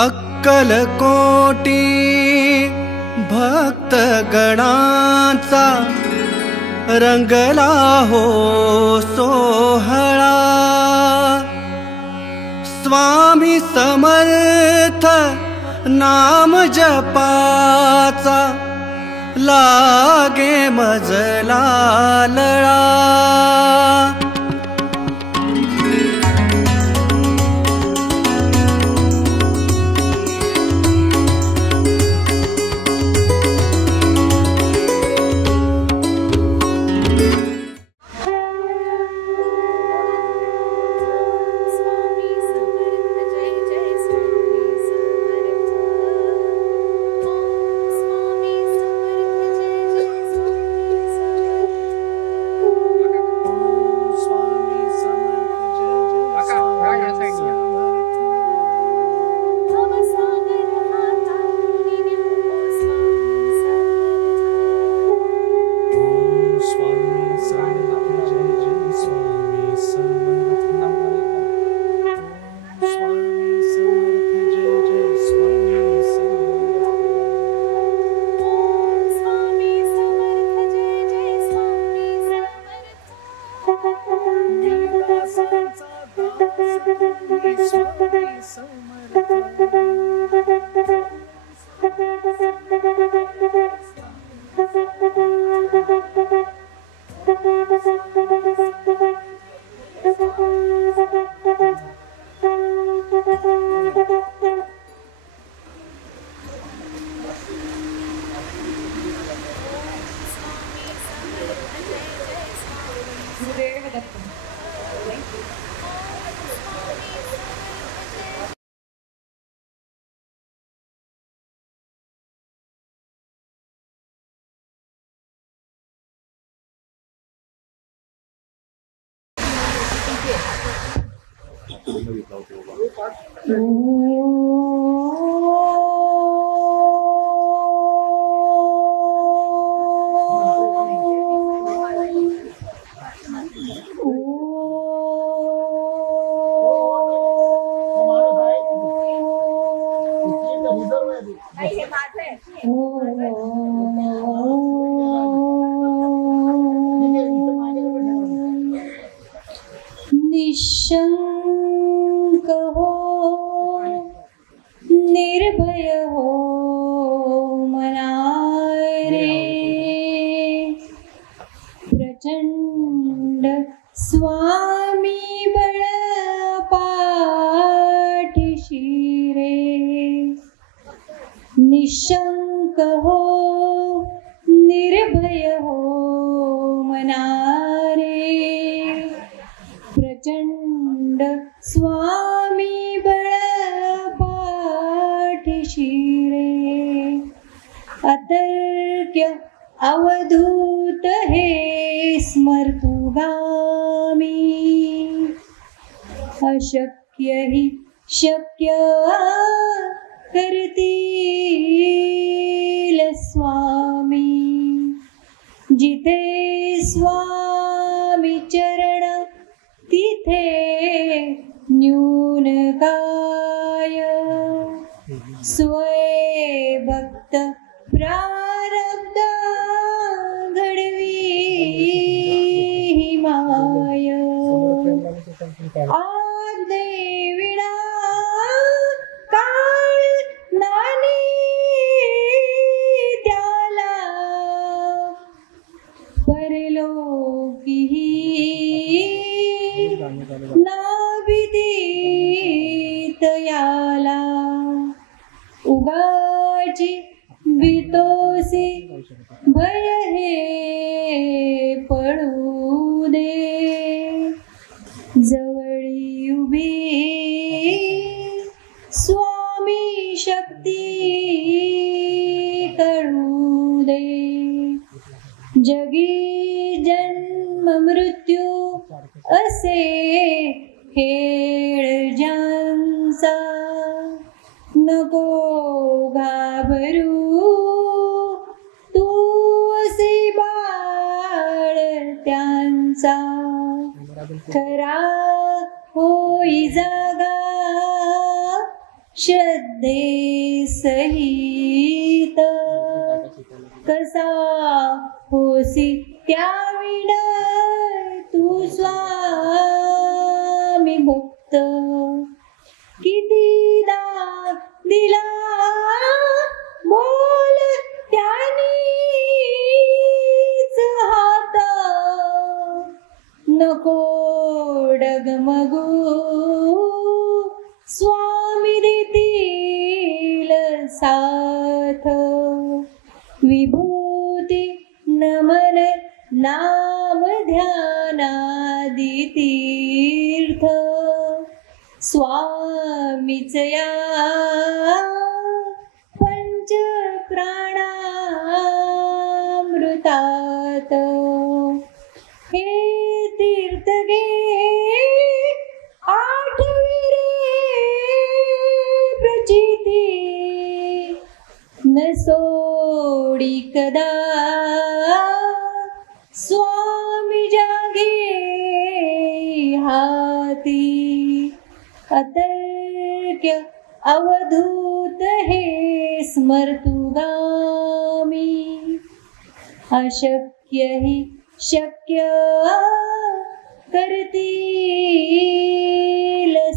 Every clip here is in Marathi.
अक्कलकोटी भक्त गणाचा रंगला हो सोहळा। स्वामी समर्थ नाम जपाचा लागे मजला लळा। निशंक हो निर्भय हो मना रे, प्रचंड स्वामी बळ पाठीशी रे। निशंक हो निर्भय हो मना रे, प्रचंड स्वामी बळ पाठीशी रे। अतर्क्य अवधूत हे स्मर्तुगामी, अशक्य हि शक्य करतील स्वामी। जिथे स्वामी चरण तिथे न्यून काय, स्वय भक्त प्रारब्ध घडवी ही माय। आदेविणा काळ नानी त्याला, परलोकी नाभिदीत याला। उगाची बितोसी भय हे पळू दे, जवळी उभी स्वामी शक्ती कळू दे। जगी जन्म मृत्यू असे खेळ ज्यांचा, नको घाबरू तू असे बाळ त्यांचा। खरा होई जागा श्रद्धेचा श्रद्धे सहित कसा होसी त्याविण तू स्वामी भक्त कितीदा दिला बोल त्यानीच हात नको डगमगू स्वामी देतील साथ विभूती नमन नाम ध्यानादि तीर्थ स्वामीच या पंच प्राणामृतात हे तीर्थ घे आठविरे प्रचिती न सोडी कदा स्वामी जागे हाती अतर्क्य अवधूत हे स्मर्तुगामी अशक्य हि शक्य करतील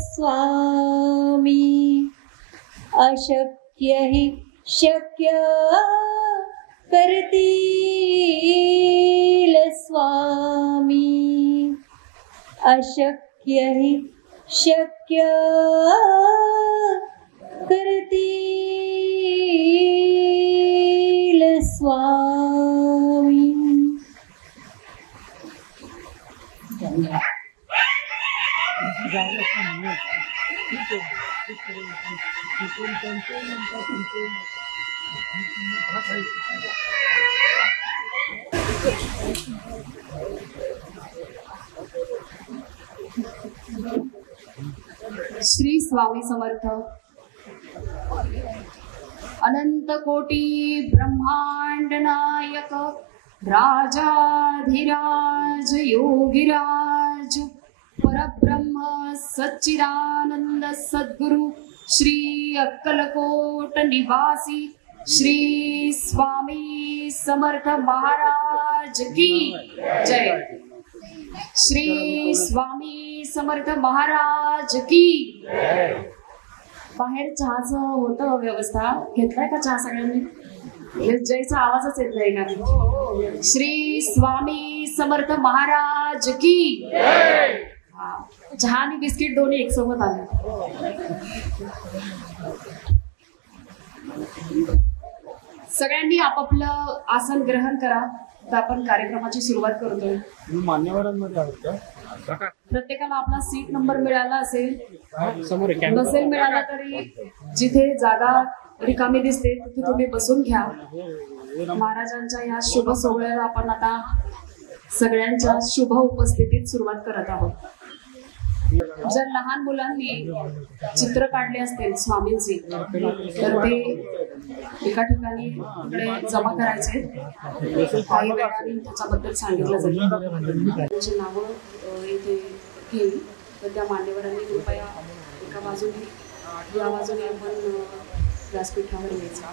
स्वामी अशक्य हि शक्य करतील स्वामी अशक्य हि शक्य करतील स्वामी. श्री स्वामी समर्थ. अनंत कोटी ब्रह्मांड नायक राजाधिराज योगिराज परब्रह्म सच्चिदानंद सद्गुरु श्री अक्कलकोट निवासी श्री स्वामी समर्थ महाराज की जय. श्री स्वामी समर्थ महाराज की. बाहेर चहाचं होतं व्यवस्था, घेतलाय का चहा सगळ्यांनी? जयचा आवाजच येत नाही का? श्री स्वामी समर्थ महाराज की. चहा आणि बिस्किट दोन्ही एक सोबत आले. सगळ्यांनी आपापलं आसन ग्रहण करा. तर आपण कार्यक्रमाची सुरुवात करतोय. मान्यवरांमध्ये आहोत का? प्रत्येकाला आपला सीट नंबर मिळाला असेल, नसेल मिळाला तरी जिथे जागा रिकामी दिसते तिथे तुम्ही बसून घ्या. महाराजांच्या या शुभ सोहळ्याला आपण आता सगळ्यांच्या शुभ उपस्थितीत सुरुवात करत आहोत. जर लहान मुलांनी चित्र काढले असतील स्वामींचे तर ते एका ठिकाणी इकडे जमा करायचे. काही वेळाने त्याच्याबद्दल सांगितलं जाईल. त्यांची नावं इथे घेईल तर त्या मान्यवरांनी कृपया एका बाजूने या बाजूने आपण व्यासपीठावर यायचं.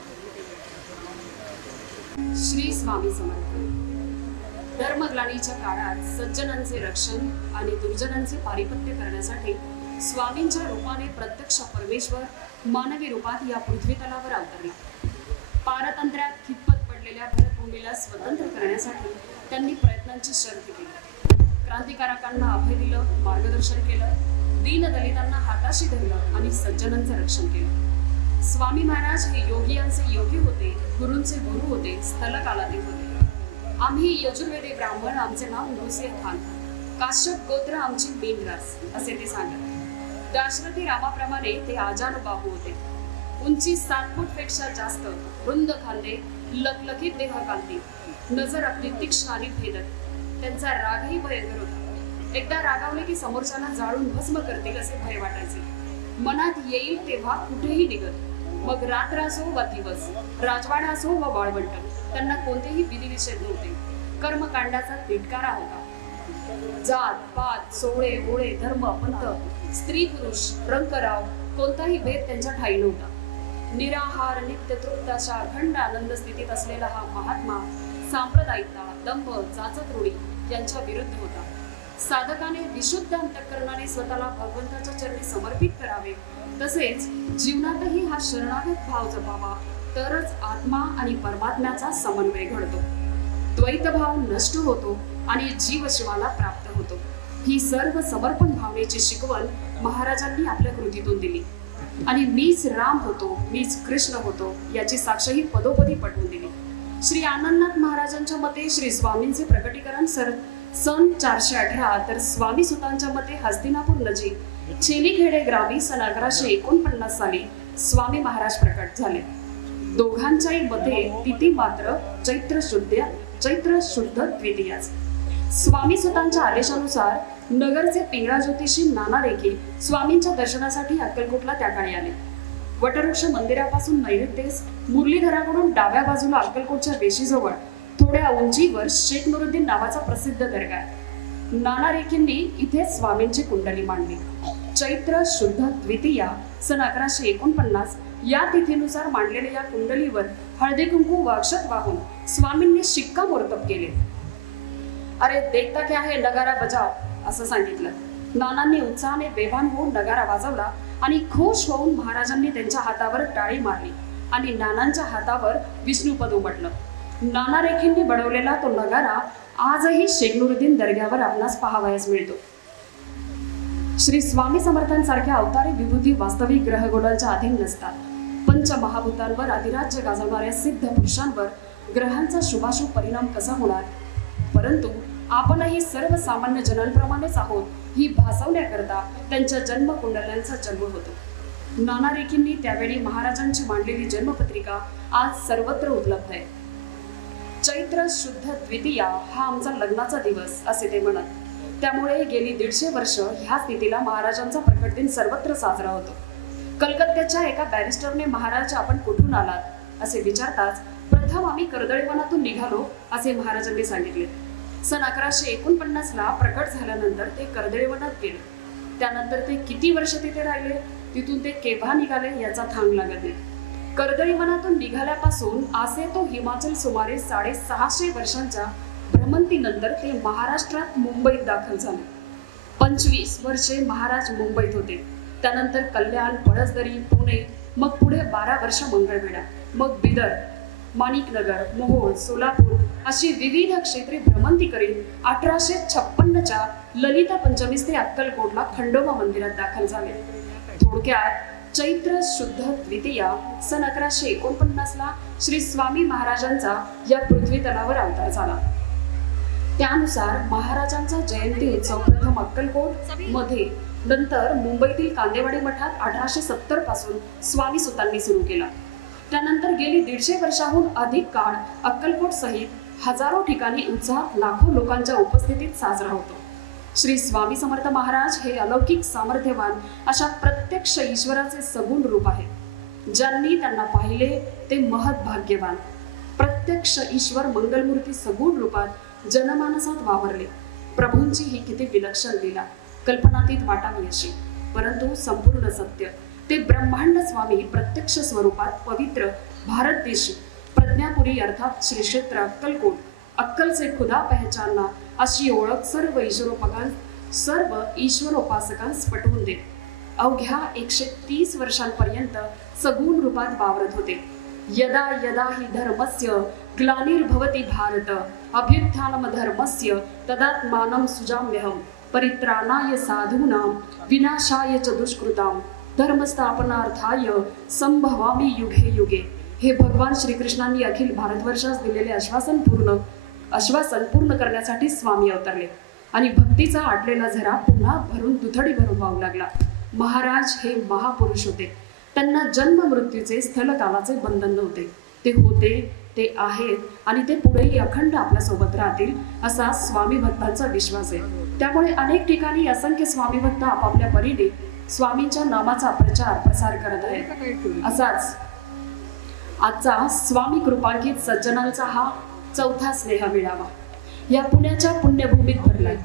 श्री स्वामी समर्थ. धर्मग्लानीच्या काळात सज्जनांचे रक्षण आणि दुर्जनांचे पारिपत्य करण्यासाठी स्वामींच्या रूपाने प्रत्यक्ष परमेश्वर मानवी रूपात या पृथ्वी तलावर अवतरला. पारतंत्र्यात खितपत पडलेल्या भरतभूमीला स्वतंत्र करण्यासाठी त्यांनी प्रयत्नांची शर्थ केली. क्रांतिकारकांना अभय दिलं, मार्गदर्शन केलं, दीनदलितांना हाताशी धरलं आणि सज्जनांचं रक्षण केलं. स्वामी महाराज हे योगियांचे योगी होते, गुरूंचे गुरु होते, स्थलकालातीत होते. आम्ही यजुर्वेदी ब्राह्मण, आमचे नाव नृसिंह खान, काश्यप गोत्र आमची मेन रास असे ते सांगत. दाशरथी रामाप्रमाणे ते आजानुबाहू होते. उंची 7 फूटपेक्षा जास्त, रुंद खांदे, लखलखीत देहकांती, नजर आपली तीक्ष्ण आणि भेदक. त्यांचा रागही भयंकर होता. एकदा रागावले की समोरच्याला जाळून भस्म करतील असे भय वाटायचे. मनात येईल तेव्हा कुठेही निघत. मग रात्र असो वा दिवस, राजवाडा असो वा वाळवंट, त्यांना कोणतेही विधिनिषेध नव्हते. कर्मकांडाचा तिटकारा होता. जात पात, सोहळे ओळे, धर्म पंथ, स्त्री पुरुष, रंकराव कोणताही भेद त्यांच्या ठाई नव्हता. निराहार नित्य तृप्त अशा अखंड आनंद स्थितीत असलेला हा महात्मा सांप्रदायिकता, दंभ, जाचक रूढी यांच्या विरुद्ध होता. साधकाने विशुद्ध अंतःकरणाने स्वतःला भगवंताच्या चरणी समर्पित करावे, तसेच जीवनातही हा शरणागत भाव जपावा, तरच आत्मा आणि परमात्म्याचा समन्वय घडतो, द्वैतभाव नष्ट होतो आणि जीव शिवाला प्राप्त होतो. ही सर्व समर्पण भावनेची शिकवण महाराजांनी आपल्या कृतीतून दिली आणि मीच राम होतो, मीच कृष्ण होतो याची साक्षही पदोपदी पटवून दिली. श्री आनंदनाथ महाराजांच्या मते श्री स्वामींचे प्रकटीकरण सन 418, तर स्वामी सुतांच्या मते हस्तिनापूर नजीक छेलीखेडे ग्रामी सन 1149 साली स्वामी महाराज प्रकट झाले. दोघांच्याही मते तिथी मात्र चैत्र शुद्ध द्वितीयाच. स्वामी सुतांच्या आदेशानुसार नगरचे पिंगळा ज्योतिषी नाना रेखे स्वामींच्या दर्शनासाठी अक्कलकोटला त्या काळी आले. वटवृक्ष मंदिरापासून नैऋत्येस मुरलीधराकडून डाव्या बाजूला अक्कलकोटच्या वेशीजवळ थोड्या उंचीवर शेख नुरुद्दीन नावाचा प्रसिद्ध दर्गा आहे. नाना रेखेंनी इथे स्वामींची कुंडली मांडली. चैत्र शुद्ध द्वितीया सन 1149 या तिथीनुसार मांडलेल्या या कुंडलीवर हळदी कुंकू व अक्षत वाहून स्वामींनी शिक्कामोर्तब केले. अरे देखता क्या है, नगारा बजाव असं सांगितलं. नानांनी उत्साहाने बेभान होऊन नगारा वाजवला आणि खुश होऊन महाराजांनी त्यांच्या हातावर टाळी मारली आणि नानांच्या हातावर विष्णुपद उमटलं. नाना रेखेंनी बडवलेला तो नगारा आजही शेख नुरुद्दीन दर्ग्यावर आपणास पाहावयास मिळतो. श्री स्वामी समर्थांसारख्या अवतारी विभूती वास्तविक ग्रहगोलांच्या अधीन नसतात. पंचमहाभूतांवर अधिराज्य गाजवणाऱ्या सिद्ध पुरुषांवर ग्रहांचा शुभाशुभ परिणाम कसा होणार? परंतु आपणही सर्वसामान्य जनांप्रमाणेच आहोत ही भासवण्याकरता त्यांच्या जन्मकुंडल्यांचा जन्म होतो. नाना रेखेंनी त्यावेळी महाराजांची मांडलेली जन्मपत्रिका आज सर्वत्र उपलब्ध आहे. चैत्र शुद्ध द्वितीया हा आमचा लग्नाचा दिवस असे ते म्हणत. त्यामुळे गेली 150 वर्ष ह्या स्थितीला महाराजांचा प्रकट दिन सर्वत्र साजरा होतो. कलकत्त्याच्या एका बॅरिस्टरने महाराज आपण कुठून आलात असे विचारताच प्रथम आम्ही कर्दळीवनातून निघालो असे महाराजांनी सांगितले. सन 1149 ला प्रकट झाल्यानंतर ते कर्दळीवनात गेले. त्यानंतर ते किती वर्ष तिथे राहिले, तिथून ते केव्हा निघाले याचा थांग लागत नाही. कर्दळीवनातून निघाल्यापासून आसे तो हिमाचल सुमारे 650 वर्षांच्या भ्रमंतीनंतर ते महाराष्ट्रात मुंबईत दाखल झाले. 25 वर्षे महाराज मुंबईत होते. त्यानंतर कल्याण, पळसदरी, पुणे, मग पुढे 12 वर्ष मंगळवेढा, मग बिदर, माणिकनगर, मोहोळ, सोलापूर अशी विविध क्षेत्रे भ्रमंती करीत 1856च्या ललिता पंचमीस ते अक्कलकोटला खंडोबा मंदिरात दाखल झाले. थोडक्यात चैत्र शुद्ध द्वितीया सन 1149 ला श्री स्वामी महाराजांचा या पृथ्वी तलावर अवतार झाला. त्यानुसार महाराजांचा जयंती उत्सव प्रथम अक्कलकोट मध्ये, नंतर मुंबईतील कांदेवाडी मठात 1870 पासून स्वामी सुतांनी सुरू केला. त्यानंतर गेली 150 वर्षाहून अधिक काळ अक्कलकोट सहित हजारो ठिकाणी उत्साहात लाखो लोकांच्या उपस्थितीत साजरा होतो. श्री स्वामी समर्थ महाराज हे अलौकिक सामर्थ्यवान अशा प्रत्यक्ष ईश्वराचे सगुण रूप आहे. ज्यांनी त्यांना पाहिले ते महत् भाग्यवान. प्रत्यक्ष ईश्वर मंगलमूर्ती सगुण रूपात जनमानसात वावरले. प्रभूंची ही किती विलक्षण लीला, कल्पनातीत वाटावी अशी, परंतु संपूर्ण सत्य. ते ब्रह्मांड स्वामी प्रत्यक्ष स्वरूपात पवित्र भारत देशी प्रज्ञापुरी अर्थात श्री क्षेत्र अक्कलकोट, अक्कल से खुदा पहचानना अशी ओळख सर्व ईश्वरोपासकांस पटवून दे. अवघ्या 130 वर्षांपर्यंत सगुण रूपात वावरत होते. यदा यदा हि धर्मस्य ग्लानिर्भवति भारत अभ्युत्थानम धर्मस्य तदात्मानं सुजाम्यहं परित्राणाय साधूनां विनाशाय च दुष्कृतां धर्मस्थापनार्थाय संभवामि युगे युगे. हे भगवान श्रीकृष्णांनी अखिल भारतवर्षास दिलेले आश्वासन पूर्ण करण्यासाठी स्वामी अवतरले आणि भक्तीचा आटलेला झरा पुन्हा दुथडी भरून वाहू लागला. महाराज हे महापुरुष होते. त्यांना जन्म मृत्यूचे स्थलकालाचे बंधन नव्हते. ते होते, ते आहेत आणि ते पुढेही अखंड आपल्या सोबत राहतील असा स्वामी भक्तांचा विश्वास आहे. त्यामुळे अनेक ठिकाणी असंख्य स्वामी भक्त आपापल्या परीने स्वामींच्या नामाचा प्रचार प्रसार करत आहेत. असाच आजचा स्वामी कृपांकित सज्जनांचा हा 4था स्नेह मेळावा या पुण्याच्या पुण्यभूमीत भरलाय.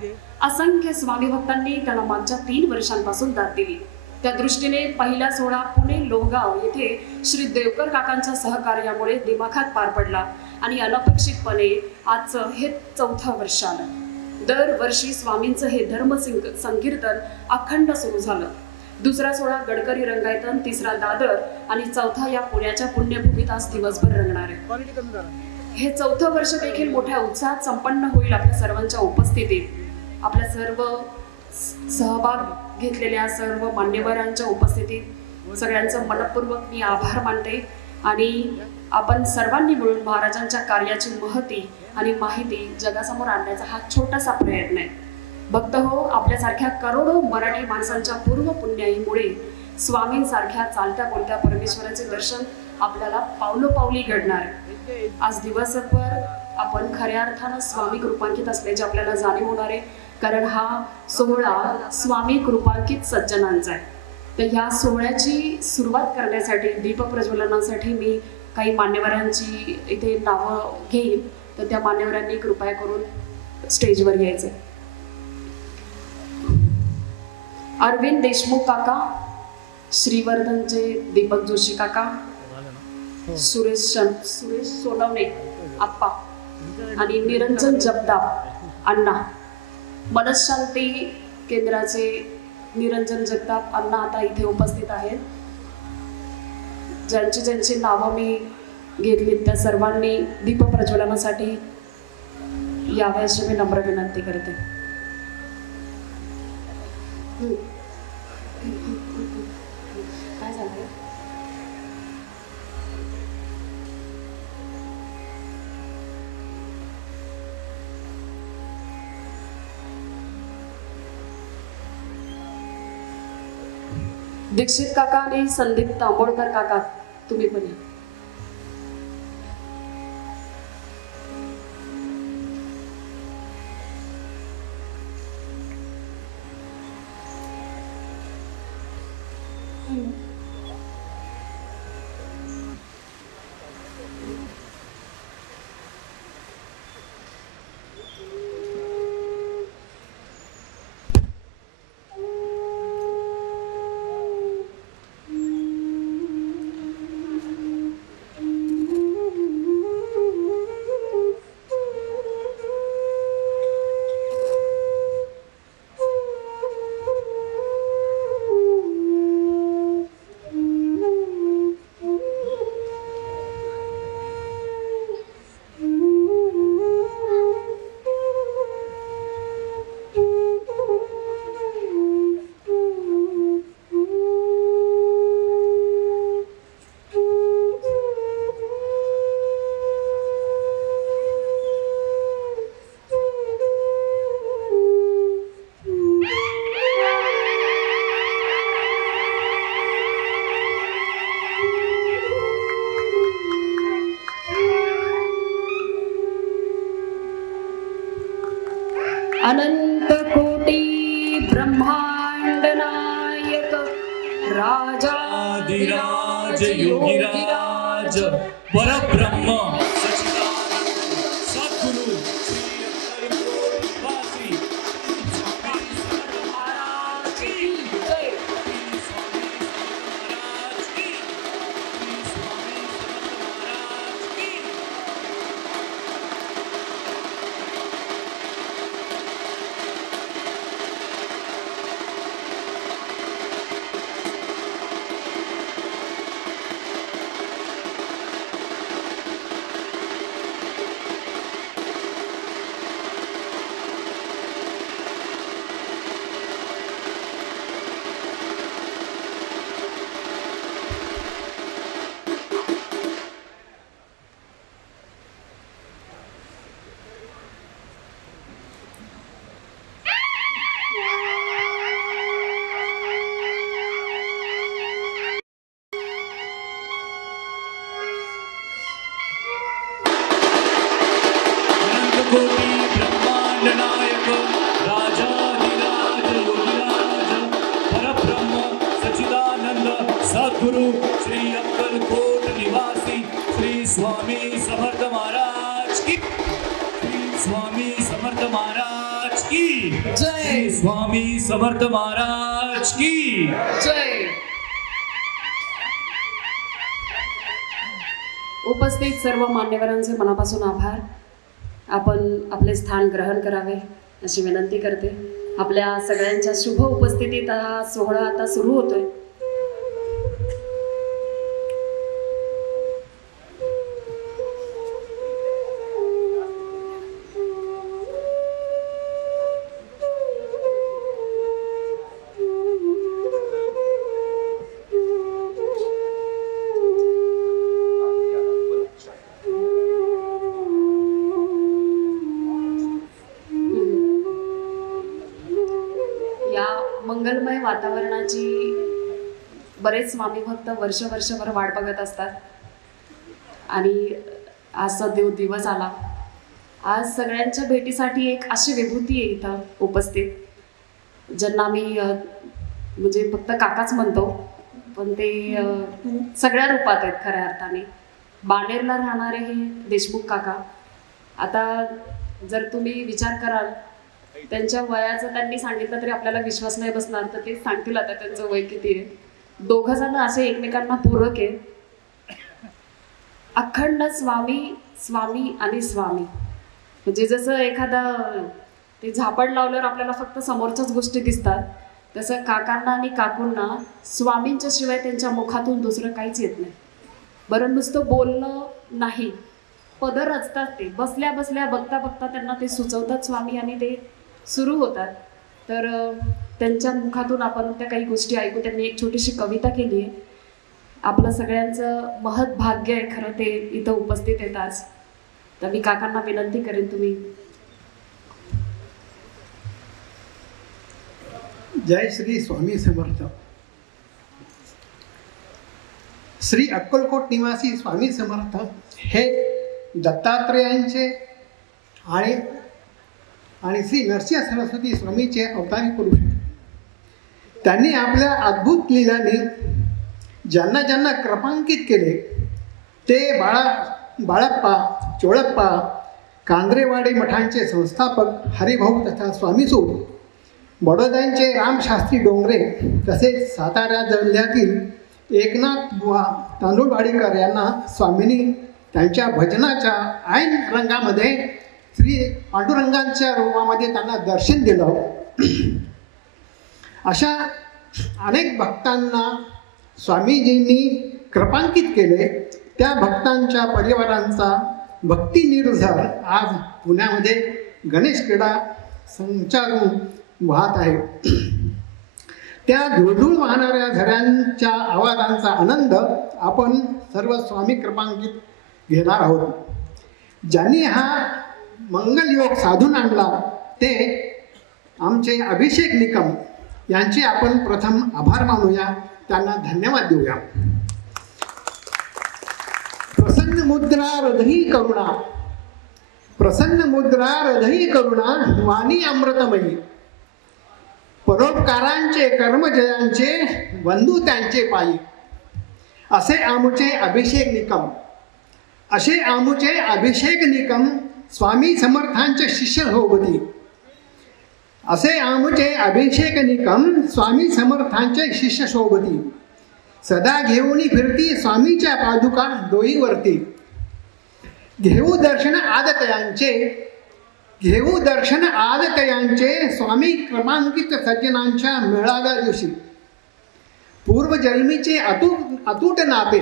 असंख्य स्वामी भक्तांनी त्यांना मागच्या 3 वर्षांपासून दाद दिली. त्या दृष्टीने पहिला सोहळा पुणे लोहगाव येथे श्री देवकर काकांच्या सहकार्यामुळे दिमाखात पार पडला आणि अनपेक्षितपणे आजचं हे 4थं वर्ष आलं. दरवर्षी स्वामींचं हे संकीर्तन अखंड सुरू झालं. दुसरा सोहळा गडकरी रंगायतन, तिसरा दादर आणि चौथा या पुण्याच्या पुण्यभूमीत आज दिवसभर रंगणार आहे. हे 4थं वर्ष देखील मोठ्या उत्साहात संपन्न होईल आपल्या सर्वांच्या उपस्थितीत. आपल्या सर्व सहभाग घेतलेल्या सर्व मान्यवरांच्या उपस्थितीत सगळ्यांचं मनपूर्वक मी आभार मानते आणि आपण सर्वांनी मिळून महाराजांच्या कार्याची महती आणि माहिती जगासमोर आणण्याचा हा छोटासा प्रयत्न आहे. भक्त हो, आपल्यासारख्या करोडो मराठी माणसांच्या पूर्व पुण्याईमुळे स्वामींसारख्या चालत्या बोलत्या परमेश्वराचे दर्शन आपल्याला पावलोपावली घडणार आहे. आज दिवसभर आपण खऱ्या अर्थानं स्वामी कृपांकित असल्याची आपल्याला जाणीव होणार आहे, कारण हा सोहळा स्वामी कृपांकित सज्जनांचा आहे. तर ह्या सोहळ्याची सुरुवात करण्यासाठी दीपप्रज्वलनासाठी मी काही मान्यवरांची इथे नावं घेईन, तर त्या मान्यवरांनी कृपया करून स्टेजवर यायचं. अरविंद देशमुख काका, श्रीवर्धनचे दीपक जोशी काका, सुरेश सोनवणे आप्पा आणि निरंजन जगताप अण्णा, मनशांती केंद्राचे निरंजन जगताप अण्णा आता इथे उपस्थित आहेत. ज्यांची नावं मी घेतली त्या सर्वांनी दीपप्रज्वलनासाठी यावयाची मी नम्र विनंती करते. काय झालं? दीक्षित काका आणि संदीप तांबोळकर काका, तुम्ही पण या. अनंत कोटी ब्रह्मांड नायक राजाधिराज योगिराज परब्रह्म सद्गुरु ब्रह्मांड नायक राजाधिराज योगिराज परब्रह्म सच्चिदानंद सद्गुरु श्री अक्कलकोट निवासी श्री स्वामी समर्थ महाराज की, श्री स्वामी समर्थ महाराज की जय, स्वामी समर्थ महाराज महाराज की जय. उपस्थित सर्व मान्यवरांचे मनापासून आभार. आपण आपले स्थान ग्रहण करावे अशी विनंती करते. आपल्या सगळ्यांच्या शुभ उपस्थितीत हा सोहळा आता सुरू होतोय. मंगलमय वातावरणाची बरेच स्वामी भक्त वर्षभर वाट बघत असतात आणि आजचा दिवस आला. आज सगळ्यांच्या भेटीसाठी एक अशी विभूती आहे इथं उपस्थित, ज्यांना मी म्हणजे फक्त काकाच म्हणतो, पण ते सगळ्या रूपात आहेत खऱ्या अर्थाने. बाणेरला राहणारे हे देशमुख काका. आता जर तुम्ही विचार कराल त्यांच्या वयाचं त्यांनी सांगितलं तरी आपल्याला विश्वास नाही बसणार, तर ते सांगतील आता त्यांचं वय किती आहे. दोघं जण असे एकमेकांना पूरक आहे. अखंड स्वामी स्वामी आणि स्वामी, म्हणजे जसं एखादा ते झापड लावल्यावर आपल्याला फक्त समोरच्याच गोष्टी दिसतात, तसं काकांना आणि काकूंना स्वामींच्या शिवाय त्यांच्या मुखातून दुसरं काहीच येत नाही. बरं नुसतं बोलणं नाही, पदर रचतात ते. बसल्या बसल्या बघता बघता त्यांना ते सुचवतात स्वामी आणि ते सुरू होतात. तर त्यांच्या मुखातून आपण त्या काही गोष्टी ऐकू. त्यांनी एक छोटीशी कविता केली आहे. आपलं सगळ्यांचं महत् भाग्य आहे खरं ते इथं उपस्थित आहेत आज. तर मी काकांना विनंती करेन तुम्ही. जय श्री स्वामी समर्थ. श्री अक्कलकोट निवासी स्वामी समर्थ हे दत्तात्रेयांचे आणि श्री नरसिंह सरस्वती स्वामीचे अवतारी पुरुष. त्यांनी आपल्या अद्भुत लीलांनी ज्यांना ज्यांना कृपांकित केले ते बाळप्पा, चोळप्पा, कांद्रेवाडी मठांचे संस्थापक हरिभाऊ तथा स्वामीसूत, बडोद्यांचे रामशास्त्री डोंगरे, तसेच सातारा जिल्ह्यातील एकनाथ बुवा तांदूळवाडीकर यांना स्वामींनी त्यांच्या भजनाच्या ऐन रंगामध्ये श्री पांडुरंगांच्या रूपामध्ये त्यांना दर्शन दिलं. अशा अनेक भक्तांना स्वामीजींनी कृपांकित केले. त्या भक्तांच्या परिवारांचा भक्ती निर्झर आज पुण्यामध्ये गणेश क्रीडा संचारून वाहत आहे. त्या धुळधुळ वाहणाऱ्या झऱ्यांच्या आवाजांचा आनंद आपण सर्व स्वामी कृपांकित घेणार आहोत. ज्यांनी हा मंगलयोग साधून आणला ते आमचे अभिषेक निकम यांचे आपण प्रथम आभार मानूया, त्यांना धन्यवाद देऊया. प्रसन्न मुद्रा हृदयी करुणा, प्रसन्न मुद्रा हृदयी करुणा, वाणी अमृतमयी, परोपकारांचे कर्मजयांचे बंधू त्यांचे पायी. असे आमुचे अभिषेक निकम, असे आमुचे अभिषेक निकम स्वामी समर्थांचे शिष्य सोबती. असे आमुचे अभिषेक निकम स्वामी समर्थांचे शिष्य सोबती. सदा घेऊनी फिरती स्वामीच्या पादुका डोईवरती. घेऊ दर्शन आदतयांचे, घेऊ दर्शन आदतयांचे स्वामी क्रमांकित सज्जनांच्या मेळाव्या दिवशी. पूर्वजन्मीचे अतूट नाते,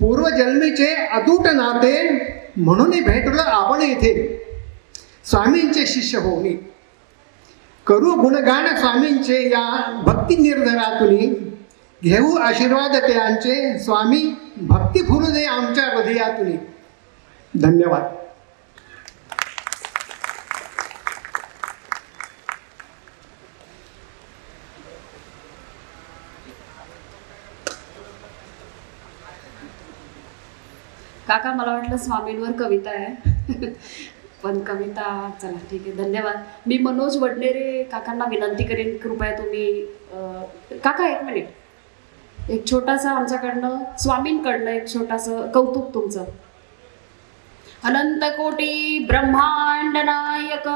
पूर्वजन्मीचे अतूट नाते म्हणून भेटलो आपण इथे स्वामींचे शिष्य होऊनी. करू गुणगान स्वामींचे या भक्ती निर्धारातून. घेऊ आशीर्वाद त्यांचे स्वामी भक्ती फुलू दे आमच्या हृदयातून. धन्यवाद. काका मला वाटलं स्वामींवर कविता आहे पण कविता चला ठीक आहे. धन्यवाद. मी मनोज वडनेरे काकांना विनंती करेन कृपया तुम्ही काका एक मिनिट, एक छोटासा आमच्याकडनं स्वामींकडनं एक छोटासा कौतुक तुमचं. अनंत कोटी ब्रह्मांड नायक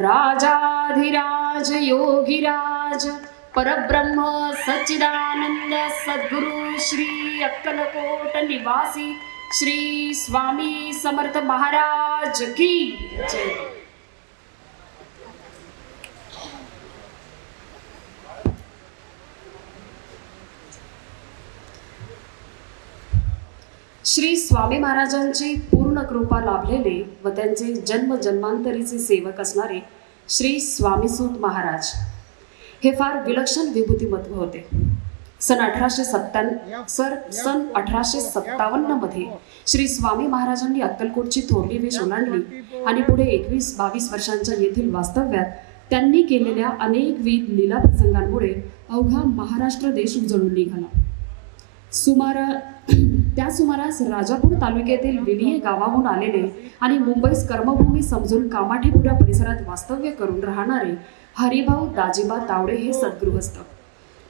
राजाधिराज योगीराज परब्रह्म सच्चिदानंद सद्गुरु श्री अक्कलकोट निवासी श्री स्वामी समर्थ महाराज की जय। श्री स्वामी महाराजांची पूर्ण कृपा लाभलेले व त्यांचे जन्म जन्मांतरीचे सेवक असणारे श्री स्वामीसूत महाराज हे फार विलक्षण विभूतिमत्व होते। सन 1857 मध्ये श्री स्वामी महाराजांनी अक्कलकोटची थोरली वेश ओलांडली आणि पुढे 21-22 वर्षांच्या येथील वास्तव्यात त्यांनी केलेल्या अनेकविध लीला प्रसंगांमुळे अवघा महाराष्ट्र देश उजळून निघाला। त्या सुमारास राजापूर तालुक्यातील विलिये गावाहून आलेले आणि मुंबईस कर्मभूमी समजून कामाठीपुरा परिसरात वास्तव्य करून राहणारे हरिभाऊ दाजीबा तावडे हे सद्गृहस्थ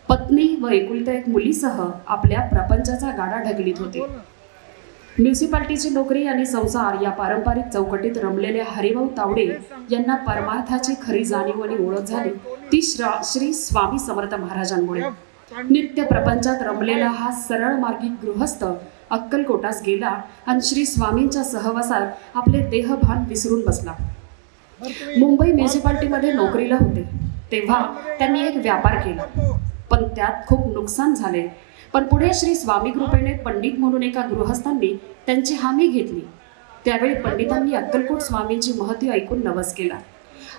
पत्नी व एकुलत्या एक मुलीसह आपल्या प्रपंचाचा गाडा ढकलीत होते। म्युनिसिपालिटीची नोकरी आणि संसार या पारंपरिक चौकटीत रमलेल्या हरिभाऊ तावडे यांना परमार्थाची खरी जाणीव आणि ओळख झाली ती श्री स्वामी समर्थ महाराजांमुळे। नित्य प्रपंचात रमलेला हा सरळ मार्गी गृहस्थ अक्कलकोटास गेला आणि श्री स्वामींच्या सहवासात आपले देहभान विसरून बसला। मुंबई म्युनिसिपालिटीमध्ये नोकरीला होते तेव्हा त्यांनी एक व्यापार केला पण त्यात खूप नुकसान झाले। पण पुढे श्री स्वामी कृपेने पंडित म्हणून एका गृहस्थांनी त्यांची हामी घेतली। त्यावेळी पंडितांनी अक्कलकोट स्वामींची महती ऐकून नवस केला।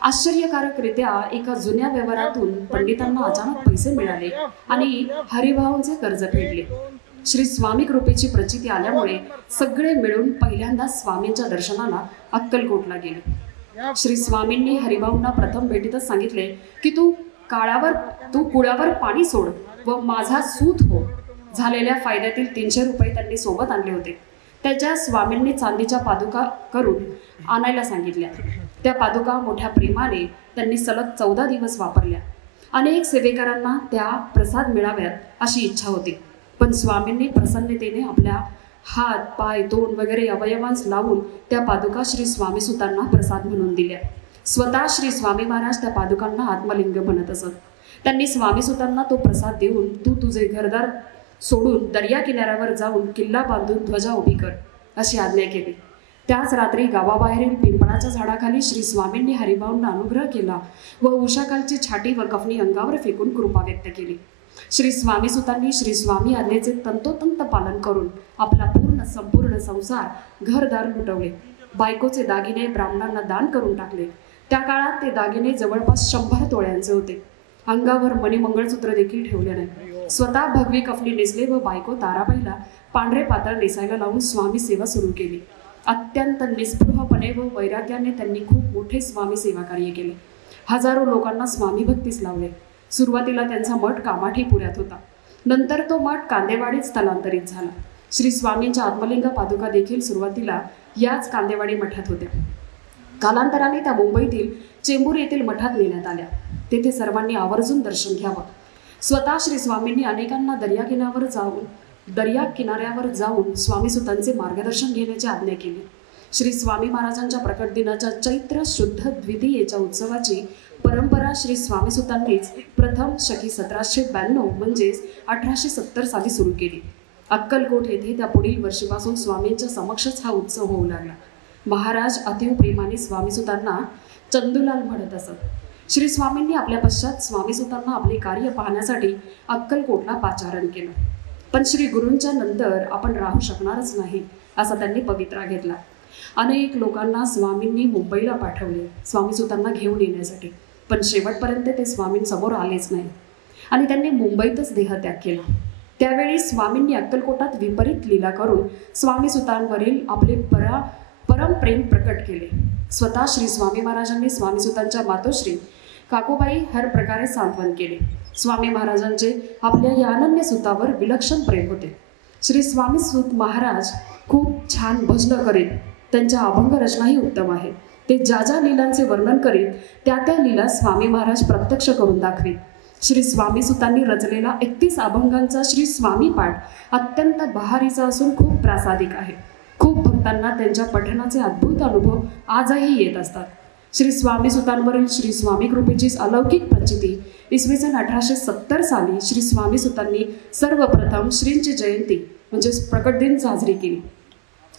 आश्चर्यकारकरित्या एका जुन्या व्यवहारातून पंडितांना अचानक पैसे मिळाले आणि हरिभाऊंचे कर्ज फेडले। श्री स्वामी कृपेची प्रचिती आल्यामुळे सगळे मिळून पहिल्यांदा स्वामींच्या दर्शनाला अक्कलकोटला गेले। श्री स्वामींनी हरिभाऊंना प्रथम भेटीतच सांगितले की तू कुळावर पाणी सोड व माझा सूत हो। झालेल्या फायद्यातील 300 रुपये त्यांनी सोबत आणले होते। त्याच्या स्वामींनी चांदीच्या पादुका करून आणायला सांगितल्या। त्या पादुका मोठ्या प्रेमाने त्यांनी सलग 14 दिवस वापरल्या। अनेक सेवेकरांना त्या प्रसाद मिळाव्यात अशी इच्छा होती पण स्वामींनी प्रसन्नतेने आपल्या हात पाय तोंड वगैरे अवयवांस लावून त्या पादुका श्री स्वामी सुतांना प्रसाद म्हणून दिल्या। स्वतः श्री स्वामी महाराज त्या पादुकांना आत्मलिंग म्हणत असत। त्यांनी स्वामी सुतांना तो प्रसाद देऊन तू तुझे घरदार सोडून दर्या किनाऱ्यावर जाऊन किल्ला बांधून ध्वजा उभी कर अशी आज्ञा केली। त्याच रात्री गावाबाहेरील पिंपळाच्या झाडाखाली श्री स्वामींनी हरिभाऊंना अनुग्रह केला व उषाकालची छाटी व कफनी अंगावर फेकून कृपा व्यक्त केली। श्री स्वामी सुतांनी श्री स्वामी आज्ञेचे तंतोतंत पालन करून आपला संपूर्ण संसार घरदार लुटवले। बायकोचे दागिने ब्राह्मणांना दान करून टाकले। त्या काळात ते दागिने जवळपास 100 तोळ्यांचे होते। अंगावर मणिमंगळसूत्र देखील ठेवले नाही। स्वतः भगवी कफनी नेसले व बायको ताराबाईला पांढरे पातळ नेसायला लावून स्वामी सेवा सुरू केली। अत्यंत निस्पृहपणे व वैराग्याने त्यांनी खूप मोठे स्वामी सेवा कार्य केले। हजारो लोकांना स्वामी भक्तीस लावले। सुरुवातीला त्यांचा मठ कामाठीपुऱ्यात होता, नंतर तो मठ कांदेवाडीत स्थलांतरित झाला। श्री स्वामींच्या आत्मलिंग पादुका देखील सुरुवातीला याच कांदेवाडी मठात होत्या। कालांतराने त्या मुंबईतील चेंबूर येथील मठात नेण्यात आल्या। तेथे सर्वांनी आवर्जून दर्शन घ्यावं। स्वतः श्री स्वामींनी अनेकांना दर्या किनाऱ्यावर जाऊन स्वामी सुतांचे मार्गदर्शन घेण्याची आज्ञा केली। श्री स्वामी महाराजांच्या प्रकट दिनाच्या चैत्र शुद्ध द्वितीयेच्या उत्सवाची परंपरा श्री स्वामी सुतांनीच प्रथम शकी 1792 म्हणजेच 1870 साली सुरू केली। अक्कलकोट येथे त्या पुढील वर्षीपासून स्वामींच्या समक्षच हा उत्सव होऊ लागला। महाराज अतिव प्रेमाने स्वामीसुतांना चंदूलाल म्हणत असत। श्री स्वामींनी आपल्या पश्चात स्वामीसुतांना आपले कार्य पाहण्यासाठी अक्कलकोटला पाचारण केलं। पण श्री गुरूंच्या नंतर आपण राहू शकणारच नाही असा त्यांनी पवित्रा घेतला। अनेक लोकांना स्वामींनी मुंबईला पाठवले स्वामीसुतांना घेऊन येण्यासाठी, पण शेवटपर्यंत ते स्वामींसमोर आलेच नाही आणि त्यांनी मुंबईतच देहत्याग केला। त्यावेळी स्वामींनी अक्कलकोटात विपरीत लीला करून स्वामीसुतांवरील आपले परम प्रेम प्रकट केले। स्वतः श्री स्वामी महाराजांनी स्वामीसुतांच्या मातोश्री काकूबाई हर प्रकारे सांत्वन केले। स्वामी महाराजांचे आपल्या या अनन्य सुतावर विलक्षण प्रेम होते। श्री स्वामी सुत महाराज खूप छान भजन करीत, त्यांच्या अभंग रचनाही उत्तम आहे। ते ज्या ज्या लीलांचे वर्णन करीत त्या त्या लीला स्वामी महाराज प्रत्यक्ष करून दाखवीत। श्री स्वामी सुतांनी रचलेला 31 अभंगांचा श्री स्वामी पाठ अत्यंत बहारीचा असून खूप प्रासादिक आहे। खूप भक्तांना त्यांच्या पठणाचे अद्भुत अनुभव आजही येत असतात। श्री स्वामी सुतांवरील श्री स्वामी कृपेची अलौकिक प्रचिती इसवी सन 1870 साली श्री स्वामी सुतांनी सर्वप्रथम श्रींची जयंती म्हणजेच प्रकट दिन साजरी केली.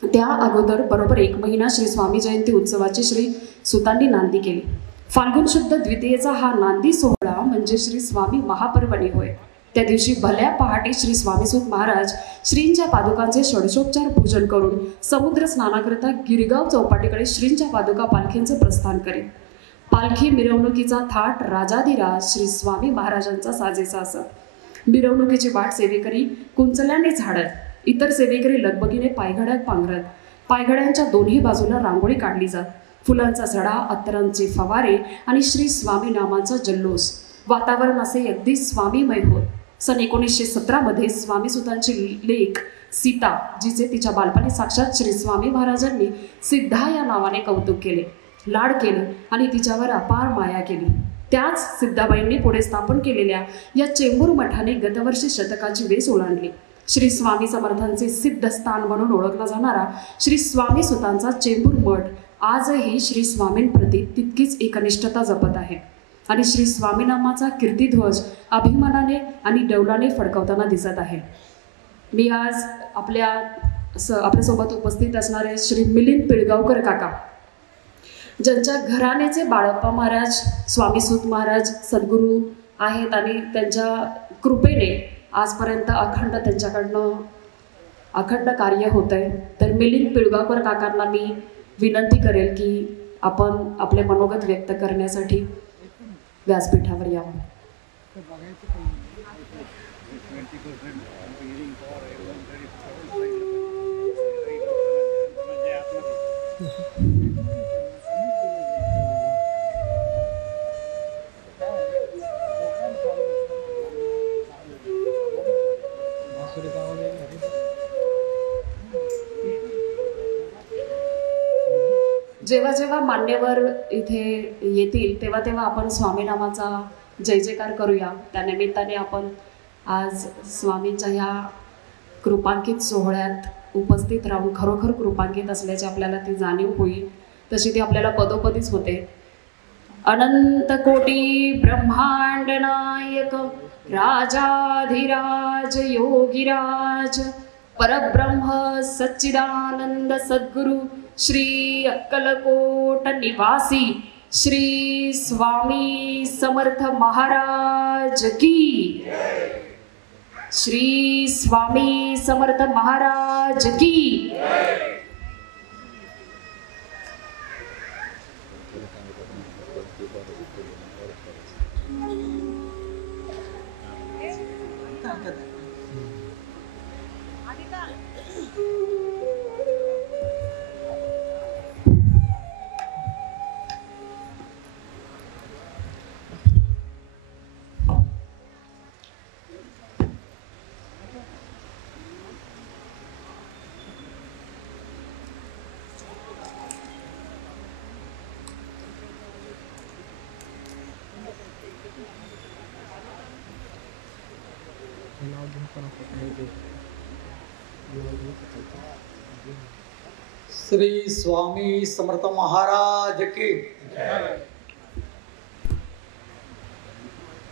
त्या अगोदर बरोबर 1 महिना श्री स्वामी जयंती उत्सवाची श्री सुतांनी नांदी केली. फाल्गुन शुद्ध द्वितीयेचा हा नांदी सोहळा म्हणजे श्री स्वामी महापर्वणी होय. त्या दिवशी भल्या पहाटे श्री स्वामीसूत महाराज श्रींच्या पादुकांचे षोडशोपचार पूजन करून समुद्र स्नानाकरिता गिरगाव चौपाटीकडे श्रींच्या पादुका पालखींचे प्रस्थान करीत. पालखी मिरवणुकीचा थाट राजाधिराज श्री स्वामी महाराजांचा साजेसा असत. मिरवणुकीची वाट सेवेकरी कुंचल्याने झाडत, इतर सेवेकरी लगबगीने पायघड्यात पांघरत. पायघड्यांच्या दोन्ही बाजूला रांगोळी काढली जात. फुलांचा सडा, अत्तरांचे फवारे आणि श्री स्वामी नामाचा जल्लोष. वातावरण असे अगदी स्वामीमय होत. सन 1917 मध्ये स्वामीसुतांची लेक सीता, जिचे तिच्या बालपणी साक्षात श्री स्वामी महाराजांनी सिद्धा या नावाने कौतुक केले, लाड केले आणि तिच्यावर अपार माया केली. त्याच सिद्धाबाईंनी पुढे स्थापन केलेल्या या चेंबूर मठाने गतवर्षी शतकाची वेस ओलांडली. श्री स्वामी समर्थांचे सिद्धस्थान म्हणून ओळखला जाणारा श्री स्वामी सुतांचा चेंबूर मठ आजही श्री स्वामींप्रती तितकीच एकनिष्ठता जपत आहे आणि श्री स्वामीनामाचा कीर्तिध्वज अभिमानाने आणि डौलाने फडकवताना दिसत आहे. मी आज आपल्यासोबत उपस्थित असणारे श्री मिलिंद पिळगावकर काका, ज्यांच्या घराण्याचे बाळप्पा महाराज स्वामीसूत महाराज सद्गुरू आहेत आणि त्यांच्या कृपेने आजपर्यंत त्यांच्याकडनं अखंड कार्य होत आहे. तर मिलिंद पिळगावकर काकांना मी विनंती करेल की आपण आपले मनोगत व्यक्त करण्यासाठी व्यासपीठावर यावं. जेव्हा जेव्हा मान्यवर इथे येतील तेव्हा तेव्हा आपण स्वामीनामाचा जय जयकार करूया. त्यानिमित्ताने आपण आज स्वामींच्या ह्या कृपांकित सोहळ्यात उपस्थित राहून खरोखर कृपांकित असल्याची आपल्याला ती जाणीव होईल. तशी ती आपल्याला पदोपदीच होते. अनंत कोटी ब्रह्मांड नायक राजाधिराज योगीराज परब्रह्म सच्चिदानंद सद्गुरु श्री अक्कलकोट निवासी श्री स्वामी समर्थ महाराज की, श्री स्वामी समर्थ महाराज की. श्री स्वामी समर्थ महाराज के.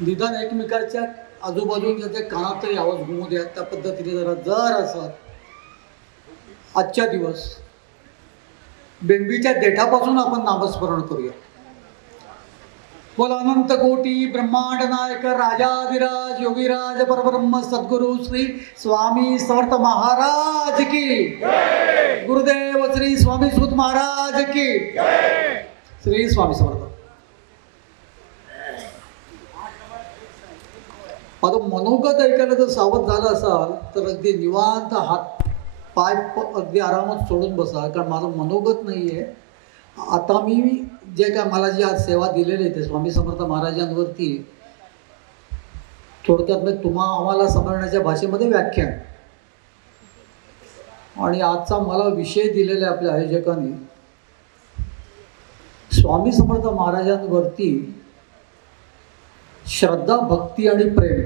निदान एकमेकाच्या आजूबाजूच्या त्या कानात तरी आवाज घुमू द्या. त्या पद्धतीने जर असं आजच्या दिवस बेंबीच्या देठापासून आपण नामस्मरण करूया. बोल अनंत कोटी ब्रह्मांड नायक राजाधिराज योगीराज परब्रह्म सद्गुरु श्री स्वामी समर्थ महाराज की. गुरुदेव श्री स्वामी सूत महाराज की. श्री स्वामी समर्थ. आता मनोगत ऐकायला जर सावध झालं असाल तर अगदी निवांत हात पाय अगदी आरामात सोडून बसा, कारण माझं मनोगत नाही आहे. आता मी जे काय मला जी आज सेवा दिलेली आहे ते स्वामी समर्थ महाराजांवरती थोडक्यात मी आम्हाला समजण्याच्या भाषेमध्ये व्याख्यान. आणि आजचा मला विषय दिलेला आपल्या आयोजकांनी स्वामी समर्थ महाराजांवरती श्रद्धा, भक्ती आणि प्रेम.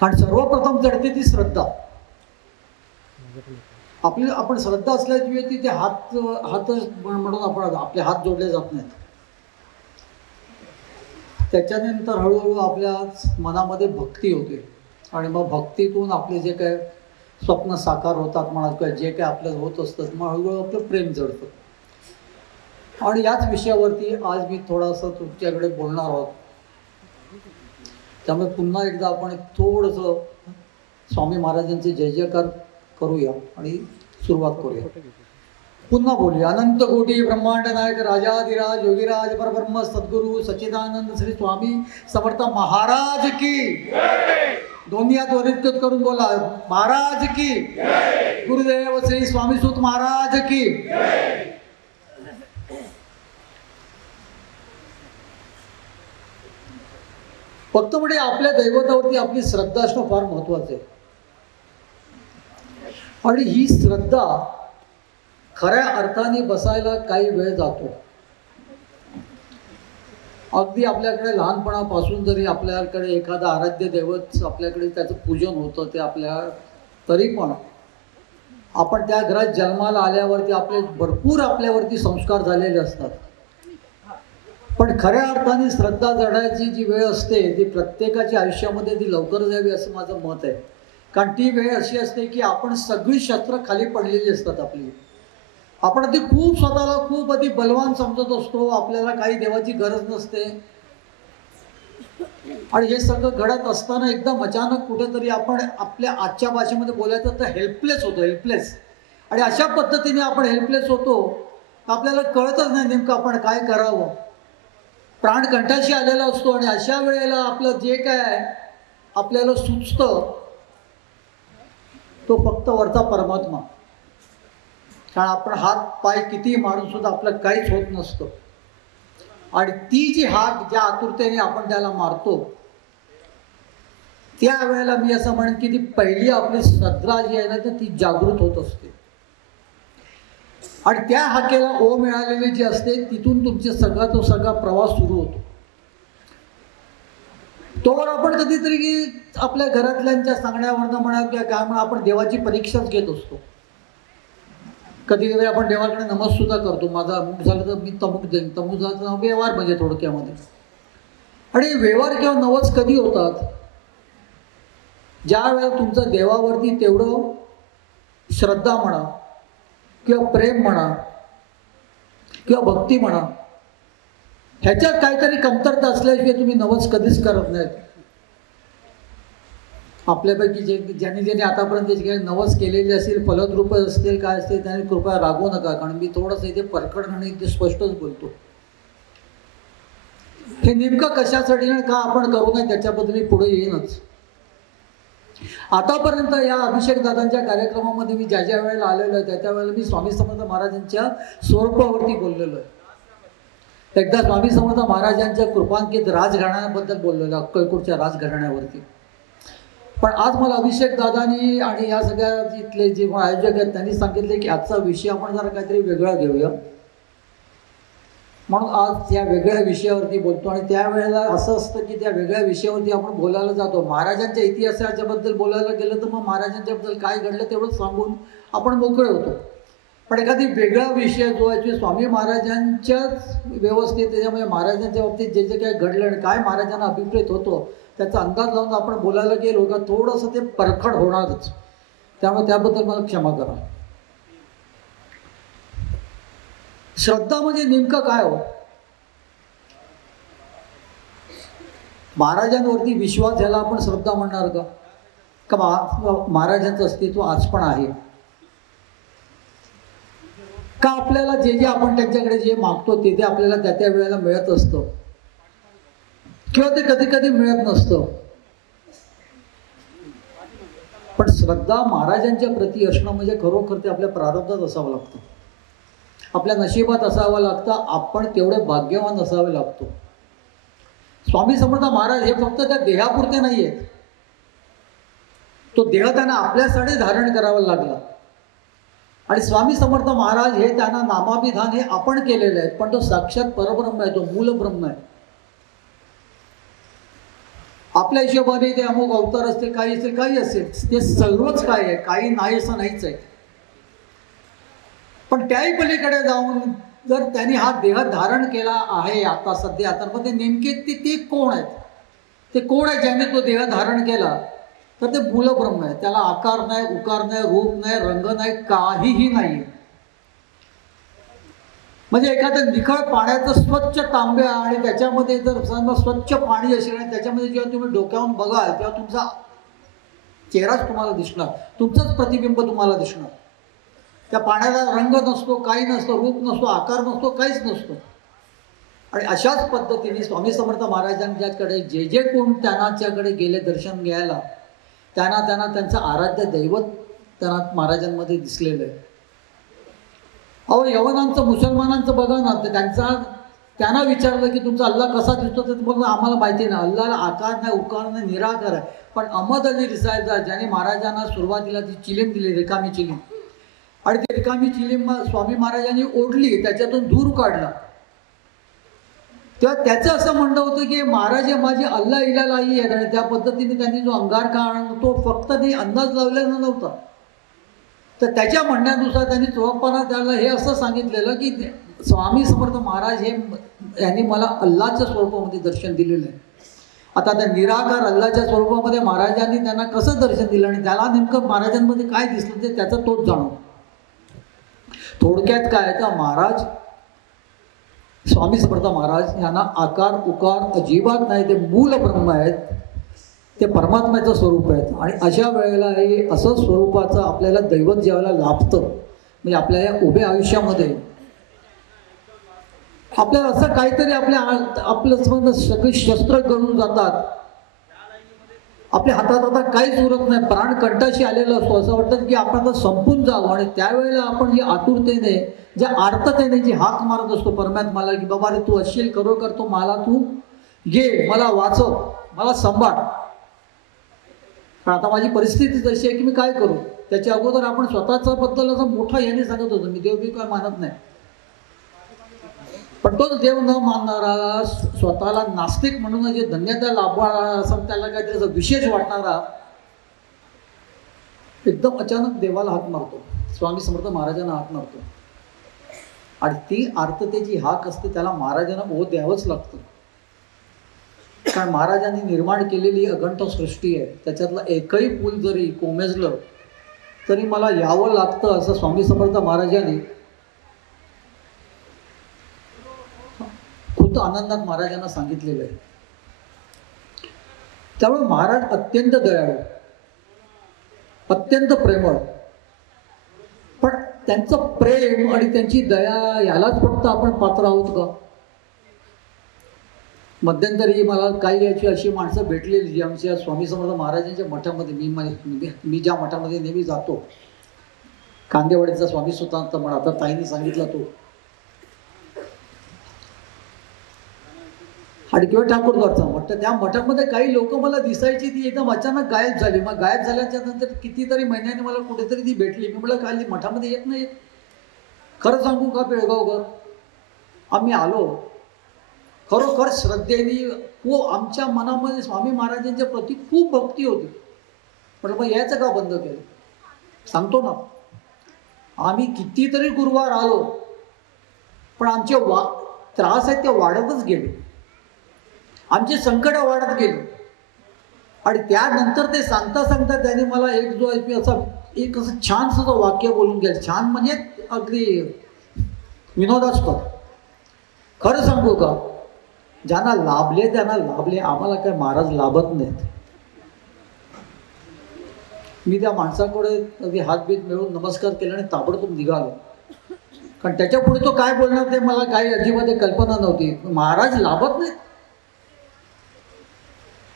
कारण सर्वप्रथम चढते ती श्रद्धा. आपण श्रद्धा असल्याची ते हात म्हणून आपण आपले हात जोडले जात नाहीत. त्याच्यानंतर हळूहळू आपल्या मनामध्ये भक्ती होते आणि मग भक्तीतून आपले जे काय स्वप्न साकार होतात म्हणा किंवा जे काय आपल्याला होत असतं मग हळूहळू आपलं प्रेम जडतं. आणि याच विषयावरती आज मी थोडासा तुमच्याकडे बोलणार आहोत. त्यामुळे पुन्हा एकदा आपण थोडंसं स्वामी महाराजांचे जय जयकार करूया आणि सुरुवात करूया. पुन्हा बोलूया. अनंत कोटी ब्रह्मांड नायक राजाधिराज योगीराज परब्रह्म सद्गुरू सच्चिदानंद श्री स्वामी समर्थ महाराज की. दोन्ही हात वरिष्ठ करून बोला, महाराज की. गुरुदेव श्री स्वामी सुत महाराज की. फक्त म्हणजे आपल्या दैवतावरती आपली श्रद्धा असणं फार महत्वाचं आहे. आणि ही श्रद्धा खऱ्या अर्थाने बसायला काही वेळ जातो. अगदी आपल्याकडे लहानपणापासून जरी आपल्याकडे एखादं आराध्य दैवत आपल्याकडे त्याचं पूजन होतं ते आपल्या तरी पण आपण त्या घरात जन्माला आल्यावरती आपले भरपूर आपल्यावरती संस्कार झालेले असतात. पण खऱ्या अर्थाने श्रद्धा जडायची जी वेळ असते ती प्रत्येकाच्या आयुष्यामध्ये ती लवकर जावी असं माझं मत आहे. कारण ती वेळ अशी असते की आपण सगळी शस्त्र खाली पडलेली असतात आपली. आपण ती खूप स्वतःला खूप अति बलवान समजत असतो. आपल्याला काही देवाची गरज नसते. आणि हे सगळं घडत असताना एकदम अचानक कुठेतरी आपण आपल्या आजच्या भाषेमध्ये बोलायचं तर हेल्पलेस होतो. हेल्पलेस. आणि अशा पद्धतीने आपण हेल्पलेस होतो आपल्याला कळतच नाही नेमकं आपण काय करावं. प्राण कंठाशी आलेला असतो आणि अशा वेळेला आपलं जे काय आपल्याला सुचतं तो फक्त वरचा परमात्मा. कारण आपण हात पाय किती मारून सुद्धा आपलं काहीच होत नसतं. आणि ती जी हात ज्या आतुरतेने आपण त्याला मारतो त्या वेळेला मी असं म्हणेन की ती पहिली आपली श्रद्धा जी आहे ना तर ती जागृत होत असते. आणि त्या हाकेला ओ मिळालेली जी असते तिथून तुमचे तो सगळा प्रवास सुरू होतो. तोवर आपण कधीतरी की आपल्या घरातल्यांच्या सांगण्यावरनं म्हणा किंवा काय म्हणा आपण देवाची परीक्षाच घेत असतो. कधी कधी आपण देवाकडे नमस सुद्धा करतो. माझा अमुक झालं तर मी तमुक देईन. तमुक झालं तर व्यवहार म्हणजे थोडक्यामध्ये. आणि व्यवहार किंवा नवस कधी होतात ज्या वेळेला तुमचं देवावरती तेवढं श्रद्धा म्हणा किंवा प्रेम म्हणा किंवा भक्ती म्हणा ह्याच्यात काहीतरी कमतरता असल्याशिवाय तुम्ही नवस कधीच करत नाहीत. आपल्यापैकी ज्यांनी आतापर्यंत जे नवस केलेले असतील फलद्रूप असतील काय असतील त्यांनी कृपया रागवू नका. कारण मी थोडंसं इथे परखड आणि इथे स्पष्टच बोलतो. हे नेमकं कशासाठी आणि का आपण करू नये त्याच्याबद्दल मी पुढे येईनच. आतापर्यंत या अभिषेक दादांच्या कार्यक्रमामध्ये मी ज्या ज्या वेळेला आलेलो आहे त्या वेळेला मी स्वामी समर्थ महाराजांच्या स्वरूपावरती बोललेलो आहे. एकदा स्वामी समर्थ महाराजांच्या कृपांकित राजघराण्याबद्दल बोललेलो आहे, अक्कलकोटच्या राजघराण्यावरती. पण आज मला अभिषेक दादांनी आणि या सगळ्या इथले जे आयोजक आहेत त्यांनी सांगितले की आजचा विषय आपण जरा काहीतरी वेगळा घेऊया. म्हणून आज या वेगळ्या विषयावरती बोलतो. आणि त्यावेळेला असं असतं की त्या वेगळ्या विषयावरती आपण बोलायला जातो. महाराजांच्या इतिहासाच्याबद्दल बोलायला गेलं तर मग महाराजांच्याबद्दल काय घडलं तेवढंच सांगून आपण मोकळे होतो. पण एखादी वेगळा विषय जो आहे तो स्वामी महाराजांच्याच व्यवस्थित त्याच्यामुळे महाराजांच्या बाबतीत जे जे काय घडलं आणि काय महाराजांना अभिप्रेत होतो त्याचा अंदाज लावून आपण बोलायला गेलो का थोडंसं ते परखड होणारच. त्यामुळे त्याबद्दल मला क्षमा करा. श्रद्धा म्हणजे नेमकं काय हो? महाराजांवरती विश्वास ह्याला आपण श्रद्धा म्हणणार का महाराजांचं अस्तित्व आज पण आहे का? आपल्याला जे जे आपण त्यांच्याकडे जे मागतो ते ते आपल्याला त्या त्या वेळेला मिळत असतं किंवा ते कधी कधी मिळत नसतं. पण श्रद्धा महाराजांच्या प्रती असणं म्हणजे खरोखर ते आपल्या प्रारब्धात असावं लागतं, आपल्या नशिबात असावं लागतं. आपण तेवढे भाग्यवान असावे लागतो. स्वामी समर्थ महाराज हे फक्त त्या देहापुरते नाही आहेत. तो देह त्यांना आपल्यासाठी धारण करावा लागला. आणि स्वामी समर्थ महाराज हे त्यांना नामाभिधान हे आपण केलेले आहेत. पण तो साक्षात परब्रह्म आहे, तो मूल ब्रह्म आहे. आपल्या हिशोबाने ते अमुक अवतार असतील काही असेल काही असेल ते सर्वच काय आहे, काही नाही असं नाहीच आहे. पण त्याही पलीकडे जाऊन जर त्यांनी हा देह धारण केला आहे आता सध्या, तर मग ते नेमके ते कोण आहेत? ते कोण आहे ज्याने तो देह धारण केला? तर ते मूलब्रह्म आहे. त्याला आकार नाही, उकार नाही, रूप नाही, रंग नाही, काहीही नाही. म्हणजे एखादं निखळ पाण्याचं स्वच्छ तांब्या आणि त्याच्यामध्ये जर स्वच्छ पाणी असेल आणि त्याच्यामध्ये जेव्हा तुम्ही डोक्यावरून बघाल तेव्हा तुमचा चेहराच तुम्हाला दिसणार, तुमचंच प्रतिबिंब तुम्हाला दिसणार. त्या पाण्याला रंग नसतो, काही नसतो, रूप नसतो, आकार नसतो, काहीच नसतो. आणि अशाच पद्धतीने स्वामी समर्थ महाराजांच्याकडे जे जे कोण त्यांच्याकडे गेले दर्शन घ्यायला, त्यांना त्यांचं आराध्य दैवत त्यांना महाराजांमध्ये दिसलेलं आहे. अहो यवनांचं, मुसलमानांचं बघा ना, त्यांना विचारलं की तुमचा अल्लाह कसा दिसतो, तर बघा आम्हाला माहिती नाही. अल्लाला आकार नाही, उकार नाही, निराकार आहे. पण अहमद अली रिसायचा ज्याने महाराजांना सुरुवातीला ती चिलीम दिली, रिकामी चिलीम, आणि ती रिकामी चिलीम स्वामी महाराजांनी ओढली, त्याच्यातून धूर काढला, तेव्हा त्याचं असं म्हणणं होतं की महाराज हे माझे अल्लाह इलाही आहेत. आणि त्या पद्धतीने त्यांनी जो अंगार काढला तो फक्त ते अंदाज लावलेला नव्हता. तर त्याच्या म्हणण्यानुसार त्यांनी चोळप्पांना त्याला हे असं सांगितलेलं की स्वामी समर्थ महाराज यांनी मला अल्लाच्या स्वरूपामध्ये दर्शन दिलेलं आहे. आता त्या निराकार अल्लाच्या स्वरूपामध्ये महाराजांनी त्यांना कसं दर्शन दिलं आणि त्याला नेमकं महाराजांमध्ये काय दिसलं ते त्याचा तोच जाणव. थोडक्यात काय तर महाराज स्वामी समर्थ महाराज यांना आकार उकार अजिबात नाही, ते मूल ब्रह्म आहेत, ते परमात्म्याचं स्वरूप आहेत. आणि अशा वेळेला हे असं स्वरूपाचं आपल्याला दैवत ज्यावेळेला लाभतं, म्हणजे आपल्या या उभ्या आयुष्यामध्ये आपल्याला असं काहीतरी आपलं सगळे शस्त्र गळून जातात, आपल्या हातात आता काहीच उरत नाही, प्राण कंठाशी आलेला असतो, असं वाटतं की आपण आता संपून जावं. आणि त्यावेळेला आपण जी आतुरतेने, ज्या आर्ततेने जी हाक मारत असतो परमात्म्याला की बाबा रे तू असशील खरोखर, तो मला तू घे, मला वाचव, मला सांभाळ. पण आता माझी परिस्थिती तशी आहे की मी काय करू. त्याच्या अगोदर आपण स्वतःचा बद्दल असं मोठा याने सांगत होतो, मी देव बी काय मानत नाही. पण तोच देव न मानणारा, स्वतःला नास्तिक म्हणून जे धन्यता लाभणारा, असं त्याला काहीतरी असं विशेष वाटणारा, एकदम अचानक देवाला हाक मारतो, स्वामी समर्थ महाराजांना हाक मारतो. आणि ती आर्ततेची हाक असते, त्याला महाराजांना ओ द्यावंच लागतं. कारण महाराजांनी निर्माण केलेली अगंठ सृष्टी आहे, त्याच्यातलं एकही फूल जरी कोमेजलं तरी मला यावं लागतं, असं स्वामी समर्थ महाराजांनी खुद्द आनंदात महाराजांना सांगितलेलं आहे. त्यामुळे महाराज अत्यंत दयाळू, अत्यंत प्रेमळ. पण त्यांचं प्रेम आणि त्यांची दया यालाच फक्त आपण पात्र आहोत का? मध्यंतरी मला काही याची अशी माणसं भेटलेली जी आमच्या स्वामी समर्थ महाराजांच्या मठामध्ये, मी ज्या मठामध्ये नेहमी जातो, कांदेवाडीचा स्वामी सुतांत मठ, आता ताईंनी सांगितला तो, आणि किंवा ठाकूरद्वारचा मठ, त्या मठामध्ये काही लोक मला दिसायची, ती एकदम अचानक गायब झाली. मग गायब झाल्याच्या नंतर कितीतरी महिन्यांनी मला कुठेतरी ती भेटली. मी म्हटलं काय मठामध्ये येत नाही? खरं सांगू का पेळगावकर, आम्ही आलो खरोखर श्रद्धेने, आमच्या मनामध्ये स्वामी महाराजांच्या प्रती खूप भक्ती होती. पण मग यायचं का बंद केलं? सांगतो ना, आम्ही कितीतरी गुरुवार आलो, पण आमचे त्रास आहेत ते वाढतच गेले, आमची संकट वाढत गेली. आणि त्यानंतर ते सांगता सांगता त्यांनी मला एक असं छानसं वाक्य बोलून गेलं. छान म्हणजे अगदी विनोदास्पद. खरं सांगू का, ज्यांना लाभले त्यांना लाभले, आम्हाला काय महाराज लाभत नाहीत. मी त्या माणसाकडे अगदी हातबीत मिळून नमस्कार केला आणि ताबडतोब निघालो. कारण त्याच्या पुढे तो काय बोलणार ते मला काही अजिबात कल्पना नव्हती. महाराज लाभत नाहीत.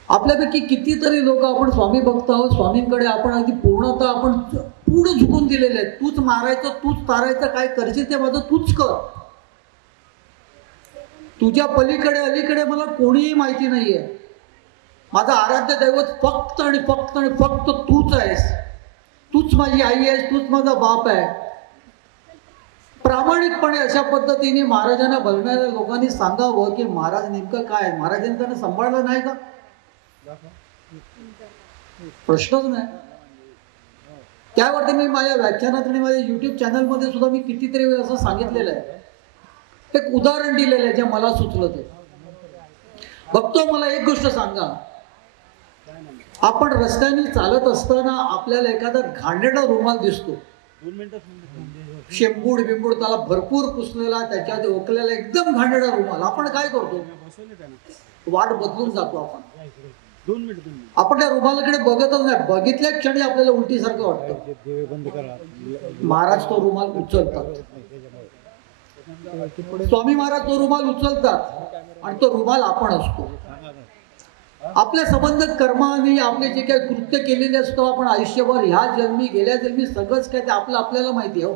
आपल्यापैकी कितीतरी लोक आपण स्वामी भक्त आहोत, स्वामींकडे आपण अगदी पूर्णतः आपण पूर्ण झुकून दिलेले आहेत. तूच मारायचं, तूच तारायचं, काय करशील ते माझं तूच कर, तुझ्या पलीकडे अलीकडे मला कोणीही माहिती नाहीये. माझं आराध्य दैवत फक्त आणि फक्त आणि फक्त तूच आहेस, तूच माझी आई आहेस, तूच माझा बाप आहे. प्रामाणिकपणे अशा पद्धतीने महाराजांना बघणाऱ्या लोकांनी सांगावं की महाराज नेमकं काय, महाराजांनी त्यांना सांभाळलं नाही का? प्रश्नच नाही. त्यावरती मी माझ्या व्याख्यानात आणि माझ्या YouTube चॅनलमध्ये सुद्धा मी कितीतरी वेळ असं सांगितलेलं आहे एक उदाहरण दिलेलं आहे जे मला सुचलं ते. बघतो, मला एक गोष्ट सांगा, आपण रस्त्याने चालत असताना आपल्याला एखादा घाणेरडा रुमाल दिसतो, शेंबूड बिंबूड त्याला भरपूर पुसलेला, त्याच्यात ओकलेला एकदम घाणेरडा रुमाल. आपण काय करतो? वाट बदलून जातो. आपण त्या रुमालाकडे बघतच नाही. बघितल्या क्षणी आपल्याला उलटीसारखं वाटतं. महाराज तो रुमाल उचलतात. स्वामी महाराज तो रुमाल उचलतात आणि तो रुमाल आपण असतो. आपल्या संबंध कर्माने आपले जे काही कृत्य केलेले असतो आपण आयुष्यभर, ह्या जन्मी गेल्या जन्मी सगळंच काय ते आपल्याला माहिती आहे.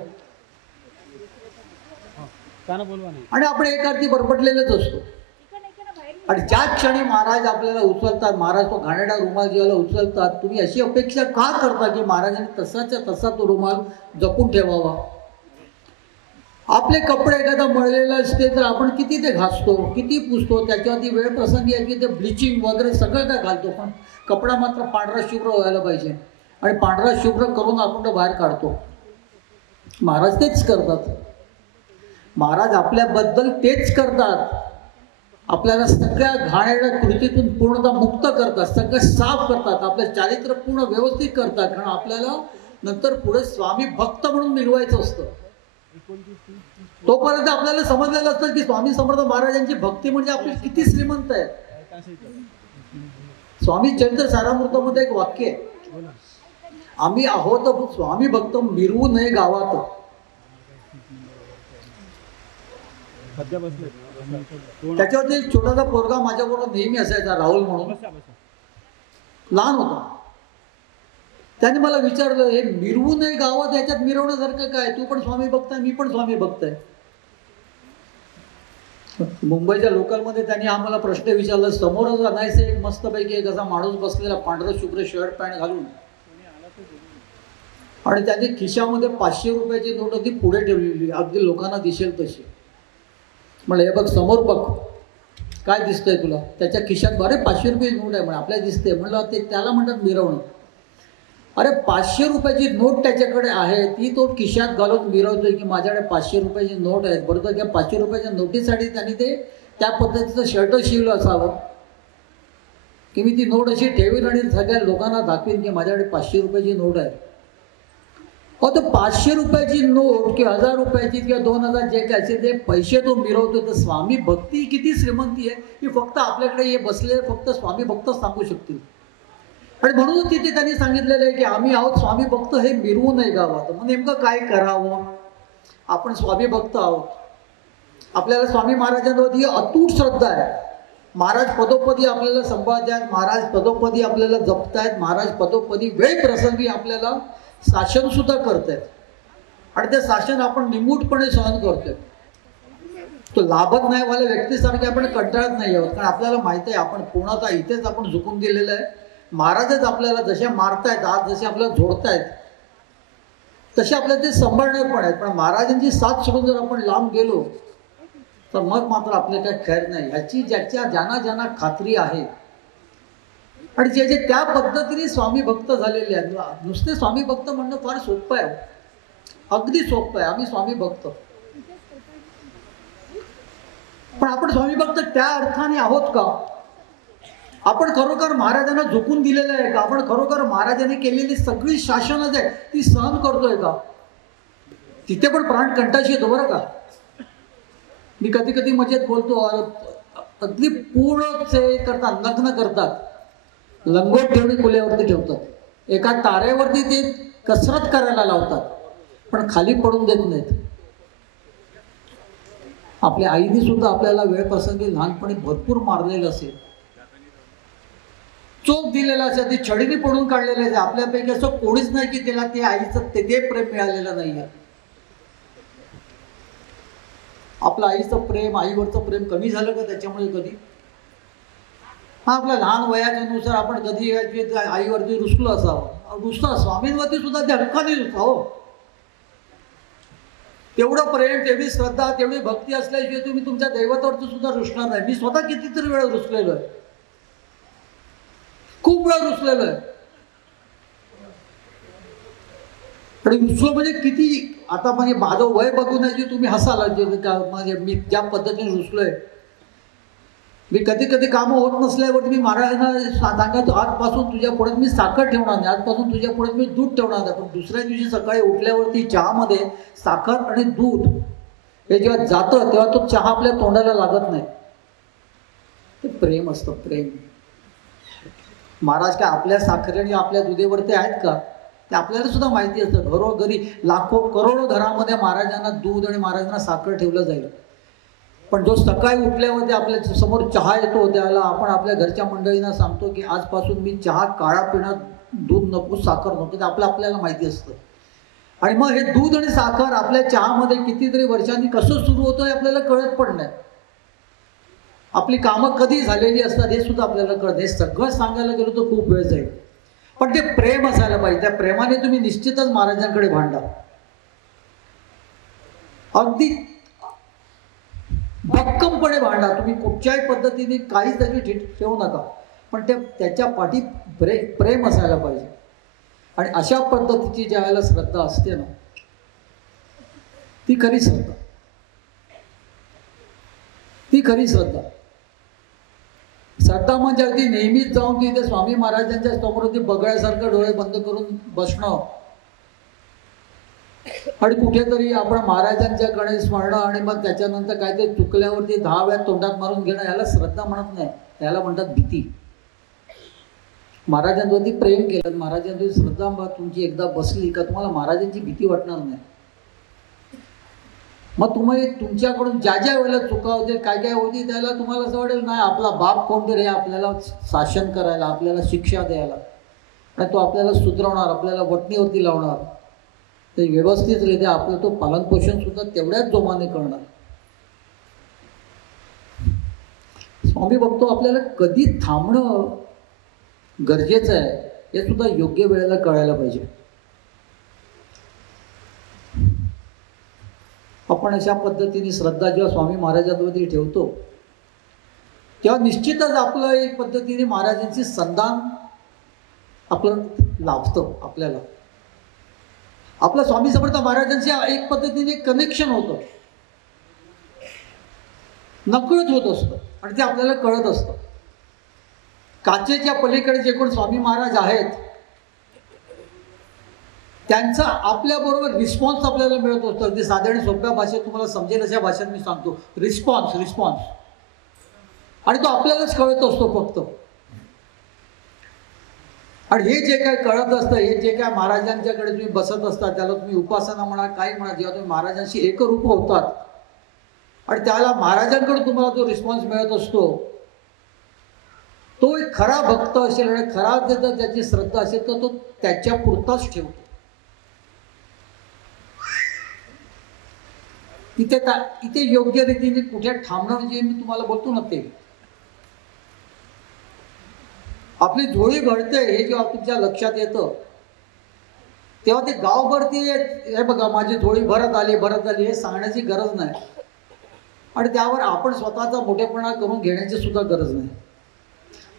आणि आपण एकार्थी बरपटलेलेच असतो. आणि ज्या क्षणी महाराज आपल्याला उचलतात, महाराज तो घाणेरडा रुमाल जेव्हा उचलतात, तुम्ही अशी अपेक्षा का करता की महाराजांनी तसाच्या तसा तो रुमाल जपून ठेवावा? आपले कपडे एखादा मळलेला असते तर आपण किती ते घासतो, किती पुसतो, त्याच्यावरती वेळ प्रसंगी आहे की ते ब्लिचिंग वगैरे सगळं काय घालतो, पण कपडा मात्र पांढरा शुभ्र व्हायला पाहिजे. आणि पांढरा शुभ्र करून आपण तो बाहेर काढतो. महाराज तेच करतात. महाराज आपल्याबद्दल तेच करतात. आपल्याला सगळ्या घाणेरड्या कृतीतून पूर्णतः मुक्त करतात, सगळं साफ करतात, आपलं चारित्र्य पूर्ण व्यवस्थित करतात. कारण आपल्याला नंतर पुढे स्वामी भक्त म्हणून मिळवायचं असतं. तोपर्यंत आपल्याला समजलेलं असतं की स्वामी समर्थ महाराजांची भक्ती म्हणजे आपली किती श्रीमंत आहे. स्वामी चरित्र सारामृतामध्ये एक वाक्य आहे, आम्ही आहोत स्वामी भक्त मिरवू नये गावात. त्याच्यावरती एक छोटासा पोरगा माझ्याबरोबर नेहमी असायचा, राहुल म्हणून, लहान होता. त्याने मला विचारलं, हे मिरवू नये गावात, याच्यात मिरवण्यासारखं काय? तू पण स्वामी भक्त आहे, मी पण स्वामी भक्त आहे. मुंबईच्या लोकलमध्ये त्यांनी आम्हाला प्रश्न विचारला. समोरच आणायचं एक मस्तपैकी एक असा माणूस बसलेला, पांढरं शुभ्र शर्ट पॅन्ट घालून, आणि त्याने खिशामध्ये 500 रुपयाची नोट होती पुढे ठेवलेली, अगदी लोकांना दिसेल तशी. म्हणलं, हे बघ समोर बघ, काय दिसतंय तुला? त्याच्या खिशात, अरे 500 रुपये नोट आहे म्हणे, आपल्याला दिसते. म्हणलं, ते त्याला म्हणतात मिरवणं. अरे 500 रुपयाची नोट त्याच्याकडे आहे, ती तो खिशात घालून मिरवतोय की माझ्याकडे 500 रुपयाची नोट आहे. बरोबर, त्या 500 रुपयाच्या नोटीसाठी त्यांनी ते त्या पद्धतीचं शर्ट शिवलं असावं की मी ती नोट अशी ठेवीन आणि सगळ्या लोकांना दाखवीन की माझ्याकडे 500 रुपयाची नोट आहे. अहो, तर 500 रुपयाची नोट किंवा 1000 रुपयाची किंवा 2000 जे काय असेल ते पैसे तो मिरवतो. तर स्वामी भक्ती किती श्रीमंती आहे की फक्त आपल्याकडे हे बसले फक्त स्वामी भक्तच सांगू शकतील. आणि म्हणून तिथे त्यांनी सांगितलेलं आहे की आम्ही आहोत स्वामी भक्त, हे मिरवू नये गावात. मग नेमकं काय करावं? आपण स्वामी भक्त आहोत, आपल्याला स्वामी महाराजांवरती अतूट श्रद्धा आहे. महाराज पदोपदी आपल्याला सांभाळतात, महाराज पदोपदी आपल्याला जपतायत, महाराज पदोपदी वेळ प्रसंगी आपल्याला शासन सुद्धा करतायत. आणि ते शासन आपण निमूटपणे सहन करतोय. तो लाभत नाही वाल्या व्यक्तीसारखे आपण कंटाळत नाही आहोत, कारण आपल्याला माहिती आहे आपण पूर्णतः इथेच आपण झुकून दिलेलं आहे. महाराजच आपल्याला जसे मारतायत, आज जसे आपल्याला जोडतायत, तसे आपल्याला ते सांभाळणार पण आहेत. पण महाराजांची साथ सोडून जर आपण लांब गेलो तर मग मात्र आपले काही खैर नाही. ह्याची ज्यांना खात्री आहे आणि जे त्या पद्धतीने स्वामी भक्त झालेले आहेत. नुसते स्वामी भक्त म्हणणं फार सोपं आहे, अगदी सोपं आहे. आम्ही स्वामी भक्त, पण आपण स्वामी भक्त त्या अर्थाने आहोत का? आपण खरोखर महाराजांना झोकून दिलेलं आहे का? आपण खरोखर महाराजांनी केलेली सगळी शासनं जे ती सहन करतोय का? तिथे पण प्राण कंटाशी येतो बरं का. मी कधी कधी मजेत बोलतो, अगदी पूर्ण ते करतात, नग्न करतात, लंगोट ठेवणी कुल्यावरती ठेवतात, एका तारेवरती ते कसरत करायला लावतात, पण खाली पडून देत नाहीत. आपल्या आईने सुद्धा आपल्याला वेळ प्रसंगी लहानपणी भरपूर मारलेलं असेल, चोप दिलेला असेल, ती छडीने पडून काढलेलं आहे. आपल्यापैकी असं कोणीच नाही की त्याला ते आईचं ते प्रेम मिळालेलं नाही आहे. आपलं आईचं प्रेम, आईवरचं प्रेम कमी झालं का त्याच्यामुळे कधी? हा, आपल्या लहान वयाच्यानुसार आपण कधी आईवरती रुसलो असावं, रुसता स्वामींवरती सुद्धा ते हक्काने रुसता. हो, तेवढं प्रेम, तेवढी श्रद्धा, तेवढी भक्ती असल्याशिवाय तुम्ही तुमच्या दैवतावरती सुद्धा रुसणार नाही. मी स्वतः कितीतरी वेळ रुसलेलो आहे, खूप वेळ रुसलेलो आहे. आणि रुसलो म्हणजे किती, आता म्हणजे माझं वय बघून तुम्ही हसाल म्हणजे मी ज्या पद्धतीने रुसलोय. मी कधी कधी कामं होत नसल्यावरती मी महाराजांना सांगायचो आजपासून तुझ्या पुढे मी साखर ठेवणार नाही, आजपासून तुझ्या पुढे मी दूध ठेवणार नाही. पण दुसऱ्या दिवशी सकाळी उठल्यावरती चहामध्ये साखर आणि दूध हे जेव्हा जातं तेव्हा तो चहा आपल्या तोंडाला लागत नाही. ते प्रेम असतं, प्रेम. महाराज काय आपल्या साखरे आणि आपल्या दुधेवरती आहेत का ते आपल्याला सुद्धा माहिती असतं. घरोघरी लाखो करोडो घरामध्ये महाराजांना दूध आणि महाराजांना साखर ठेवलं जाईल. पण जो सकाळी उठल्यावरती आपल्या समोर चहा येतो त्याला आपण आपल्या घरच्या मंडळींना सांगतो की आजपासून मी चहा काळा पिणार, दूध नको, साखर नको, ते आपल्याला माहिती असतं. आणि मग हे दूध आणि साखर आपल्या चहामध्ये कितीतरी वर्षांनी कसं सुरू होतं हे आपल्याला कळत पण नाही. आपली कामं कधी झालेली असतात हे सुद्धा आपल्याला कळत. हे सगळं सांगायला गेलो तर खूप वेळ जाईल. पण ते प्रेम असायला पाहिजे. त्या प्रेमाने तुम्ही निश्चितच महाराजांकडे भांडा. अगदी भक्कमपणे भांडा. तुम्ही कुठच्याही पद्धतीने काहीच त्याची ठेवू नका. पण त्याच्या पाठी प्रेम असायला पाहिजे. आणि अशा पद्धतीची ज्या वेळेला श्रद्धा असते ना ती खरी श्रद्धा. ती खरी श्रद्धा. श्रद्धा म्हणजे अगदी नेहमीच जाऊन तिथे स्वामी महाराजांच्या समोर ती बगळ्यासारखं डोळे बंद करून बसणं आणि कुठेतरी आपण महाराजांच्याकडे स्मरणं आणि मग त्याच्यानंतर काय ते चुकल्यावरती 10 वेळा तोंडात मारून घेणं याला श्रद्धा म्हणत नाही, याला म्हणतात भीती. महाराजांवरती प्रेम केलं, महाराजांवरती श्रद्धा तुमची एकदा बसली का तुम्हाला महाराजांची भीती वाटणार नाही. मग तुम्ही तुमच्याकडून ज्या ज्या वेळेला चुका होतील काय काय होती त्याला तुम्हाला असं वाटेल नाही आपला बाप कोणतरी आहे आपल्याला शासन करायला, आपल्याला शिक्षा द्यायला, आणि तो आपल्याला सुधरवणार, आपल्याला वटणीवरती लावणार. ते व्यवस्थितरित्या आपलं तो पालनपोषण सुद्धा तेवढ्याच जोमाने करणार. स्वामी बघतो आपल्याला कधी थांबणं गरजेचं आहे हे सुद्धा योग्य वेळेला कळायला पाहिजे. आपण अशा पद्धतीने श्रद्धा जेव्हा स्वामी महाराजांवरती ठेवतो तेव्हा निश्चितच आपलं एक पद्धतीने महाराजांची संधान आपलं लाभतं. आपल्याला आपलं स्वामी समर्थ महाराजांची एक पद्धतीने कनेक्शन होतं, नकळत होत असतं आणि ते आपल्याला कळत असतं. काचेच्या पलीकडे जे कोण स्वामी महाराज आहेत त्यांचा आपल्याबरोबर रिस्पॉन्स आपल्याला मिळत असतो. अगदी साध्या आणि सोप्या भाषेत तुम्हाला समजेल अशा भाषेत मी सांगतो, रिस्पॉन्स. आणि तो आपल्यालाच कळत असतो फक्त. आणि हे जे काय कळत असतं, हे जे काय महाराजांच्याकडे तुम्ही बसत असता त्याला तुम्ही उपासना म्हणा काही म्हणा, जेव्हा तुम्ही महाराजांशी एकरूप होतात आणि त्याला महाराजांकडून तुम्हाला जो रिस्पॉन्स मिळत असतो तो एक खरा भक्त असेल आणि खरा जर त्याची श्रद्धा असेल तर तो त्याच्या पुरताच ठेवतो. इथे योग्य रीतीने कुठे थांबणं जे मी तुम्हाला बोलतो ना ते आपली झोळी भरते हे जेव्हा तुमच्या लक्षात येतं तेव्हा ते गावभरती हे बघा माझी झोळी भरत आली हे सांगण्याची गरज नाही. आणि त्यावर आपण स्वतःचा मोठेपणा करून घेण्याची सुद्धा गरज नाही.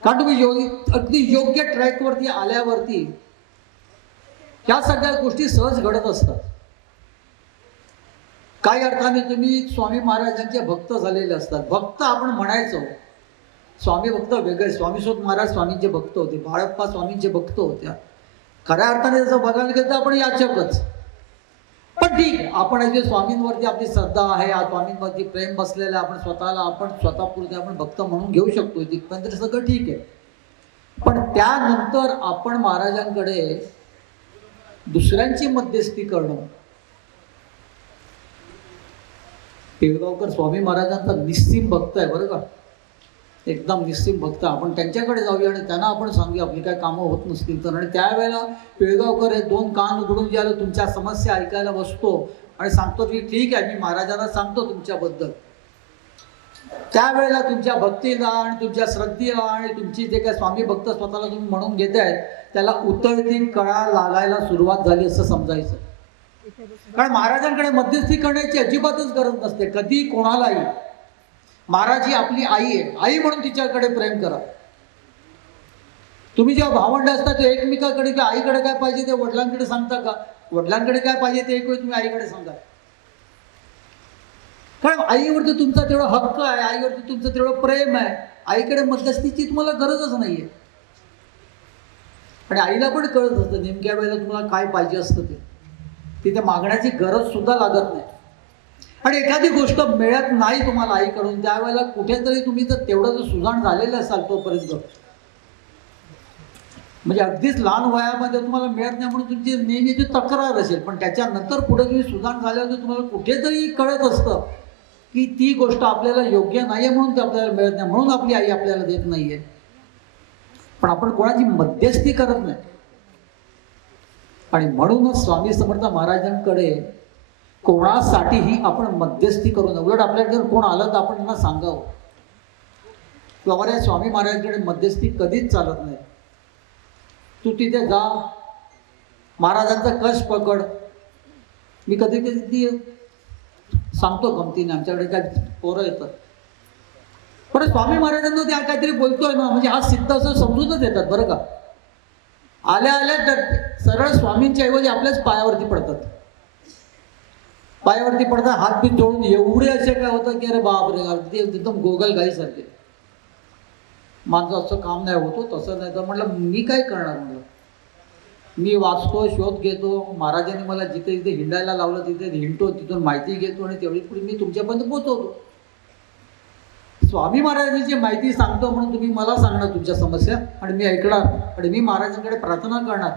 कारण तुम्ही अगदी योग्य ट्रॅकवरती आल्यावरती ह्या सगळ्या गोष्टी सहज घडत असतात. काही अर्थाने तुम्ही स्वामी महाराजांचे भक्त झालेले असतात. भक्त आपण म्हणायचो, स्वामी भक्त वेगळे. स्वामीसोबत महाराज स्वामींचे भक्त होते, बाळप्पा स्वामींचे भक्त होत्या. खऱ्या अर्थाने जसं बघायला गेलं तर आपण याचकच. पण ठीक आहे, आपण जे स्वामींवरती आपली श्रद्धा आहे, स्वामींवरती प्रेम बसलेलं आहे, आपण स्वतःपुरते आपण भक्त म्हणून घेऊ शकतो, तिथपर्यंत सगळं ठीक आहे. पण त्यानंतर आपण महाराजांकडे दुसऱ्यांची मध्यस्थी करणं. पिळगावकर स्वामी महाराजांचा निस्सीम भक्त आहे बरं का, एकदम निस्सीम भक्त. आपण त्यांच्याकडे जाऊया आणि त्यांना आपण सांगूया आपली काय कामं होत नसतील तर. आणि त्यावेळेला पिळगावकर हे 2 कान उघडून ज्याला तुमच्या समस्या ऐकायला बसतो आणि सांगतो की ठीक आहे मी महाराजांना सांगतो तुमच्याबद्दल. त्यावेळेला तुमच्या भक्तीला आणि तुमच्या श्रद्धेला आणि तुमची जे काय स्वामी भक्त स्वतःला तुम्ही म्हणून घेत आहेत त्याला उतरती कळा लागायला सुरुवात झाली असं समजायचं. कारण महाराजांकडे मध्यस्थी करण्याची अजिबातच गरज नसते कधी कोणालाही. महाराज ही आपली आई आहे, आई म्हणून तिच्याकडे प्रेम करा. तुम्ही जेव्हा भावंड असता ते एकमेकाकडे किंवा आईकडे काय पाहिजे ते वडिलांकडे सांगता का? वडिलांकडे काय पाहिजे ते एक वेळ तुम्ही आईकडे सांगा. कारण आईवरती तुमचा तेवढा हक्क आहे, आईवरती तुमचं तेवढं प्रेम आहे. आईकडे मध्यस्थीची तुम्हाला गरजच नाहीये. आणि आईला पण कळत असतं नेमक्या वेळेला तुम्हाला काय पाहिजे असतं ते. तिथे मागण्याची गरज सुद्धा लागत नाही. आणि एखादी गोष्ट मिळत नाही तुम्हाला आईकडून, त्यावेळेला कुठेतरी तुम्ही जर तेवढं जर सुजाण झालेलं असाल तोपर्यंत, म्हणजे अगदीच लहान वयामध्ये तुम्हाला मिळत नाही म्हणून तुमची नेहमीची तक्रार असेल, पण त्याच्यानंतर पुढे तुम्ही सुजाण झाल्यावर तुम्हाला कुठेतरी कळत असतं की ती गोष्ट आपल्याला योग्य नाही आहे म्हणून ते आपल्याला मिळत नाही, म्हणून आपली आई आपल्याला देत नाही आहे. पण आपण कोणाची मध्यस्थी करत नाही. आणि म्हणूनच स्वामी समर्थ महाराजांकडे कोणासाठीही आपण मध्यस्थी करू नये. उलट आपल्याकडे जर कोण आलं तर आपण त्यांना सांगावं की बाबा रे, स्वामी महाराजांकडे मध्यस्थी कधीच चालत नाही. तू तिथे जा, महाराजांचा कश पकड. मी कधी कधी सांगतो गमतीने, आमच्याकडे काय पोरं येतात, पण स्वामी महाराजांना त्या काहीतरी बोलतोय ना म्हणजे हा सिद्ध असं समजूनच येतात बरं का. आल्या आल्या तर सरळ स्वामींच्या ऐवजी आपल्याच पायावरती पडतात. पायावरती पडतात, हात बीत जोडून एवढे असे काय होतं की अरे बापरे, अगदी एकदम गोगल गाईसारखे. माझं असं काम नाही होतो, तसं नाही. तर म्हटलं मी काय करणार, म्हटलं मी वाचतो, शोध घेतो. महाराजांनी मला जिथे जिथे हिंडायला लावलं तिथे हिंडतो, तिथून माहिती घेतो आणि तेवढी पुढे मी तुमच्यापर्यंत पोहोचवतो. स्वामी महाराजांची माहिती सांगतो म्हणून तुम्ही मला सांगणार तुमच्या समस्या आणि मी ऐकणार आणि मी महाराजांकडे प्रार्थना करणार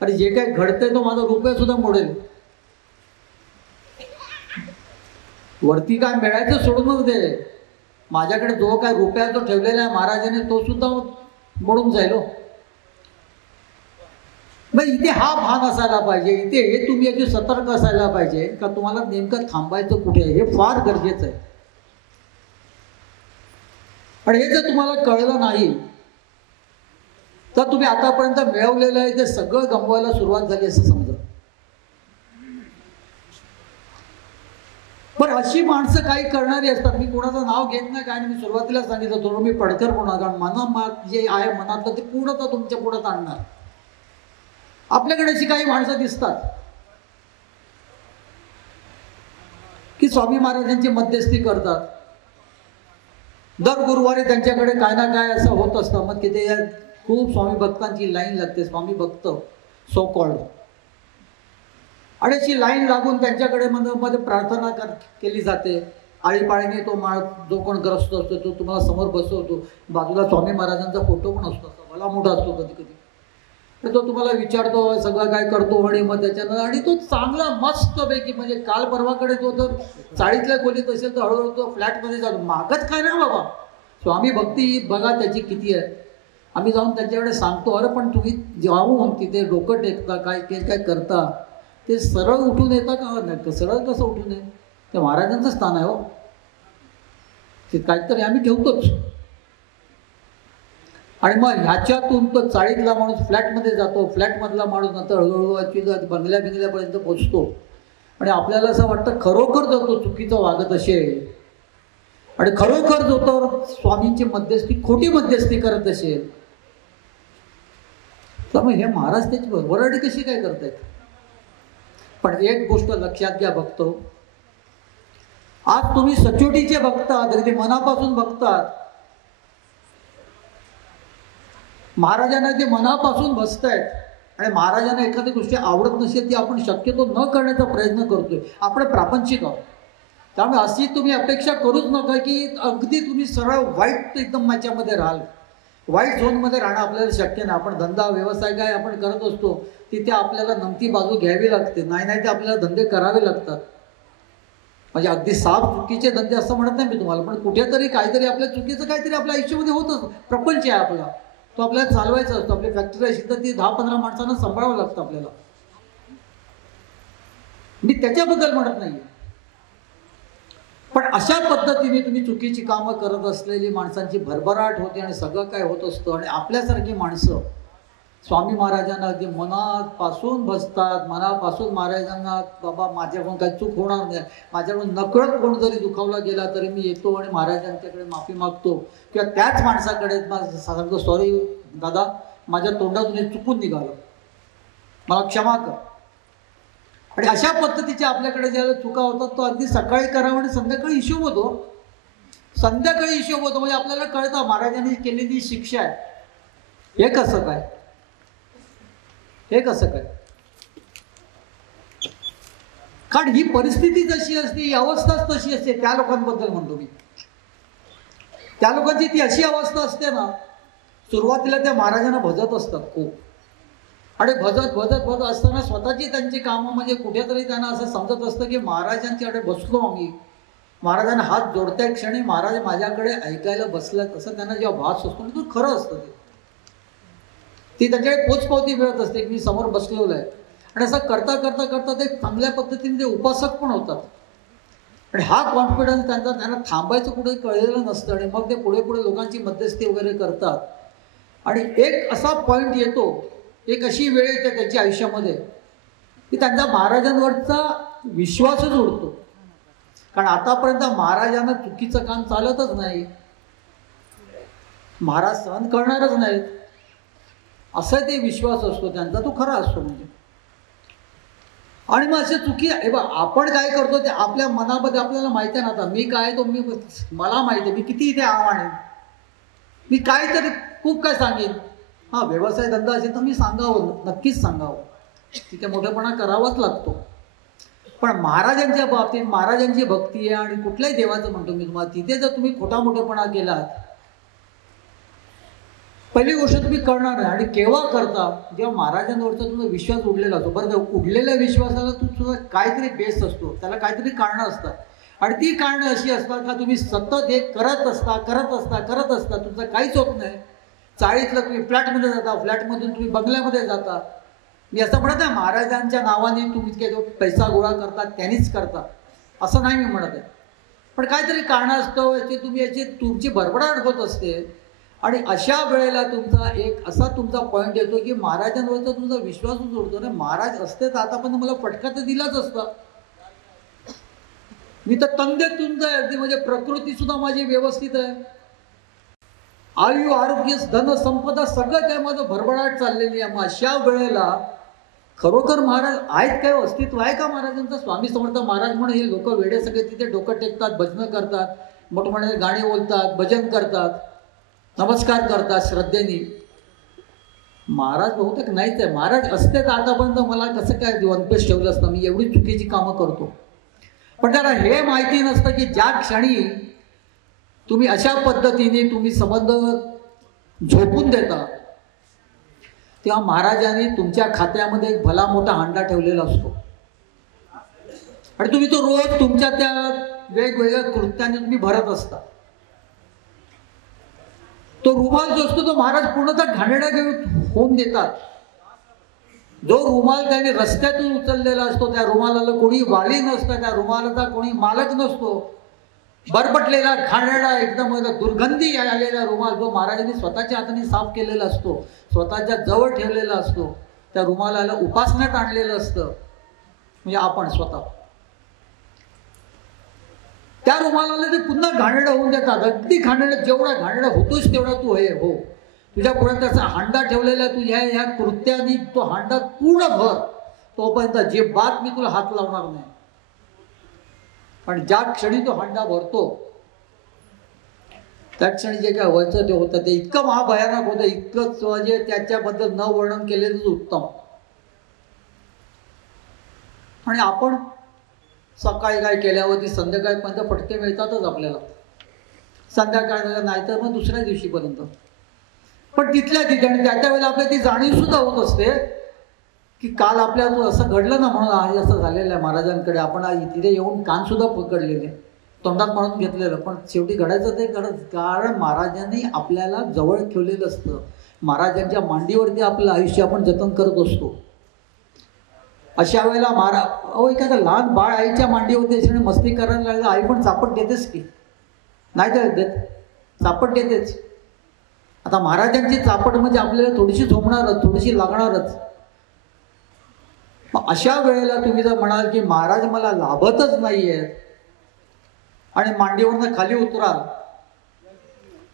आणि जे काही घडतंय तो माझा रुपये सुद्धा मोडेल. वरती काय मिळायचं सोडूनच दे, माझ्याकडे जो काय रुपया जो ठेवलेला आहे महाराजांनी तो सुद्धा मोडून जाईल. मग इथे हा भाग असायला पाहिजे, इथे हे तुम्ही याची सतर्क असायला पाहिजे का तुम्हाला नेमकं थांबायचं कुठे आहे हे फार गरजेचं आहे. आणि हे जर तुम्हाला कळलं नाही तर तुम्ही आतापर्यंत मिळवलेलं आहे ते सगळं गमवायला सुरुवात झाली असं समजा. पण अशी माणसं काही करणारी असतात. मी कोणाचं नाव घेत नाही काय नाही, मी सुरुवातीला सांगितलं थोडं मी पडकर होणार, कारण मनात जे आहे मनातलं ते पूर्णतः तुमच्या पुढे आणणार. आपल्याकडे अशी काही माणसं दिसतात की स्वामी महाराजांची मध्यस्थी करतात. दर गुरुवारी त्यांच्याकडे काय ना काय असं होत असतं. मग तिथे खूप स्वामी भक्तांची लाईन लागते, स्वामी भक्त सो कॉल्ड. आणि अशी लाईन लागून त्यांच्याकडे मध्ये प्रार्थना केली जाते. आळीपाळीने तो जो कोण ग्रस्त असतो तो तुम्हाला समोर बसवतो. बाजूला स्वामी महाराजांचा फोटो पण असतो, भला मोठा असतो कधी कधी. तर तो तुम्हाला विचारतो सगळं काय करतो आणि मग त्याच्यानं आणि तो चांगला मस्तपैकी म्हणजे काल परवाकडे तो जर चाळीतल्या खोलीत असेल तर हळूहळू तो फ्लॅटमध्ये जातो. मागच काय ना बाबा, स्वामी भक्ती बघा त्याची किती आहे. आम्ही जाऊन त्यांच्याकडे सांगतो अरे पण तुम्ही जाऊन तिथे डोकं टेकता काय काय करता ते सरळ उठून येता का नाही, सरळ कसं उठून येईल, ते महाराजांचं स्थान आहे हो. ते काहीतरी आम्ही ठेवतोच. आणि मग ह्याच्यातून तो चाळीतला माणूस फ्लॅटमध्ये जातो, फ्लॅटमधला माणूस नंतर हळूहळू बंगल्यापर्यंत पोचतो. आणि आपल्याला असं वाटतं खरोखर जो तो चुकीचं वागत असेल आणि खरोखर जो तो स्वामींची मध्यस्थी खोटी मध्यस्थी करत असेल तर मग हे महाराज त्याची वरवरडी कशी काय करतायत. पण एक गोष्ट लक्षात घ्या बघतो, आज तुम्ही सचोटीचे बघतात, अगदी मनापासून बघतात. महाराजांना ते मनापासून बसतायत आणि महाराजांना एखादी गोष्टी आवडत नसेल ती आपण शक्यतो न करण्याचा प्रयत्न करतोय. आपण प्रापंचिक आहोत. त्यामुळे अशी तुम्ही अपेक्षा करूच नका की अगदी तुम्ही सरळ वाईट एकदम माझ्यामध्ये राहाल. वाईट झोनमध्ये राहणं आपल्याला शक्य नाही. आपण धंदा व्यवसाय काय आपण करत असतो तिथे आपल्याला नमती बाजू घ्यावी लागते. नाही ते आपल्याला धंदे करावे लागतात. म्हणजे अगदी साफ चुकीचे धंदे असं म्हणत नाही मी तुम्हाला, पण कुठेतरी काहीतरी आपल्या चुकीचं काहीतरी आपल्या आयुष्यामध्ये होत असतं. प्रपंच आहे आपला, तो आपल्याला चालवायचा असतो. आपली फॅक्टरी असेल तर ती 10-15 माणसांना सांभाळावं लागतं आपल्याला. मी त्याच्याबद्दल म्हणत नाही, पण अशा पद्धतीने तुम्ही चुकीची कामं करत असलेली माणसांची भरभराट होते आणि सगळं काय होत असतं. आणि आपल्यासारखी माणसं स्वामी महाराजांना अगदी मनापासून बसतात, मनापासून महाराजांना बाबा माझ्याकडून काही चूक होणार नाही, माझ्याकडून नकळत कोण जरी दुखावला गेला तरी मी येतो आणि महाराजांच्याकडे माफी मागतो. किंवा त्याच माणसाकडे सांगतो सॉरी दादा माझ्या तोंडातून हे चुकून निघालं, मला क्षमा कर. आणि अशा पद्धतीच्या आपल्याकडे ज्याला चुका होतात तो अगदी सकाळी करावा आणि संध्याकाळी हिशोब होतो. संध्याकाळी हिशोब होतो म्हणजे आपल्याला कळतं महाराजांनी केलेली शिक्षा आहे. हे कसं काय, हे कसं काय? कारण ही परिस्थिती जशी असते, ही अवस्थाच तशी असते. त्या लोकांबद्दल म्हणतो मी. त्या लोकांची ती अशी अवस्था असते ना, सुरुवातीला त्या महाराजांना भजत असतात खूप, आणि भजत भजत भजत असताना स्वतःची त्यांची कामं म्हणजे कुठेतरी त्यांना असं समजत असतं की महाराजांच्याकडे बसलो आम्ही, महाराजांना हात जोडत्या क्षणी महाराज माझ्याकडे ऐकायला बसलात, असं त्यांना जेव्हा भास असतो तो खरं असतं. ती त्यांच्याकडे पोचपावती मिळत असते की मी समोर बसलेलो आहे. आणि असं करता करता करता ते चांगल्या पद्धतीने ते उपासक पण होतात. आणि हा कॉन्फिडन्स त्यांना थांबायचं कुठे कळलेलं नसतं. आणि मग ते पुढे पुढे लोकांची मध्यस्थी वगैरे करतात. आणि एक असा पॉईंट येतो, एक अशी वेळ येते त्यांच्या आयुष्यामध्ये की त्यांचा महाराजांवरचा विश्वासच उडतो. कारण आतापर्यंत महाराजांना चुकीचं काम चालतच नाही, महाराज सहन करणारच नाहीत, असा ते विश्वास असतो त्यांचा, तो खरा असतो म्हणजे. आणि मग असे चुकी आहे बा, आपण काय करतो ते आपल्या मनामध्ये आपल्याला माहिती आहे ना. आता मी काय तो मला माहिती आहे मी किती इथे आव्हान, मी काहीतरी खूप काय सांगेन. हा व्यवसाय धंदा असेल तर मी सांगावं, नक्कीच सांगावं, तिथे मोठेपणा करावाच लागतो. पण महाराजांच्या बाबतीत महाराजांची भक्ती आहे आणि कुठल्याही देवाचं म्हणतो मी तुम्हाला, तिथे जर तुम्ही खोटा मोठेपणा केलात, पहिली गोष्ट तुम्ही करणार नाही. आणि केव्हा करता, जेव्हा महाराजांवरचा तुमचा विश्वास उडलेला असतो. बरं, उडलेल्या विश्वासाला तुझा काहीतरी बेस असतो, त्याला काहीतरी कारणं असतात. आणि ती कारणं अशी असतात का तुम्ही सतत हे करत असता तुमचं काहीच होत नाही. चाळीतलं तुम्ही फ्लॅटमध्ये जाता, फ्लॅटमधून तुम्ही बंगल्यामध्ये जाता. मी असं म्हणत आहे महाराजांच्या नावाने तुम्ही काही पैसा गोळा करता त्यांनीच करता असं नाही मी म्हणत आहे. पण काहीतरी कारणं असतं, याची तुमची भरभराट होत असते. आणि अशा वेळेला तुमचा एक असा तुमचा पॉईंट येतो की महाराजांवरचा तुमचा विश्वासच उडतो ना. महाराज असते तर आतापर्यंत मला फटका तर दिलाच असता. मी तर तंद्यात तुमचं आहे, अगदी म्हणजे प्रकृती सुद्धा माझी व्यवस्थित आहे, आयु आरोग्य धन संपदा सगळं काय माझं भरभराट चाललेली आहे. मग अशा वेळेला खरोखर महाराज आहेत काय, अस्तित्व आहे का महाराजांचं? स्वामी समर्थ महाराज म्हणून हे लोक वेडे सगळे तिथे डोकं टेकतात, भजनं करतात, मोठमोठे गाणी बोलतात, भजन करतात, नमस्कार करतात श्रद्धेने. महाराज बहुतेक नाहीच आहे. महाराज असते तर आतापर्यंत मला कसं काय वनपेश ठेवलं असतं, मी एवढी चुकीची कामं करतो. पण त्याला हे माहिती नसतं की ज्या क्षणी तुम्ही अशा पद्धतीने तुम्ही संबंध झोपून देता, तेव्हा महाराजांनी तुमच्या खात्यामध्ये एक भला मोठा हांडा ठेवलेला असतो. आणि तुम्ही तो रोज तुमच्या त्या वेगवेगळ्या कृत्याने तुम्ही भरत असता. तो रुमाल जो असतो तो महाराज पूर्णतः घाणेरडा घेऊन होऊन देतात. जो रुमाल त्याने रस्त्यातून उचललेला असतो, त्या रुमालाला कोणी वाली नसतं, त्या रुमालाचा कोणी मालक नसतो, बरबटलेला घाणेरडा एकदम दुर्गंधी आलेला रुमाल जो महाराजांनी स्वतःच्या हाताने साफ केलेला असतो, स्वतःच्या जवळ ठेवलेला असतो, त्या रुमालाला उपासण्यात आणलेलं असतं म्हणजे आपण स्वतः. त्या रुमालाला ते पुन्हा घाणेरडं होऊन देतात. अगदी घाणेरडं, जेवढा घाणेरडा होतोच तेवढा तू हे हो. तुझ्या पुढे त्याचा हांडा ठेवलेला, तुझ्या ह्या कृत्याने तो हांडा पूर्ण भर, तोपर्यंत जे बात मी तुला हात लावणार नाही. पण ज्या क्षणी तो हांडा भरतो त्या क्षणी जे काय व्हायचं ते होतं, ते इतकं महाभयानक होतं, इतकंच म्हणजे त्याच्याबद्दल न वर्णन केलेलंच उत्तम. आणि आपण सकाळी काय केल्यावरती संध्याकाळपर्यंत फटके मिळतातच आपल्याला, संध्याकाळ नाही तर मग दुसऱ्या दिवशीपर्यंत. पण तिथल्या ठिकाणी त्या वेळेला आपल्याला ती जाणीव सुद्धा होत असते की काल आपल्याला असं घडलं ना म्हणून आज असं झालेलं आहे महाराजांकडे. आपण तिथे येऊन कान सुद्धा पकडलेले, तोंडात म्हणून घेतलेलं, पण शेवटी घडायचं ते घडत. कारण महाराजांनी आपल्याला जवळ ठेवलेलं असतं. महाराजांच्या मांडीवरती आपलं आयुष्य आपण जतन करत असतो. अशा वेळेला एखादं लहान बाळ आईच्या मांडीवरती असणे मस्ती करायला लागलं, आई पण चापट देतेच की नाही तर देत, चापट देतेच. आता महाराजांची चापट म्हणजे आपल्याला थोडीशी झोपणारच, थोडीशी लागणारच. मग अशा वेळेला तुम्ही जर म्हणाल की महाराज मला लाभतच नाहीये आणि मांडीवरनं खाली उतराल,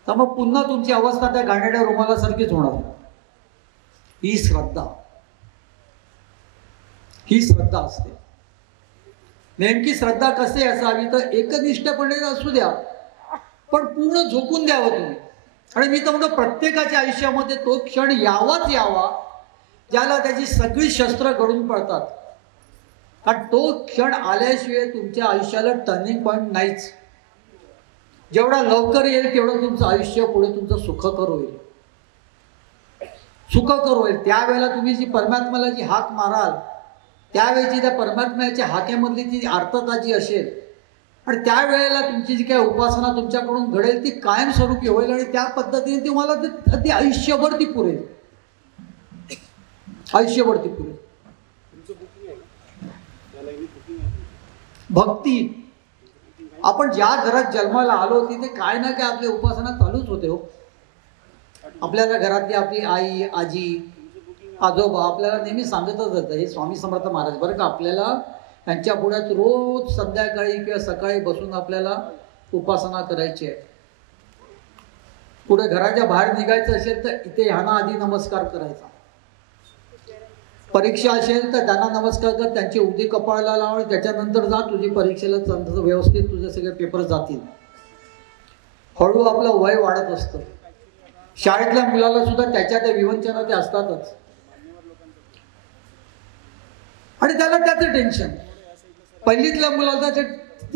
तर मग पुन्हा तुमची अवस्था त्या घाणेरड्या रुमालासारखीच होणार. ही श्रद्धा असते. नेमकी श्रद्धा कसे असावी तर एकनिष्ठपणे असू द्या, पण पूर्ण झोकून द्यावं तुम्ही. आणि मी तर म्हणतो प्रत्येकाच्या आयुष्यामध्ये तो क्षण यावाच यावा ज्याला त्याची सगळी शस्त्र गळून पडतात. कारण तो क्षण आल्याशिवाय तुमच्या आयुष्याला टर्निंग पॉईंट नाहीच. जेवढा लवकर येईल तेवढं तुमचं आयुष्य पुढे तुमचं सुखकर होईल, सुखकर होईल. त्यावेळेला तुम्ही जी परमात्म्याला जी हाक माराल त्यावेळेची त्या परमात्म्याच्या हाकेमधली जी आर्तता जी असेल आणि त्यावेळेला तुमची जी काही उपासना तुमच्याकडून घडेल ती कायमस्वरूपी होईल आणि त्या पद्धतीने तुम्हाला ती आयुष्यभर ती पुरेल, आयुष्यभर ती पुरेल. भक्ती, आपण ज्या घरात जन्माला आलो तिथे काय ना काय आपली उपासना चालूच होते हो. आपल्याला घरातली आपली आई, आजी, आजोबा आपल्याला नेहमी सांगतच जातं. हे स्वामी समर्थ महाराज बरं का, आपल्याला त्यांच्या पुढ्यात रोज संध्याकाळी किंवा सकाळी बसून आपल्याला उपासना करायची आहे. पुढे घराच्या बाहेर निघायचं असेल तर इथे ह्यांना आधी नमस्कार करायचा. परीक्षा असेल तर त्यांना नमस्कार कर, त्यांची उदी कपाळाला लाव आणि त्याच्यानंतर जा, तुझी परीक्षेला व्यवस्थित तुझे सगळे पेपर जातील. हळू आपलं वय वाढत असतं. शाळेतल्या मुलाला सुद्धा त्याच्या त्या विवंचना ते असतातच आणि त्याला त्याचं टेन्शन. पहिलीतल्या मुलाला ते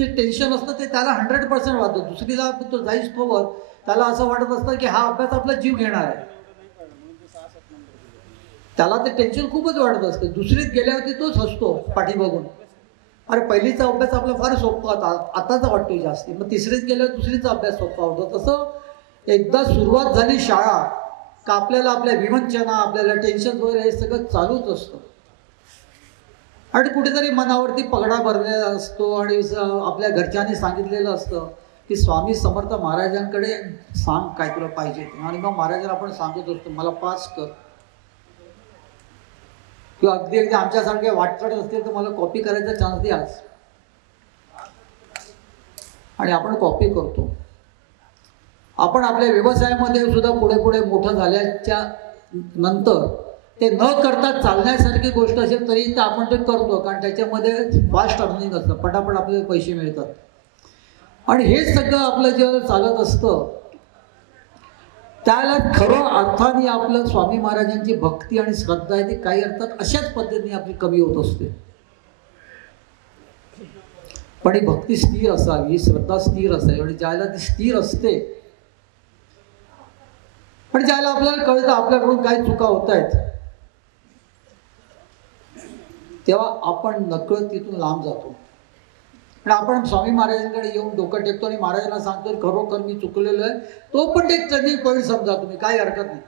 टेन्शन असतं ते त्याला 100% वाटतं. दुसरीला तो जाईस तोवर त्याला असं वाटत असतं की हा अभ्यास आपला जीव घेणार आहे. त्याला ते टेन्शन खूपच वाटत असते. दुसरीत गेल्यावरती तोच हसतो पाठी बघून, अरे पहिलीचा अभ्यास आपला फार सोपा होता, आताचा वाटतो जास्ती. मग तिसरीत गेल्यावर दुसरीचा अभ्यास सोपा होतो. तसं एकदा सुरुवात झाली शाळा का आपल्याला आपल्या विवंचना, आपल्याला टेन्शन वगैरे हे सगळं चालूच असतं आणि कुठेतरी मनावरती पगडा भरलेला असतो आणि आपल्या घरच्यांनी सांगितलेलं असतं की स्वामी समर्थ महाराजांकडे सांग काय तुला पाहिजे. आणि मग महाराजांना आपण सांगत असतो मला पास कर, किंवा अगदी अगदी आमच्यासारखे वाटकट असतील तर मला कॉपी करायचा चान्स द्या. आणि आपण कॉपी करतो. आपण आपल्या व्यवसायामध्ये सुद्धा पुढे पुढे मोठं झाल्याच्या नंतर ते न करता चालण्यासारखी गोष्ट असेल तरी तर आपण ते करतो, कारण त्याच्यामध्ये फास्ट अर्निंग असतं, पटापट आपल्याला पैसे मिळतात. आणि हे सगळं आपलं जेव्हा चालत असतं त्याला खरं अर्थाने आपलं स्वामी महाराजांची भक्ती आणि श्रद्धा आहे ती काही अर्थात अशाच पद्धतीने आपली कमी होत असते. पण ही भक्ती स्थिर असावी, श्रद्धा स्थिर असावी. आणि ज्याला ती स्थिर असते आणि ज्याला आपल्याला कळतं आपल्याकडून काही चुका होत आहेत तेव्हा आपण नकळत तिथून लांब जातो आणि आपण स्वामी महाराजांकडे येऊन डोकं टेकतो आणि महाराजांना सांगतो खरोखर मी चुकलेलो आहे. तो पण एक टर्निंग पॉईंट समजा तुम्ही, काही हरकत नाही.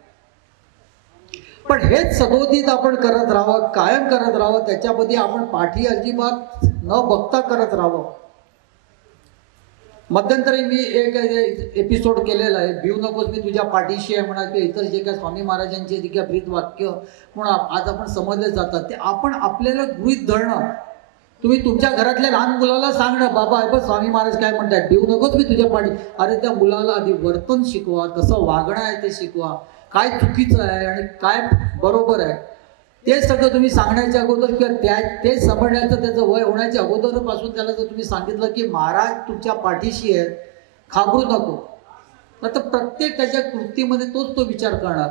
पण हेच सदोदित आपण करत राहावं, कायम करत राहावं, त्याच्यामध्ये आपण पाठी अजिबात न बघता करत राहावं. मध्यंतरी मी एक एपिसोड केलेला आहे, भिऊ नकोस मी तुझ्या पाठीशी आहे म्हणा, किंवा इतर जे काय स्वामी महाराजांचे जे काय ब्रीद वाक्य म्हणून आज आपण समजले जातात ते आपण आपल्याला गृहीत धरणं. तुम्ही तुमच्या घरातल्या लहान मुलाला सांगणं बाबा हे पण स्वामी महाराज काय म्हणतात, भिऊ नकोस मी तुझ्या पाठी. अरे त्या मुलाला आधी वर्तन शिकवा, कसं वागणं आहे ते शिकवा, काय चुकीचं आहे आणि काय बरोबर आहे ते सगळं तुम्ही सांगण्याच्या अगोदर किंवा ते समजण्याचं त्याचं वय होण्याच्या अगोदरपासून त्याला जर तुम्ही सांगितलं की महाराज तुमच्या पाठीशी आहे, घाबरू नको, तर प्रत्येक त्याच्या कृतीमध्ये तोच तो विचार करणार.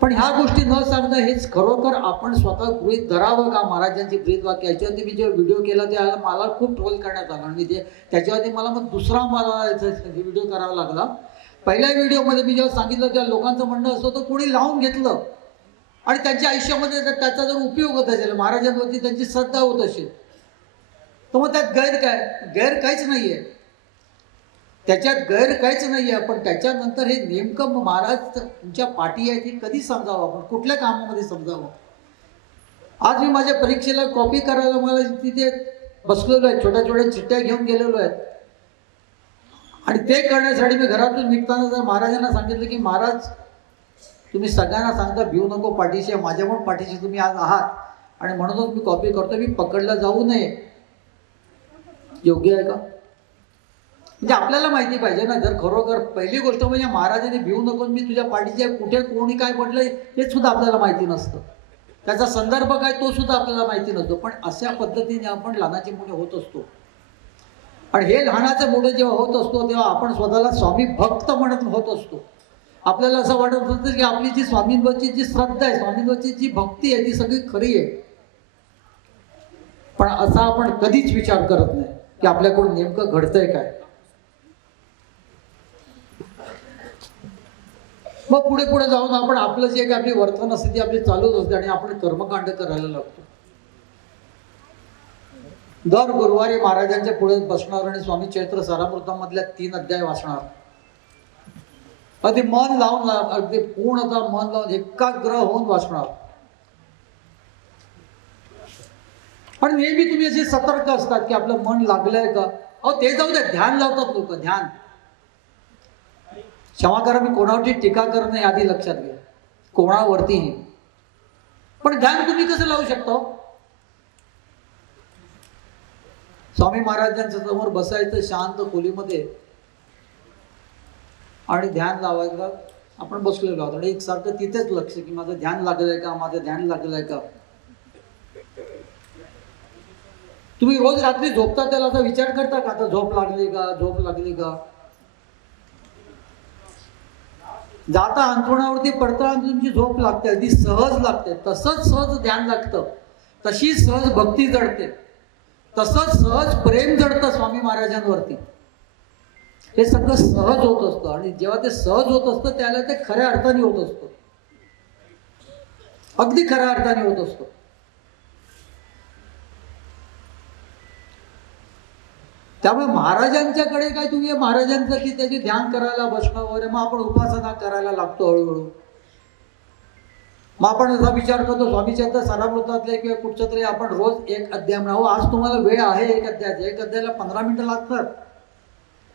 पण ह्या गोष्टी न सांगणं हेच खरोखर आपण स्वतः गृहीत धरावं का महाराजांची ब्रीद वाक्य. याच्यावरती मी जेव्हा व्हिडिओ केला त्याला मला खूप ट्रोल करण्यात आला आणि ते त्याच्यावरती मला मग दुसरा व्हिडिओ करावा लागला. पहिल्या व्हिडिओमध्ये मी जेव्हा सांगितलं तेव्हा लोकांचं म्हणणं असं होतं कोणी लावून घेतलं आणि त्यांच्या आयुष्यामध्ये त्याचा जर उपयोग होत असेल, महाराजांवरती त्यांची श्रद्धा होत असेल तर मग त्यात गैर काहीच नाही आहे, त्याच्यात गैर काहीच नाही आहे. पण त्याच्यानंतर हे नेमकं महाराज तुमच्या पाठी आहे ती कधी समजावं, आपण कुठल्या कामामध्ये समजावं. आज मी माझ्या परीक्षेला कॉपी करायला मला तिथे बसलेलो आहे, छोट्या छोट्या चिठ्ठ्या घेऊन गेलेलो आहेत आणि ते करण्यासाठी मी घरातून निघताना जर महाराजांना सांगितलं की महाराज तुम्ही सगळ्यांना सांगता भिऊ नको पाठीशी, माझ्या पण पाठीशी तुम्ही आज आहात आणि म्हणूनच मी कॉपी करतो, मी पकडला जाऊ नये, योग्य आहे का? म्हणजे आपल्याला माहिती पाहिजे ना. जर खरोखर पहिली गोष्ट म्हणजे महाराजांनी भिऊ नको मी तुझ्या पाठीशी, कुठे कोणी काय म्हटलं हे सुद्धा आपल्याला माहिती नसतं. त्याचा संदर्भ काय तो सुद्धा आपल्याला माहिती नसतो, पण अशा पद्धतीने आपण लहानाचे मोठे होत असतो. आणि हे लहानाचे मोठे जेव्हा होत असतो तेव्हा आपण स्वतःला स्वामी भक्त म्हणत होत असतो. आपल्याला असं वाटत होतं की आपली जी स्वामींवरची जी श्रद्धा आहे, स्वामींवरची जी भक्ती आहे ती सगळी खरी आहे. पण असा आपण कधीच विचार करत नाही की आपल्याकडून नेमकं घडतंय काय. मग पुढे पुढे जाऊन आपण आपलं जे काही आपली वर्तन असते ती आपली चालूच असते आणि आपण कर्मकांड करायला लागतो. दर गुरुवारी महाराजांच्या पुढे बसणार आणि स्वामी चैत्र सारामृतामधल्या 3 अध्याय वाचणार. अगदी मन लावून, अगदी पूर्णतः मन लावून एकाग्र होऊन वाचणार. पण नेहमी तुम्ही असे सतर्क असतात की आपलं मन लागलंय का. अहो ते जाऊ दे, ध्यान लावतात लोक. ध्यान, क्षमा करा मी कोणावरची टीका करत नाही, आधी लक्षात घ्या, कोणावरतीही. पण ध्यान तुम्ही कसं लावू शकता. स्वामी महाराजांच्या समोर बसायचं शांत खोलीमध्ये आणि ध्यान लावायला आपण बसलेलो आहोत आणि एकसारखं तिथेच लक्ष की माझं ध्यान लागलंय का, माझं ध्यान लागलंय का. तुम्ही रोज रात्री झोपता त्याला असा विचार करता का आता झोप लागली का, झोप लागली का. जाता अंथरुणावरती पडता तुमची झोप लागते, अगदी सहज लागते. तसंच सहज ध्यान लागतं, तशी सहज भक्ती जडते, तसंच सहज प्रेम जडतं स्वामी महाराजांवरती. हे सगळं सहज होत असतं आणि जेव्हा ते सहज होत असतं त्याला ते खऱ्या अर्थाने होत असतं, अगदी खऱ्या अर्थाने होत असतं. त्यामुळे महाराजांच्याकडे काय तुम्ही महाराजांचं की त्याचे ध्यान करायला बसणं वगैरे, मग आपण उपासना करायला लागतो हळूहळू. मग आपण असा विचार करतो स्वामीच्या सारामृतातले किंवा कुठच्या तरी आपण रोज 1 अध्याय म्हणावं. आज तुम्हाला वेळ आहे 1 अध्यायाचा, 1 अध्यायाला 15 मिनिटं लागतात.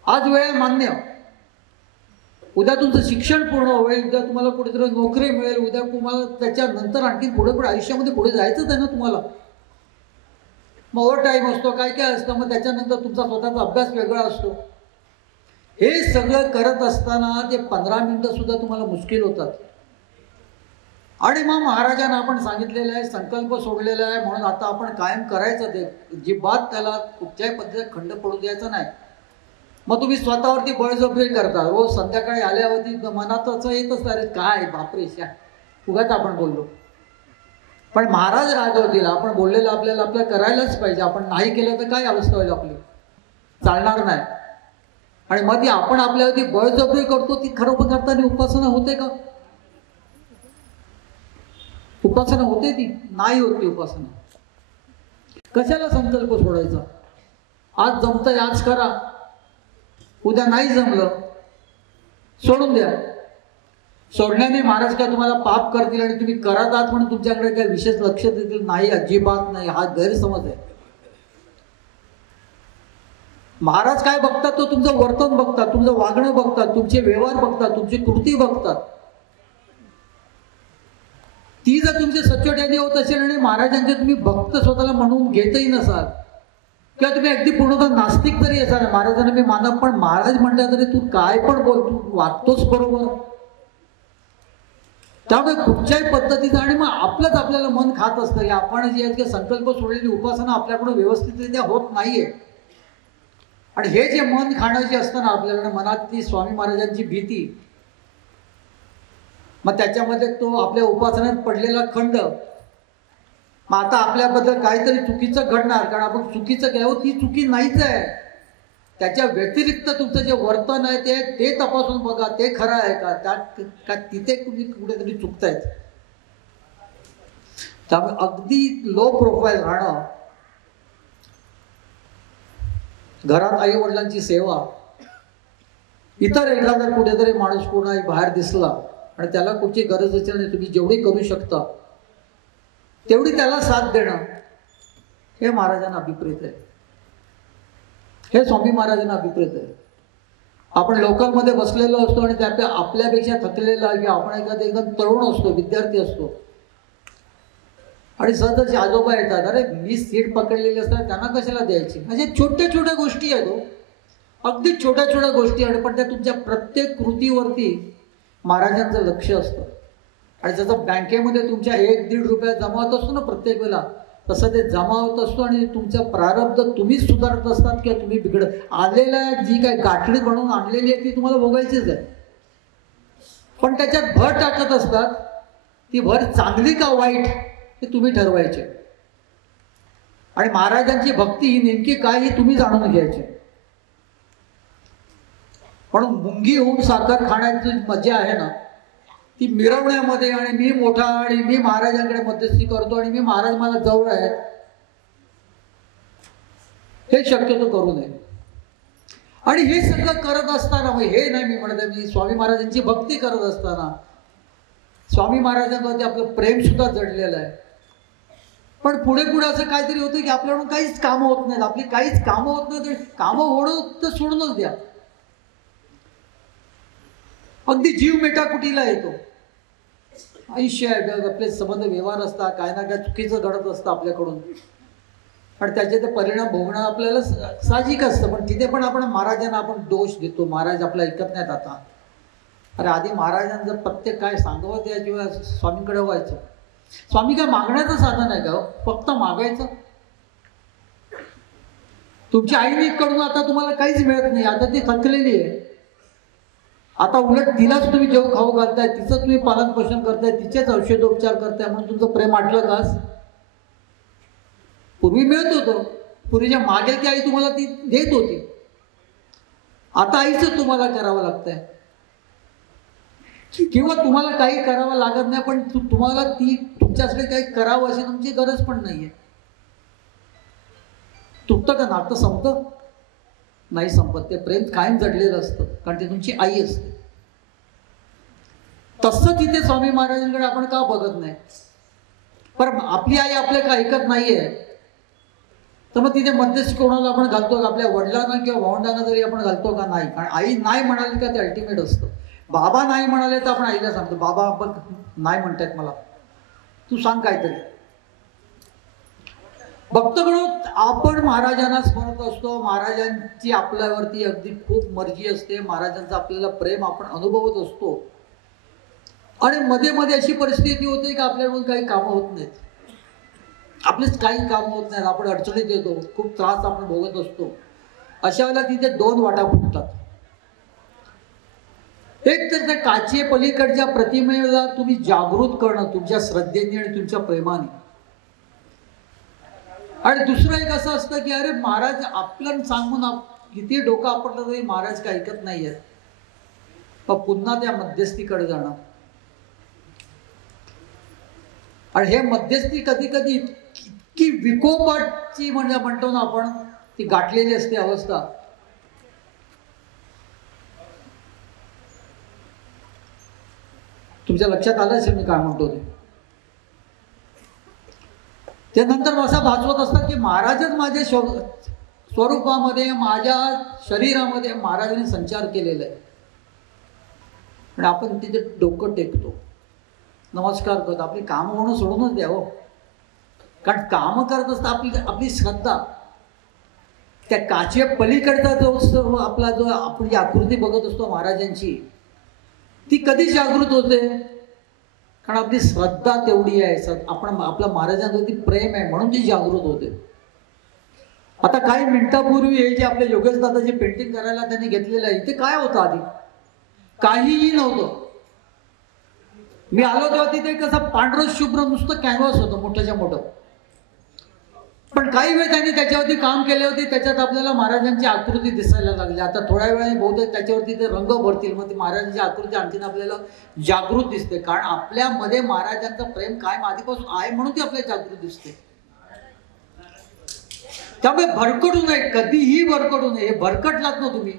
आज वेळ आहे मान्य. उद्या तुमचं शिक्षण पूर्ण होईल, उद्या तुम्हाला कुठेतरी नोकरी मिळेल, उद्या तुम्हाला त्याच्यानंतर आणखी पुढे पुढे आयुष्यामध्ये पुढे जायचंच आहे ना तुम्हाला. मग ओव्हर टाईम असतो, काय काय असतं, मग त्याच्यानंतर तुमचा स्वतःचा अभ्यास वेगळा असतो. हे सगळं करत असताना ते 15 मिनिटं सुद्धा तुम्हाला मुश्किल होतात. आणि मग महाराजांना आपण सांगितलेलं आहे, संकल्प सोडलेला आहे, म्हणून आता आपण कायम करायचं ते. अजिबात त्याला कुठच्याही पद्धतीने खंड पडू द्यायचा नाही. मग तुम्ही स्वतःवरती बळजबरी करता. रोज संध्याकाळी आल्यावरती मनात असं येतच, अरे काय बापरे शा उगाच आपण बोललो. पण महाराज रागवतील, आपण बोललेलं आपल्याला करायलाच पाहिजे. आपण नाही केलं तर काय अवस्था होईल आपली, चालणार नाही. आणि मग ती आपण आपल्यावरती बळजबरी करतो, ती खरोखर करताना उपासना होते का. उपासना होते ती नाही होती. उपासना कशाला संकल्प सोडायचा. आज जमतंय आज करा, उद्या नाही जमलं सोडून द्या. सोडण्याने महाराज काय तुम्हाला पाप करतील आणि तुम्ही करत आहात म्हणून तुमच्याकडे काही विशेष लक्ष देतील नाही, अजिबात नाही. हा गैरसमज आहे. महाराज काय बघतात, तो तुमचं वर्तन बघतात, तुमचं वागणं बघतात, तुमचे व्यवहार बघतात, तुमची कृती बघतात. ती जर तुमची सचोट्याने होत असेल आणि महाराजांचे तुम्ही भक्त स्वतःला म्हणून घेतही नसाल किंवा तुम्ही अगदी पूर्णतः नास्तिक तरी असाल, महाराजांना मी मानव पण महाराज म्हटलं तरी तू काय पण बोल, तू वागतोच बरोबर. त्यामुळे कुठच्याही पद्धतीचं आणि मग आपलंच आपल्याला मन खात असतं की आपण जी आहे संकल्प सोडलेली उपासना आपल्याकडून व्यवस्थितरित्या होत नाहीये. आणि हे जे मन खाणं जे असतं ना आपल्याकडे मनातली स्वामी महाराजांची भीती, मग त्याच्यामध्ये तो आपल्या उपासनेत पडलेला खंड. मग आता आपल्याबद्दल काहीतरी चुकीचं घडणार, कारण आपण चुकीचं केलं, ती चुकी नाहीच आहे. त्याच्या व्यतिरिक्त तुमचं जे वर्तन आहे ते तपासून बघा, ते खरं आहे का, त्यात का तिथे तुम्ही कुठेतरी चुकतायत. त्यामुळे अगदी लो प्रोफाईल राहणं, घरात आई वडिलांची सेवा, इतर एखादा कुठेतरी माणूस कोणाही बाहेर दिसला आणि त्याला कुठची गरज असेल आणि तुम्ही जेवढी करू शकता तेवढी त्याला साथ देणं, हे महाराजांना अभिप्रेत आहे. हे स्वामी महाराजांना अभिप्रेत आहे. आपण लोकलमध्ये बसलेलो असतो आणि त्या आपल्यापेक्षा थकलेला किंवा आपण एखादा एकदम तरुण असतो, विद्यार्थी असतो आणि सहज आजोबा येतात, अरे मी सीट पकडलेली असतात त्यांना कशाला द्यायची. म्हणजे छोट्या छोट्या गोष्टी आहेत, अगदी छोट्या छोट्या गोष्टी आहेत, पण त्या तुमच्या प्रत्येक कृतीवरती महाराजांचं लक्ष असतं. आणि जसं बँकेमध्ये तुमच्या 1-1.5 रुपया जमा होत असतो ना प्रत्येक वेळेला, तसं ते जमा होत असतो आणि तुमचं प्रारब्ध तुम्हीच सुधारत असतात किंवा तुम्ही बिघडत आलेल्या जी काय गाठडी बनवून आणलेली आहे ती तुम्हाला भोगायचीच आहे. पण त्याच्यात भर टाकत असतात, ती भर चांगली का वाईट हे तुम्ही ठरवायचे. आणि महाराजांची भक्ती ही नेमकी काय ही तुम्ही जाणून घ्यायची. म्हणून मुंगी होऊन साखर खाण्याची मजा आहे ना, ती मिरवण्यामध्ये आणि मी मोठा आणि मी महाराजांकडे मध्यस्थी करतो आणि मी महाराज मला जवळ आहेत, हे शक्यतो करू नये. आणि हे सगळं करत असताना, हे नाही मी म्हणत आहे, मी स्वामी महाराजांची भक्ती करत असताना स्वामी महाराजांवरती आपलं प्रेम सुद्धा जडलेलं आहे. पण पुढे पुढे असं काहीतरी होतं की आपल्याकडून काहीच कामं होत नाहीत, आपली काहीच कामं होत नाही. कामं होणं तर सोडूनच द्या, अगदी जीव मेटाकुटीला येतो. आयुष्य आहे, आपले संबंध व्यवहार असतात, काय ना काय चुकीचं घडत असतं आपल्याकडून, पण त्याचे ते परिणाम भोगणं आपल्याला साहजिक असतं. पण तिथे पण आपण महाराजांना आपण दोष देतो, महाराज आपला ऐकत नाहीत आता. अरे आधी महाराजांना जर प्रत्येक काय सांगावं त्याशिवाय स्वामींकडे व्हायचं. स्वामी काय मागण्याचं साधन आहे का? फक्त मागायचं. तुमची आईकडून आता तुम्हाला काहीच मिळत नाही, आता ती थकलेली आहे. आता उलट तिलाच तुम्ही जेव खाऊ घालताय, तिचं तुम्ही पालन पोषण करताय, तिचेच औषधोपचार करताय, म्हणून तुमचं प्रेम आटलं कास? पूर्वी मिळत होतं, पूर्वीच्या मागेल ती आई तुम्हाला ती देत होती. आता आईचं तुम्हाला करावं लागतंय, किंवा तुम्हाला काही करावं लागत नाही, पण तुम्हाला ती तुमच्यासाठी काही करावं अशी तुमची गरज पण नाहीये. तुटतं का नातं? संपतं? नाही संपत. ते प्रेम कायम जडलेलं असतं, कारण ते तुमची आई असते. तसं तिथे स्वामी महाराजांकडे आपण का बघत नाही? पण आपली आई आपल्या का ऐकत नाहीये, तर मग तिथे मध्यस्थी कोणाला आपण घालतो का? आपल्या वडिलांना किंवा भावंडांना जरी आपण घालतो का? नाही. कारण आई नाही म्हणाली का ते अल्टिमेट असतं. बाबा नाही म्हणाले तर आपण आईला सांगतो, बाबा आपण नाही म्हणतायत, मला तू सांग काहीतरी. भक्तगण आपण महाराजांना स्मरत असतो, महाराजांची आपल्यावरती अगदी खूप मर्जी असते, महाराजांचं आपल्याला प्रेम आपण अनुभवत असतो. आणि मध्ये मध्ये अशी परिस्थिती होते की आपल्याकडून काही कामं होत नाहीत, आपलेच काही कामं होत नाहीत, आपण अडचणीत येतो, खूप त्रास आपण भोगत असतो. अशा वेळेला तिथे 2 वाटा फुटतात. एक तर त्या काचे पलीकडच्या प्रतिमेला तुम्ही जागृत करणं तुमच्या श्रद्धेने आणि तुमच्या प्रेमाने. आणि दुसरं एक असं असतं की अरे महाराज आपलं सांगून किती डोकं आपटलं तरी महाराज काय ऐकत नाहीये, मग पुन्हा त्या मध्यस्थीकडे जाणं. आणि हे मध्यस्थी कधी कधी इतकी विकोपाची म्हणजे म्हणतो ना आपण, ती गाठलेली असते अवस्था. तुमच्या लक्षात आलं असेल मी काय म्हणतो ते. त्यानंतर असं भासवत असतात की महाराजच माझ्या स्वरूपामध्ये, माझ्या शरीरामध्ये महाराजांनी संचार केलेला आहे. आणि आपण तिथे डोकं टेकतो, नमस्कार करतो. आपली कामं म्हणून सोडूनच द्यावं, कारण कामं करत असता आपली श्रद्धा त्या काचे पलीकडचा जो आपला जो आपण जी आकृती बघत असतो महाराजांची, ती कधी जागृत होते? कारण आपली श्रद्धा तेवढी आहे, आपण आपल्या महाराजांवरती प्रेम आहे म्हणून ती जागृत होते. आता काही मिनिटापूर्वी हे जे आपल्या योगेश दादा जे पेंटिंग करायला त्यांनी घेतलेलं आहे, ते काय होतं? आधी काहीही नव्हतं. मी आलो तेव्हा तिथे कसं पांढरं शुभ्र नुसतं कॅनव्हास होतं, मोठ्याच्या मोठं. पण काही वेळ त्यांनी त्याच्यावरती काम केले होते, त्याच्यात आपल्याला महाराजांची आकृती दिसायला लागली. आता थोड्या वेळाने बहुतेक त्याच्यावरती ते रंग भरतील, मग ती महाराजांची आकृती आणखीन आपल्याला जागृत दिसते. कारण आपल्यामध्ये महाराजांचं प्रेम कायम आधीपासून आहे म्हणून ती आपल्याला जागृत दिसते. त्यामुळे भरकटू नये, कधीही भरकटू नये. हे भरकटलात ना तुम्ही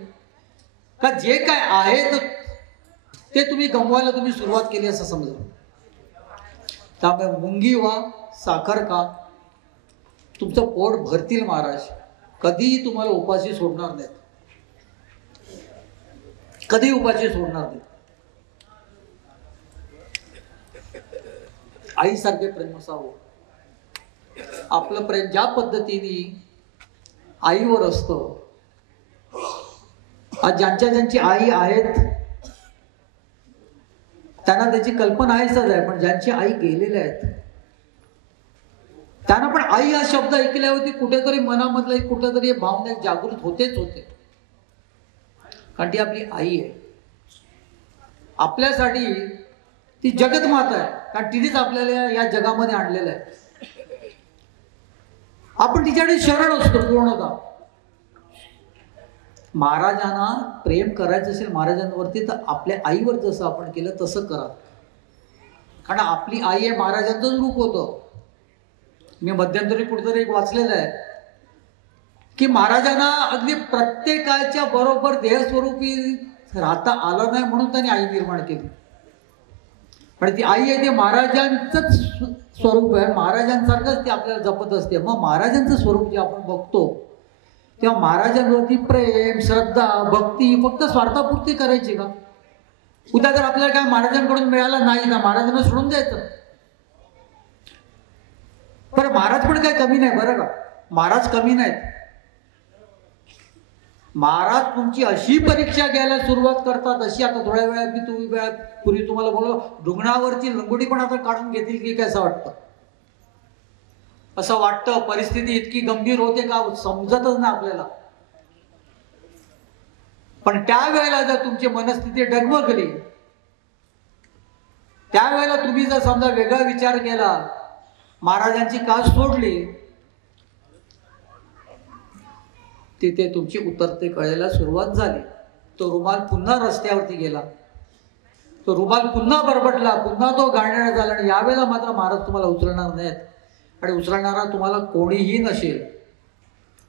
का जे काय आहे ते तुम्ही गमवायला तुम्ही सुरुवात केली असं समजा. त्यामुळे मुंगी व्हा, साखर खा, तुमचं पोट भरतील महाराज. कधीही तुम्हाला उपाशी सोडणार नाहीत, कधीही उपाशी सोडणार नाहीत. आईसारखे प्रेम असावं. आपलं प्रेम ज्या पद्धतीने आईवर असतं, आज ज्यांची आई आहेत त्यांना त्याची कल्पना आहेच आहे, पण ज्यांची आई गेलेल्या आहेत त्यांना पण आई हा शब्द ऐकल्यावरती कुठेतरी मनामधलं कुठेतरी भावना जागृत होतेच होते. कारण ती आपली आई आहे. आपल्यासाठी ती जगतमाता आहे, कारण तिनेच आपल्याला या जगामध्ये आणलेलं आहे. आपण तिच्याकडे शरण असतो पूर्णतः. महाराजांना प्रेम करायचं असेल महाराजांवरती तर आपल्या आईवर जसं आपण केलं तसं करा. कारण आपली आई आहे महाराजांचंच रूप होतं. मी मध्यंतरी कुठेतरी एक वाचलेलं आहे की महाराजांना अगदी प्रत्येकाच्या बरोबर देहस्वरूपी राहता आलं नाही म्हणून त्यांनी आई निर्माण केली. पण ती आई आहे ते महाराजांचंच स्वरूप आहे, महाराजांसारखंच ते आपल्याला जपत असते. मग महाराजांचं स्वरूप जे आपण बघतो तेव्हा महाराजांवरती प्रेम, श्रद्धा, भक्ती फक्त स्वार्थापुरती करायची का? उद्या जर आपल्याला काय महाराजांकडून मिळालं नाही ना, महाराजांना सोडून द्यायचं. पण महाराज पण काय कमी नाही बरं का, महाराज कमी नाहीत. महाराज तुमची अशी परीक्षा घ्यायला सुरुवात करतात, अशी आता थोड्या वेळात मी पूर्वी तुम्हाला बोललो रुग्णावरची लंगोटी पण आता काढून घेतील की काय असं वाटतं. असं वाटतं परिस्थिती इतकी गंभीर होते का समजतच नाही आपल्याला. पण त्यावेळेला जर तुमची मनस्थिती डगमगली, त्यावेळेला तुम्ही जर समजा वेगळा विचार केला, महाराजांची कास सोडली, तिथे तुमची उतरते कळायला सुरुवात झाली. तो रुमाल पुन्हा रस्त्यावरती गेला, तो रुमाल पुन्हा बरबटला, पुन्हा तो गाण्याला झाला. आणि यावेळेला मात्र महाराज तुम्हाला उचलणार नाहीत. आणि उचलणारा तुम्हाला कोणीही नसेल,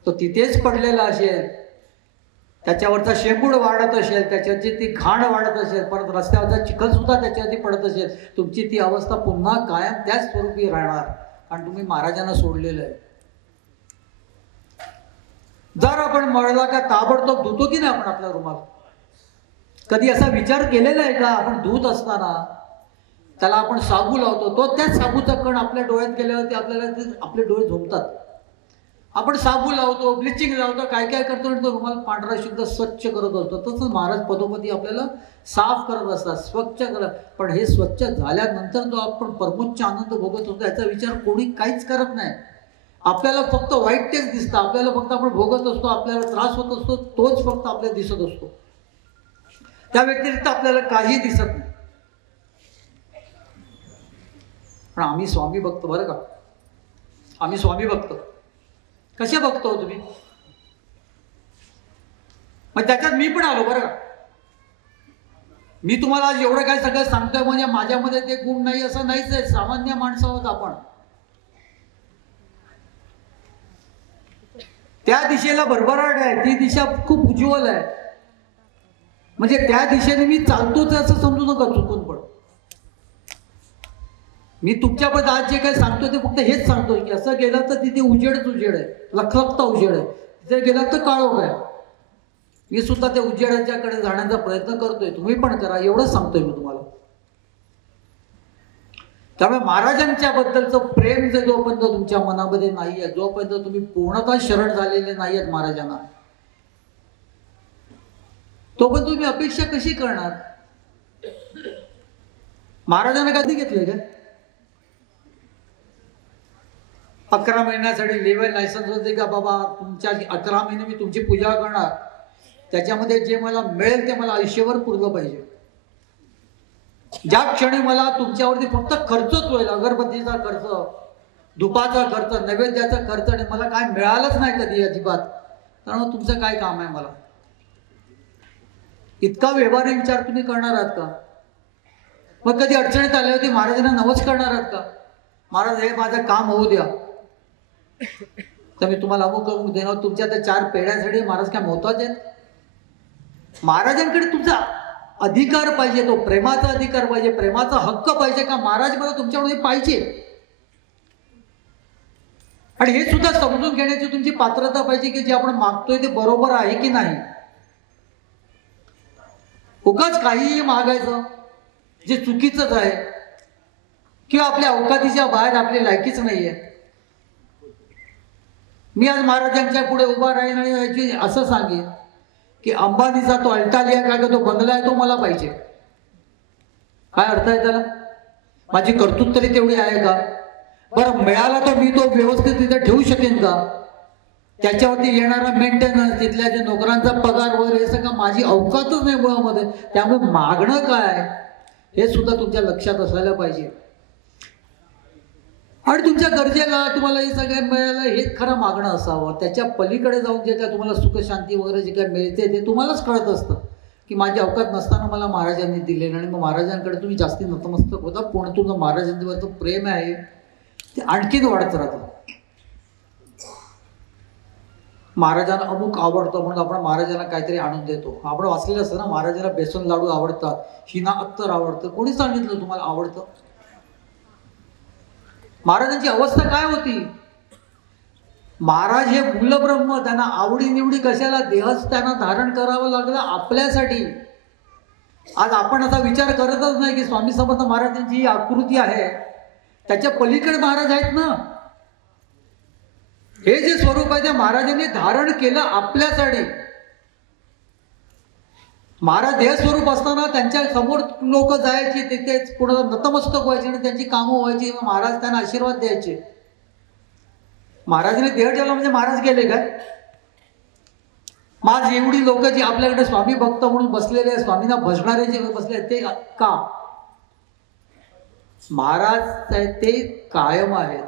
तो तिथेच पडलेला असेल, त्याच्यावरचा शेंबूड वाढत असेल, त्याच्याची ती घाण वाढत असेल, परत रस्त्यावरचा चिखल सुद्धा त्याच्यावरती पडत असेल, तुमची ती अवस्था पुन्हा कायम त्याच स्वरूपी राहणार. कारण तुम्ही महाराजांना सोडलेलं आहे. जर आपण मळला का ताबडतोब धुतो की नाही आपण आपला रुमाल? कधी असा विचार केलेला आहे का? आपण धुत असताना त्याला आपण साबू लावतो, तो त्याच साबूचा कण आपल्या डोळ्यात गेल्यावरती आपल्याला आपले डोळे झोपतात. आपण साबू लावतो, ब्लिचिंग लावतो, काय काय करतो आणि तो रुमाल पांढरा शुद्ध स्वच्छ करत असतो. तसंच महाराज पदोपदी आपल्याला साफ करत असतात, स्वच्छ करत. पण हे स्वच्छ झाल्यानंतर जो आपण परमोच्च आनंद भोगत होतो याचा विचार कोणी काहीच करत नाही. आपल्याला फक्त वाईट तेच दिसतं, आपल्याला फक्त आपण भोगत असतो, आपल्याला त्रास होत असतो, तोच फक्त आपल्याला दिसत असतो. त्या व्यतिरिक्त आपल्याला काही दिसत नाही. पण आम्ही स्वामी भक्त बरं का, आम्ही स्वामी भक्त. कसे बघतो तुम्ही? मग त्याच्यात मी पण आलो बरं का. मी तुम्हाला आज एवढं काय सगळं सांगतोय म्हणजे माझ्यामध्ये ते गुण नाही असं नाहीच आहे. सामान्य माणसं आहोत आपण. त्या दिशेला भरभराट आहे, ती दिशा खूप उज्ज्वल आहे. म्हणजे त्या दिशेने मी चालतोच असं समजू नका चुकून. पण मी तुमच्याबद्दल आज जे काही सांगतोय ते फक्त हेच सांगतोय की असं गेलं तर तिथे उजेडच उजेड आहे, लखलखता उजेड आहे. तिथे गेलं तर काळोख आहे. मी सुद्धा त्या उजेडाच्याकडे जाण्याचा प्रयत्न करतोय, तुम्ही पण करा, एवढंच सांगतोय मी तुम्हाला. त्यामुळे महाराजांच्या बद्दलचं प्रेम जे जोपर्यंत तुमच्या मनामध्ये नाही आहे, जोपर्यंत तुम्ही पूर्णतः शरण झालेले नाही आहेत महाराजांना, तोपर्यंत तुम्ही अपेक्षा कशी करणार? महाराजांना कधी घेतले का? 11 महिन्यासाठी लेवल लायसन्स होते का बाबा तुमच्या 11 महिने मी तुमची पूजा करणार, त्याच्यामध्ये जे मला मिळेल ते मला आयुष्यभर पुरलं पाहिजे. ज्या क्षणी मला तुमच्यावरती फक्त खर्चच होईल, अगरबत्तीचा खर्च, धुपाचा खर्च, नैवेद्याचा खर्च, आणि मला काय मिळालंच नाही कधी अजिबात, कारण तुमचं काय काम आहे मला? इतका व्यवहारी विचार तुम्ही करणार आहात का? मग कधी अडचणीत आल्यावरती महाराजांना नवस करणार आहात का? महाराज हे माझं काम होऊ द्या, तर मी तुम्हाला अमुक देणार. तुमच्या त्या 4 पेढ्यासाठी महाराज काय मोहताज आहेत? महाराजांकडे तुमचा अधिकार पाहिजे, तो प्रेमाचा अधिकार पाहिजे, प्रेमाचा हक्क पाहिजे का महाराज मला तुमच्याकडे पाहिजे. आणि हे सुद्धा समजून घेण्याची तुमची पात्रता पाहिजे की जे आपण मागतोय ते बरोबर आहे की नाही. उगाच काहीही मागायचं जे चुकीचंच आहे किंवा आपल्या अवकातीच्या बाहेर आपली लायकीच नाहीये. मी आज महाराजांच्या पुढे उभा राहीन आणि असं सांगेन की अंबानीचा तो अल्टालिया काय तो बंगला आहे तो मला पाहिजे. काय अर्थ आहे त्याला? माझी कर्तृत्व तरी तेवढी आहे का? बरं मिळाला तर मी तो व्यवस्थित तिथे ठेवू शकेन का? त्याच्यावरती येणारा मेंटेनन्स, तिथल्या जे नोकरांचा पगार वगैरे हे सगळं माझी अवकातच नाही मुळामध्ये. त्यामुळे मागणं काय हे सुद्धा तुमच्या लक्षात असायला पाहिजे. आणि तुमच्या गरजेला तुम्हाला हे सगळं मिळालं हे खरं मागणं असावं. त्याच्या पलीकडे जाऊन जे काय तुम्हाला सुख शांती वगैरे जे काय मिळते ते तुम्हालाच कळत असतं की माझी अवकात नसताना मला महाराजांनी दिलेलं. आणि मग महाराजांकडे तुम्ही जास्ती नतमस्तक होता. पण तुमचं महाराजांच्यावरचं प्रेम आहे ते आणखीन वाढत राहतं. महाराजांना अमुक आवडतं म्हणून आपण महाराजांना काहीतरी आणून देतो. आपण वाचलेलं असतं ना, महाराजांना बेसन लाडू आवडतात, हिना अत्तर आवडतं. कोणी सांगितलं तुम्हाला आवडतं? महाराजांची अवस्था काय होती? महाराज हे मूलब्रह्म, त्यांना आवडीनिवडी कशाला? देहच त्यांना धारण करावं लागलं आपल्यासाठी. आज आपण असा विचार करतच नाही की स्वामी समर्थ महाराजांची ही आकृती आहे, त्याच्या पलीकडे महाराज आहेत ना. हे जे स्वरूप आहे ते महाराजांनी धारण केलं आपल्यासाठी. महाराज देह स्वरूप असताना त्यांच्या समोर लोक जायची, तिथेच पुढे नतमस्तक व्हायचे आणि त्यांची कामं व्हायची. महाराज त्यांना आशीर्वाद द्यायचे. महाराजांनी देह ठेवला म्हणजे महाराज गेले काय? माझ एवढी लोक जी आपल्याकडे स्वामी भक्त म्हणून बसलेले, स्वामींना भजणारे जे बसले ते का? महाराज ते कायम आहेत.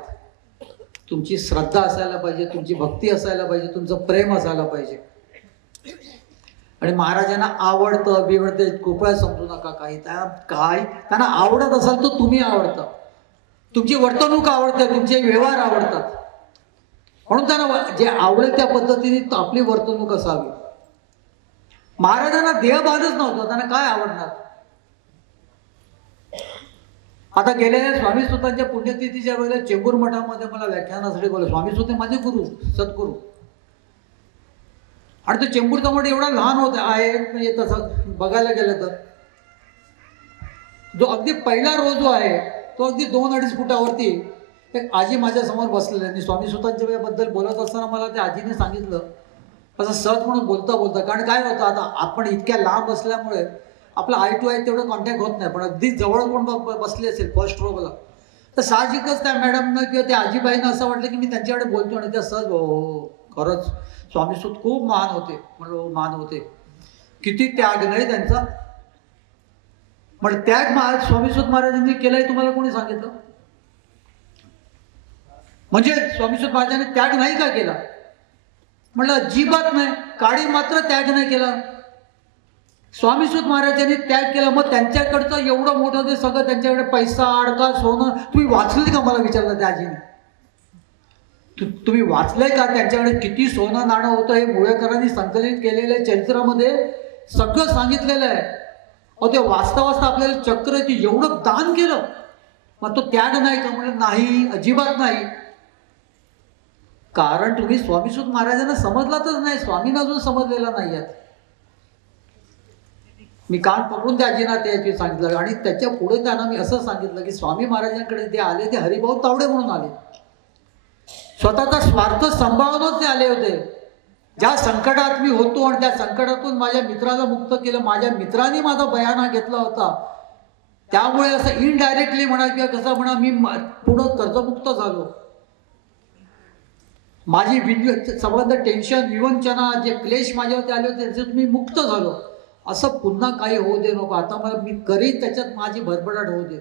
तुमची श्रद्धा असायला पाहिजे, तुमची भक्ती असायला पाहिजे, तुमचं प्रेम असायला पाहिजे. आणि महाराजांना आवडतं बिवडतं कृपया समजू नका काही. त्यांना आवडत असाल तर तुम्ही आवडता, तुमची वर्तणूक आवडते, तुमचे व्यवहार आवडतात. म्हणून त्यांना जे आवडेल त्या पद्धतीने आपली वर्तणूक असावी. महाराजांना देहभानच नव्हतं, त्यांना काय आवडणार? आता गेल्या स्वामी सुतांच्या पुण्यतिथीच्या वेळेला चेंबूर मठामध्ये मला व्याख्यानासाठी बोलले. स्वामी सुत माझे गुरु, सद्गुरू. आणि तो चेंबूरचा मठ एवढा लहान होता आहे म्हणजे तसं बघायला गेलं तर जो अगदी पहिला रोज जो आहे तो अगदी 2-2.5 फुटावरती एक आजी माझ्या समोर बसलेली. आणि स्वामी सुतांच्या वेळेबद्दल बोलत असताना मला त्या आजीने सांगितलं असं सहज म्हणून बोलता बोलता, कारण काय होतं आता आपण इतक्या लांब असल्यामुळे आपला आय टू आय तेवढं कॉन्टॅक्ट होत नाही. पण अगदी जवळ कोण बसली असेल फर्स्ट रोला तर साहजिकच त्या मॅडमनं किंवा त्या आजीबाईंना असं वाटलं की मी त्यांच्याकडे बोलतो. आणि त्या सहज हो खरंच स्वामीसूत खूप महान होते. म्हणून महान होते, किती त्याग नाही त्यांचा. पण त्याग स्वामीसूत महाराजांनी केलाय तुम्हाला कोणी सांगितलं? म्हणजे स्वामीसूत महाराजांनी त्याग नाही का केला? म्हटलं अजिबात नाही. काळी मात्र त्याग नाही केला. स्वामीसूत महाराजांनी त्याग केला. मग त्यांच्याकडचं एवढं मोठं ते सगळं, त्यांच्याकडे पैसा अडका सोनं, तुम्ही वाचले का? मला विचारलं त्या आजीने. तुम्ही वाचलंय का त्यांच्याकडे किती सोनं नाणं होतं? हे मुळेकरांनी संकलित केलेल्या चरित्रामध्ये सगळं सांगितलेलं आहे. अहो ते वाचता वाचता आपल्याला चक्र येते, एवढं दान केलं. मग तो त्याग नाही का? म्हणजे नाही, अजिबात नाही. कारण तुम्ही स्वामीसूत महाराजांना समजलातच नाही, स्वामींना अजून समजलेला नाही आहेत. मी कान पकडून त्या आजींना त्याची सांगितलं. आणि त्याच्या पुढे त्यांना मी असं सांगितलं की स्वामी महाराजांकडे जे आले ते हरिभाऊ तावडे म्हणून आले. स्वतःचा स्वार्थ सांभाळूनच ते आले होते. ज्या संकटात मी होतो आणि त्या संकटातून माझ्या मित्राला मुक्त केलं, माझ्या मित्राने माझा बयाना घेतला होता, त्यामुळे असं इनडायरेक्टली म्हणा किंवा कसं म्हणा मी पुढं कर्जमुक्त झालो. माझी संबंध टेन्शन विवंचना जे क्लेश माझ्यावरती आले होते त्याच्यात मी मुक्त झालो. असं पुन्हा काही होऊ दे नको. आता मला मी करीन त्याच्यात माझी भरभराट होऊ दे.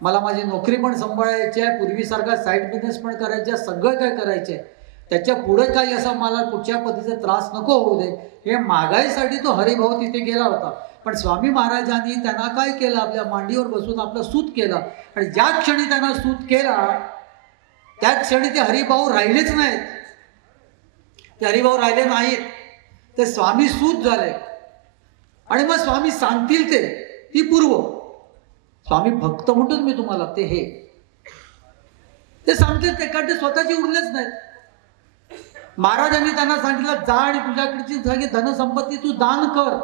मला माझी नोकरी पण सांभाळायची आहे, पूर्वीसारखा साईड बिझनेस पण करायचे आहे, सगळं काय करायचं आहे. त्याच्या पुढे काही असं मला कुठच्या पद्धतीचा त्रास नको होऊ दे हे मागायसाठी तो हरिभाऊ तिथे गेला होता. पण स्वामी महाराजांनी त्यांना काय केलं? आपल्या मांडीवर बसून आपला सूत केला. आणि ज्या क्षणी त्यांना सूत केला त्या क्षणी ते हरिभाऊ राहिलेच नाहीत. ते हरिभाऊ राहिले नाहीत, ते स्वामी सूत झाले. आणि मग स्वामी सांगतील ती पूर्व. स्वामी भक्त म्हणतोच मी तुम्हाला, ते हे ते सांगतील ते, कारण ते स्वतःची उरलेच नाहीत. महाराजांनी त्यांना सांगितलं जा आणि तुझ्याकडची सगळी धनसंपत्ती तू दान कर.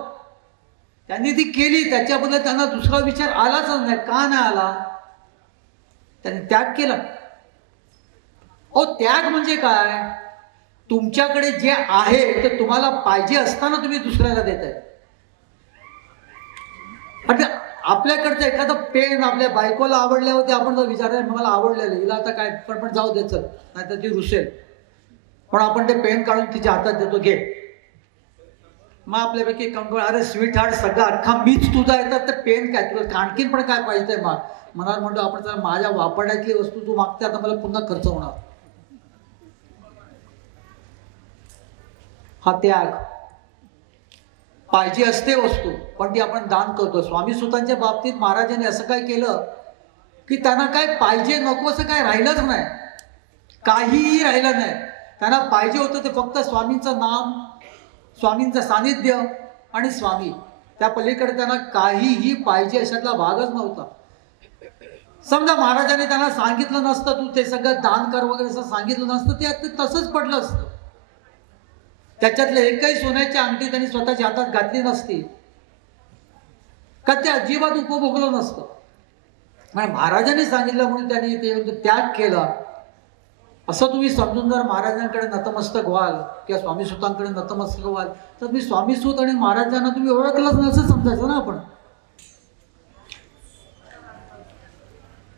त्यांनी ती केली. त्याच्याबद्दल त्यांना दुसरा विचार आलाच नाही. का नाही आला? त्यांनी त्याग केला. ओ त्याग म्हणजे काय? तुमच्याकडे जे आहे ते तुम्हाला पाहिजे असताना तुम्ही दुसऱ्याला देताय. आपल्याकडचं एखादं पेन आपल्या बायकोला आवडल्यावरती आपण जर विचारलं मला आवडलेलं हिला आता काय पण जाऊ दे चल, नाही तर ती रुसेल, पण आपण ते पेन काढून तिच्या हातात देतो, घे. मग आपल्यापैकी कंगोळ, अरे स्वीट हार्ट सगळं अख्खा मीच तुझा येतात तर पेन काय, तुला आणखीन पण काय पाहिजे मग मनात म्हणतो आपण तर माझ्या वापरण्यातली वस्तू तू मागते, आता मला पुन्हा खर्च होणार. हा त्याग. पाहिजे असते वस्तू पण ती आपण दान करतो. स्वामी सुतांच्या बाबतीत महाराजांनी असं काय केलं की त्यांना काय पाहिजे नको असं काय राहिलंच नाही, काहीही राहिलं नाही. त्यांना पाहिजे होतं ते फक्त स्वामींचं नाम, स्वामींचं सानिध्य आणि स्वामी. त्या पलीकडे त्यांना काहीही पाहिजे अशातला भागच नव्हता. समजा महाराजांनी त्यांना सांगितलं नसतं तू ते सगळं दान कर वगैरे असं सांगितलं नसतं, ते तसंच पडलं असतं. त्याच्यातलं एकही सोन्याची अंगठी त्यांनी स्वतःच्या हातात घातली नसती का ते अजिबात उपभोगलं नसतं. महाराजांनी सांगितलं म्हणून त्यांनी ते त्याग केला असं तुम्ही समजून जर महाराजांकडे नतमस्तक व्हाल किंवा स्वामी सुतांकडे नतमस्तक व्हाल तर तुम्ही स्वामी सुत आणि महाराजांना तुम्ही ओळखलंच नसं समजायचं ना. आपण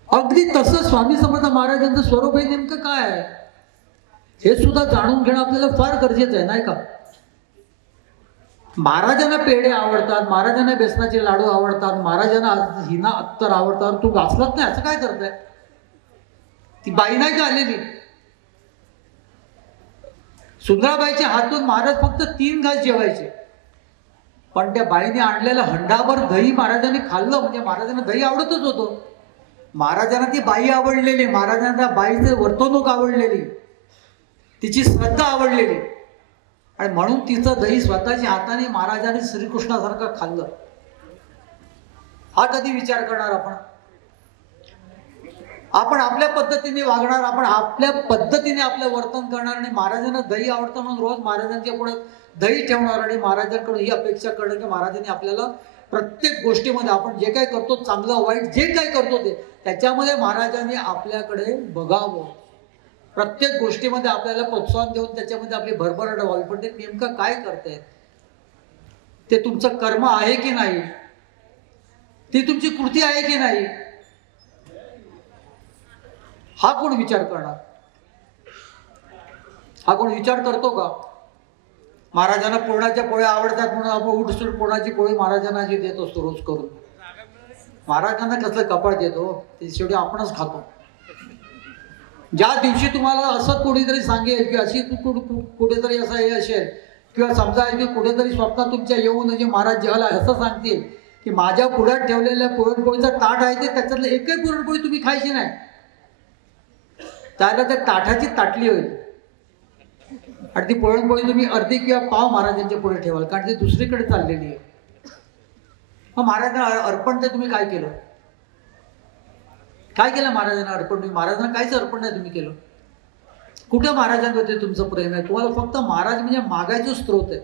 अगदी तसं स्वामी समर्थ महाराजांचं स्वरूप हे नेमकं काय आहे हे सुद्धा जाणून घेणं आपल्याला फार गरजेचं आहे, नाही का. महाराजांना पेढे आवडतात, महाराजांना बेसनाचे लाडू आवडतात, महाराजांना हिना अत्तर आवडतात, तू घासलत नाही असं काय करताय. ती बाई नाही का आलेली, सुंदराबाईच्या हातून महाराज फक्त 3 घास जेवायचे, पण त्या बाईने आणलेलं हंडाभर दही महाराजांनी खाल्लं. म्हणजे महाराजांना दही आवडतच होतं, महाराजांना ती बाई आवडलेली, महाराजांना बाईचे वर्तणूक आवडलेली, तिची श्रद्धा आवडलेली आणि म्हणून तिचं दही स्वतःच्या हाताने महाराजांनी श्रीकृष्णासारखं खाल्लं. हा कधी विचार करणार आपण. आपण आपल्या पद्धतीने वागणार, आपण आपल्या पद्धतीने आपलं वर्तन करणार आणि महाराजांना दही आवडतं म्हणून रोज महाराजांच्या पुढे दही ठेवणार आणि महाराजांकडून ही अपेक्षा करणं की महाराजांनी आपल्याला प्रत्येक गोष्टीमध्ये आपण जे काय करतो चांगलं वाईट जे काय करतो ते त्याच्यामध्ये महाराजांनी आपल्याकडे बघावं, प्रत्येक गोष्टीमध्ये आपल्याला प्रोत्साहन देऊन त्याच्यामध्ये आपली भरभराट व्हावी. पण ते नेमकं काय करतायत, ते तुमचं कर्म आहे की नाही, ती तुमची कृती आहे की नाही, हा कोण विचार करणार. हा कोण विचार करतो का. महाराजांना पुरणाच्या पोळ्या आवडतात म्हणून आपण उठसूट पुरणाची पोळी महाराजांना जी देत असतो रोज करून. महाराजांना कसलं कपाळ देतो ते शेवटी आपणच खातो. ज्या दिवशी तुम्हाला असं कोणीतरी सांगेल की अशी तू कुठेतरी असं हे असेल किंवा समजा की कुठेतरी स्वप्नात तुमच्या येऊन म्हणजे महाराज जेवायला असं सांगतील की माझ्या पुढ्यात ठेवलेल्या पुरणपोळीचं ताट आहे ते त्याच्यातलं एकही पुरणपोळी तुम्ही खायची नाही, त्याला त्या ताटाची ताटली होईल आणि ती पुरणपोळी तुम्ही अर्धी किंवा पाव महाराजांच्या पुढे ठेवाल कारण ती दुसरीकडे चाललेली आहे. मग महाराजांना अर्पण ते तुम्ही काय केलं, काय केलं महाराजांना अर्पण. तुम्ही महाराजांना काहीच अर्पण नाही तुम्ही केलं. कुठं महाराजांवरती तुमचं प्रेम आहे. तुम्हाला फक्त महाराज म्हणजे मागायचं स्त्रोत आहे,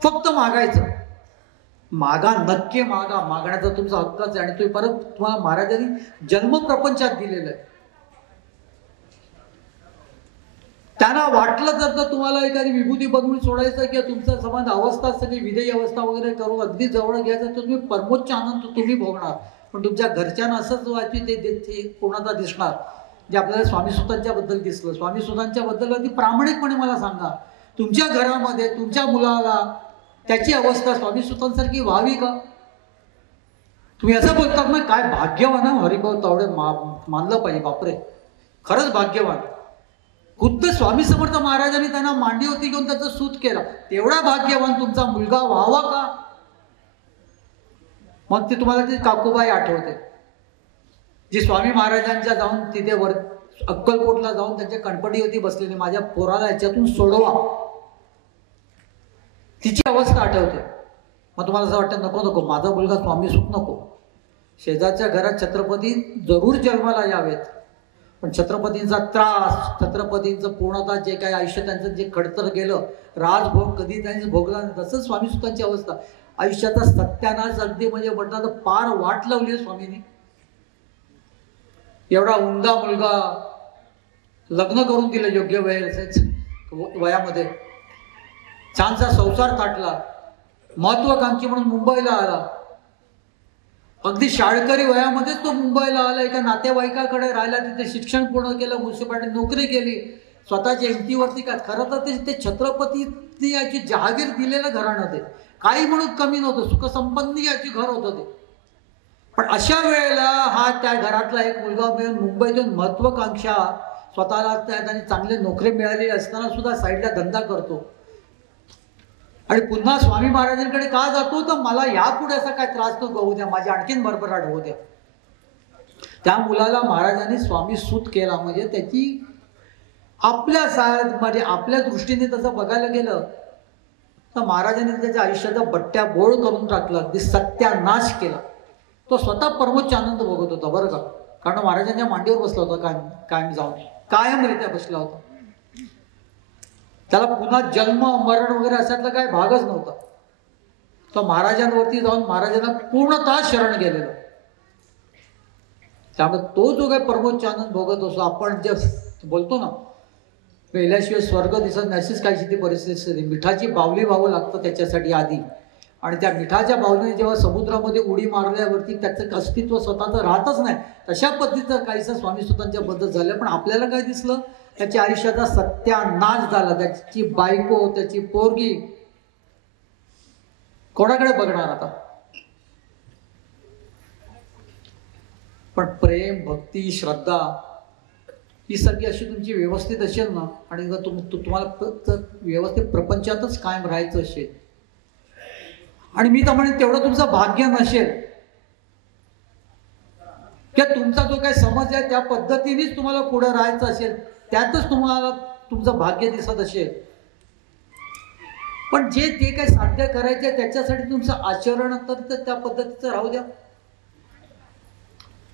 फक्त मागायचं. मागा, नक्की मागा, मागण्याचा तुमचा हक्कच आहे आणि तुम्ही परत तुम्हाला महाराजांनी जन्म प्रपंचात दिलेला आहे. त्यांना वाटलं तर तुम्हाला एखादी विभूती बनवून सोडायचं किंवा तुमचा समाज अवस्था सगळी विधेयी अवस्था वगैरे करून अगदी जवळ घ्यायचं तर तुम्ही परमोच्च आनंद तुम्ही भोगणार. पण तुमच्या घरच्यांना असंच वाटते ते कोणाला दिसणार जे आपल्याला स्वामी सुतांच्या बद्दल दिसलं. स्वामी सुतांच्या बद्दल अगदी प्रामाणिकपणे मला सांगा, तुमच्या घरामध्ये तुमच्या मुलाला त्याची अवस्था स्वामी सुतांसारखी व्हावी का. तुम्ही असं बोलतात ना काय भाग्यवान हरिभाऊ तावडे मानलं पाहिजे. बापरे, खरंच भाग्यवान. खुद्द स्वामी समर्थ महाराजांनी त्यांना मांडी होती घेऊन त्याचा सूत केला. तेवढा भाग्यवान तुमचा मुलगा व्हावा का. मग ते तुम्हाला ती काकूबाई आठवते जी स्वामी महाराजांच्या जाऊन तिथे वर अक्कलकोटला जाऊन त्यांच्या कणपटीवरती बसलेली, माझ्या पोराला याच्यातून सोडवा, तिची अवस्था आठवते. मग तुम्हाला असं वाटतं नको नको माझा मुलगा स्वामी सुख नको. शेजारच्या घरात छत्रपती जरूर जन्माला यावेत पण छत्रपतींचा त्रास, छत्रपतींचं पूर्णतः जे काही आयुष्य त्यांचं जे खडतर गेलं, राजभोग कधी त्यांनी भोगला. तसंच स्वामी सुतांची अवस्था, आयुष्याचा सत्यानाश अगदी म्हणजे म्हटलं तर पार वाट लावली आहे स्वामींनी. एवढा उमदा मुलगा लग्न करून दिलं योग्य वयामध्ये, छानसा संसार थाटला, महत्वाकांक्षी म्हणून मुंबईला आला अगदी शाळकरी वयामध्येच तो मुंबईला आला, एका नातेवाईकाकडे राहिला, तिथे शिक्षण पूर्ण केलं, म्युन्सिपालिटी नोकरी केली, स्वतःच्या हिमतीवरती का. खरं तर ते छत्रपती याची जहागीर दिलेलं घराणं, ते काही म्हणून कमी नव्हतं, सुखसंपन्नी याची घर होतं ते. पण अशा वेळेला हा त्या घरातला एक मुलगा मिळून मुंबईतून महत्वाकांक्षा, स्वतःला त्याने चांगली नोकरी मिळालेली असताना सुद्धा साईडला धंदा करतो आणि पुन्हा स्वामी महाराजांकडे का जातो, तर मला यापुढे असा काय त्रास नको होऊ द्या, माझी आणखीन भरभराट होऊ द्या. त्या मुलाला महाराजांनी स्वामी सूत केला. म्हणजे त्याची म्हणजे आपल्या दृष्टीने तसं बघायला गेलं तर महाराजांनी त्याच्या आयुष्याचा बट्ट्या बोळ करून टाकला, अगदी सत्यानाश केला. तो स्वतः परमोच्च आनंद भोगत होता बरं का, कारण महाराजांच्या मांडीवर बसला होता, कायम जाऊन कायमरित्या बसला होता. त्याला पुन्हा जन्म मरण वगैरे अशातला काही भागच नव्हता. तो महाराजांवरती जाऊन महाराजांना पूर्णतः शरण गेलेला. त्यामुळे तो जो काही परमोच्च आनंद भोगत असतो, आपण जे बोलतो ना, पहिल्याशिवाय स्वर्ग दिसत नशीच काहीशी ती परिस्थिती. मिठाची बावली व्हावं लागतं त्याच्यासाठी आधी, आणि त्या मिठाच्या बावलीने जेव्हा समुद्रामध्ये उडी मारल्यावरती त्याचं अस्तित्व स्वतःचं राहतच नाही, तशा पद्धतीचं काहीसं स्वामी सुतांच्या बद्दल झालं. पण आपल्याला काय दिसलं, त्याच्या आयुष्याचा सत्यानाश झाला. त्याची बायको, त्याची पोरगी कोणाकडे बघणार आता. पण प्रेम, भक्ती, श्रद्धा ही सगळी अशी तुमची व्यवस्थित असेल ना, आणि जर तुम्हाला व्यवस्थित प्रपंचातच कायम राहायचं असेल, आणि मी तर म्हणेन तेवढं तुमचं भाग्य नसेल, किंवा तुमचा जो काही समज आहे त्या पद्धतीनेच तुम्हाला पुढे राहायचं असेल, त्यातच तुम्हाला तुमचं भाग्य दिसत असेल, पण जे ते काही साध्य करायचे त्याच्यासाठी तुमचं आचरण तर त्या पद्धतीचं राहू द्या.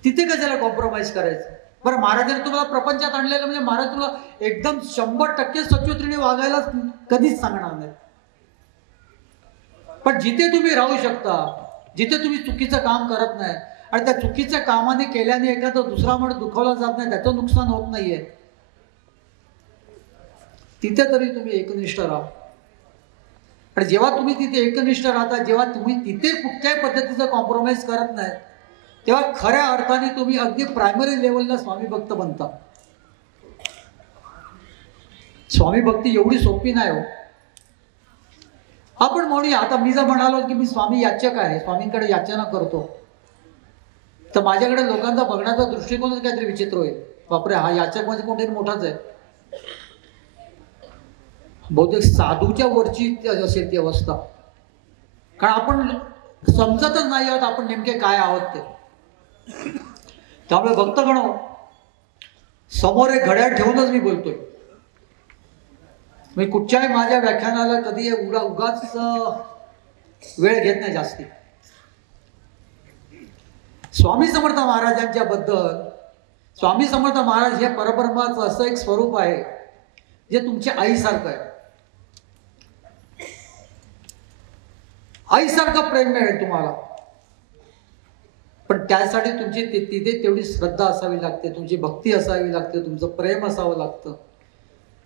तिथे कशाला कॉम्प्रोमाइज करायचं. बरं, महाराजांनी तुम्हाला प्रपंचात आणलेलं म्हणजे महाराज तुला एकदम 100% सचोत्रीने वागायला कधीच सांगणार नाही. पण जिथे तुम्ही राहू शकता, जिथे तुम्ही चुकीचं काम करत नाही, आणि त्या चुकीच्या कामाने केल्याने एखादा दुसरा माणूस दुखावला जात नाही, त्याचं नुकसान होत नाहीये, तिथे तरी तुम्ही एकनिष्ठ राहा. आणि जेव्हा तुम्ही तिथे एकनिष्ठ राहता, जेव्हा तुम्ही तिथे कुठल्याही पद्धतीचं कॉम्प्रोमाइज करत नाही, तेव्हा खऱ्या अर्थाने तुम्ही अगदी प्रायमरी लेवलला स्वामी भक्त बनता. स्वामी भक्ती एवढी सोपी नाही हो. आपण म्हणूया, आता मी जर म्हणालो की मी स्वामी याचक आहे, स्वामींकडे याचना करतो, तर माझ्याकडे लोकांचा बघण्याचा दृष्टिकोनच काहीतरी विचित्र होईल. बापरे, हा याचक म्हणजे कोणतरी मोठाच आहे. बहुतेक साधूच्या वरची असेल ती अवस्था, कारण आपण समजतच नाही आहोत आपण नेमके काय आहोत ते. त्यामुळे भक्तगण, समोर एक घड्याळ ठेवूनच मी बोलतोय. मी कुठच्याही माझ्या व्याख्यानाला कधी उगाच वेळ घेत नाही जास्ती. स्वामी समर्थ महाराजांच्या बद्दल, स्वामी समर्थ महाराज हे परब्रह्माचं असं एक स्वरूप आहे जे तुमच्या आईसारखं आहे. आईसारखं प्रेम मिळेल तुम्हाला, पण त्यासाठी तुमची तिथे तेवढी श्रद्धा असावी लागते, तुमची भक्ती असावी लागते, तुमचं प्रेम असावं लागतं.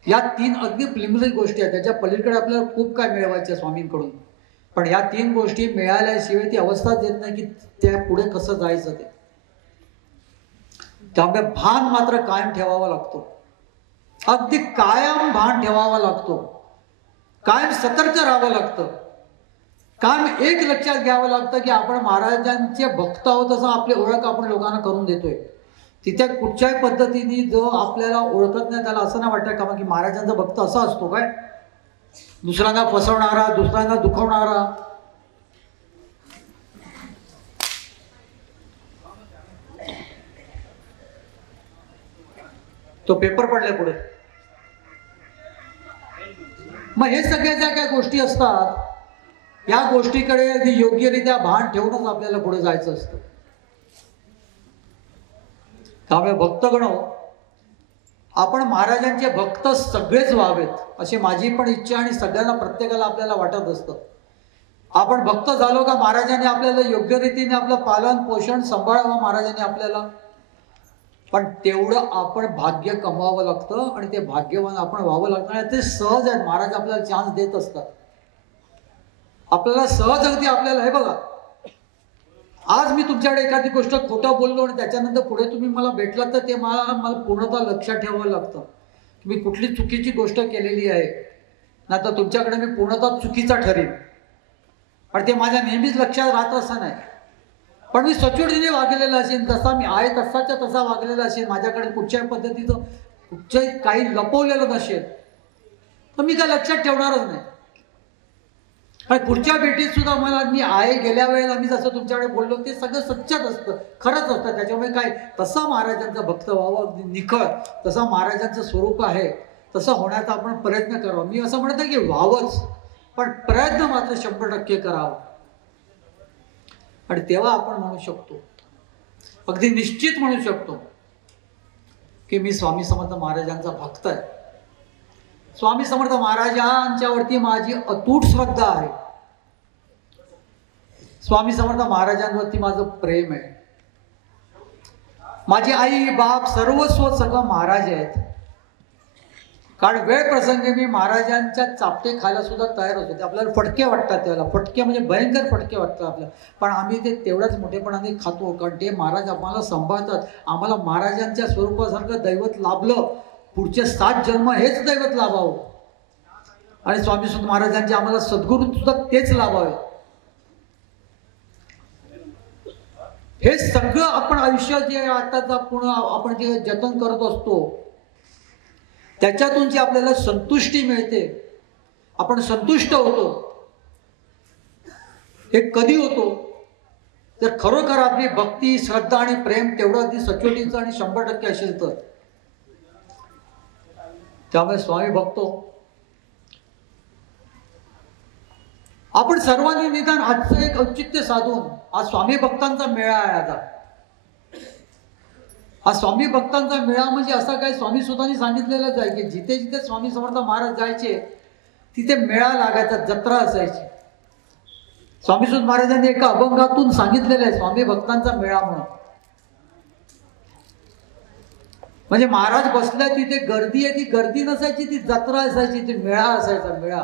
या 3 अगदी प्रिलिमिनरी गोष्टी आहेत. त्याच्या पलीकडे आपल्याला खूप काय मिळवायचं स्वामींकडून, पण ह्या 3 गोष्टी मिळाल्याशिवाय ती अवस्थाच येत नाही की त्या पुढे कसं जायचं ते. त्यामुळे भान मात्र कायम ठेवावा लागतो, अगदी कायम भान ठेवावा लागतो, कायम सतर्क राहावं लागतं. कायम एक लक्षात घ्यावं लागतं की आपण महाराजांचे भक्त आहोत असं आपली ओळख आपण लोकांना करून देतोय. तिथे कुठच्याही पद्धतीने जो आपल्याला ओळखत नाही त्याला असं नाही वाटतं का की महाराजांचा भक्त असा असतो काय, दुसऱ्यांना फसवणारा, दुसऱ्यांना दुखवणारा. तो पेपर पडले पुढे. मग हे सगळ्या ज्या काही गोष्टी असतात, या गोष्टीकडे अगदी योग्यरित्या भान ठेवूनच आपल्याला पुढे जायचं असतं. त्यामुळे भक्तगण, आपण महाराजांचे भक्त सगळेच व्हावेत अशी माझी पण इच्छा, आणि सगळ्यांना प्रत्येकाला आपल्याला वाटत असतं. आपण भक्त झालो का महाराजांनी आपल्याला योग्य रीतीने आपलं पालन पोषण सांभाळावं महाराजांनी आपल्याला, पण तेवढं आपण भाग्य कमवावं लागतं आणि ते भाग्यवान आपण व्हावं लागतं. आणि ते सहज आहे, महाराज आपल्याला चान्स देत असतात आपल्याला सहज. अगदी आपल्याला हे बघा, आज मी तुमच्याकडे एखादी गोष्ट खोटं बोललो आणि त्याच्यानंतर पुढे तुम्ही मला भेटलात तर ते मला पूर्णतः लक्षात ठेवावं लागतं की मी कुठली चुकीची गोष्ट केलेली आहे, नाही तर तुमच्याकडे मी पूर्णतः चुकीचा ठरेन. पण ते माझ्या नेहमीच लक्षात राहत असं नाही. पण मी सचोटीने वागलेला असेल, जसा मी आहे तसाच्या तसा वागलेला असेल, माझ्याकडे कुठच्याही पद्धतीचं कुठच्याही काही लपवलेलं नसेल तर मी काय लक्षात ठेवणारच नाही. आणि पुढच्या भेटीत सुद्धा मला मी आहे गेल्या वेळेला मी जसं तुमच्याकडे बोललो ते सगळं सच्चच असतं, खरंच असतं. त्याच्यामुळे काय तसा महाराजांचा भक्त व्हावं, अगदी निखळ तसं महाराजांचं स्वरूप आहे तसं होण्याचा आपण प्रयत्न करावा. मी असं म्हणतो की व्हावंच, पण प्रयत्न मात्र 100% करावा. आणि तेव्हा आपण म्हणू शकतो, अगदी निश्चित म्हणू शकतो की मी स्वामी समर्थ महाराजांचा भक्त आहे. स्वामी समर्थ महाराजांच्यावरती माझी अतूट श्रद्धा आहे. स्वामी समर्थ महाराजांवरती माझं प्रेम आहे. माझी आई बाप सर्वस्व सगळं महाराज आहेत. कारण वेळ प्रसंगी मी महाराजांच्या चापटे खायला सुद्धा तयार होतो. ते आपल्याला फटके वाटतात, त्याला फटके म्हणजे भयंकर फटके वाटतात आपल्याला, पण आम्ही ते तेवढ्याच मोठेपणाने खातो. कारण ते महाराज आम्हाला सांभाळतात. आम्हाला महाराजांच्या स्वरूपासारखं दैवत लाभलं, पुढचे 7 जन्म हेच दैवत लाभावं. आणि स्वामी सुत महाराजांचे आम्हाला सद्गुरू सुद्धा तेच लाभावे. हे सगळं आपण आयुष्य जे आताचा पुन्हा आपण जे जतन करत असतो त्याच्यातून जी आपल्याला संतुष्टी मिळते, आपण संतुष्ट होतो, हे कधी होतो तर खरोखर आपली भक्ती श्रद्धा आणि प्रेम तेवढं अगदी सचोटीचं आणि 100% असेल तर. त्यामुळे स्वामी भक्तो, आपण सर्वांनी निदान आजचं एक औचित्य साधून, आज स्वामी भक्तांचा मेळा आहे. आता हा स्वामी भक्तांचा मेळा म्हणजे असा काय, स्वामी सुतांनी सांगितलेलंच आहे की जिथे जिथे स्वामी समर्थ महाराज जायचे तिथे मेळा लागायचा, जत्रा असायची. स्वामी सुत महाराजांनी एका अभंगातून सांगितलेलं आहे स्वामी भक्तांचा मेळा म्हणून. म्हणजे महाराज बसल्या तिथे गर्दी आहे, ती गर्दी नसायची, ती जत्रा असायची, ती मेळा असायचा, मेळा.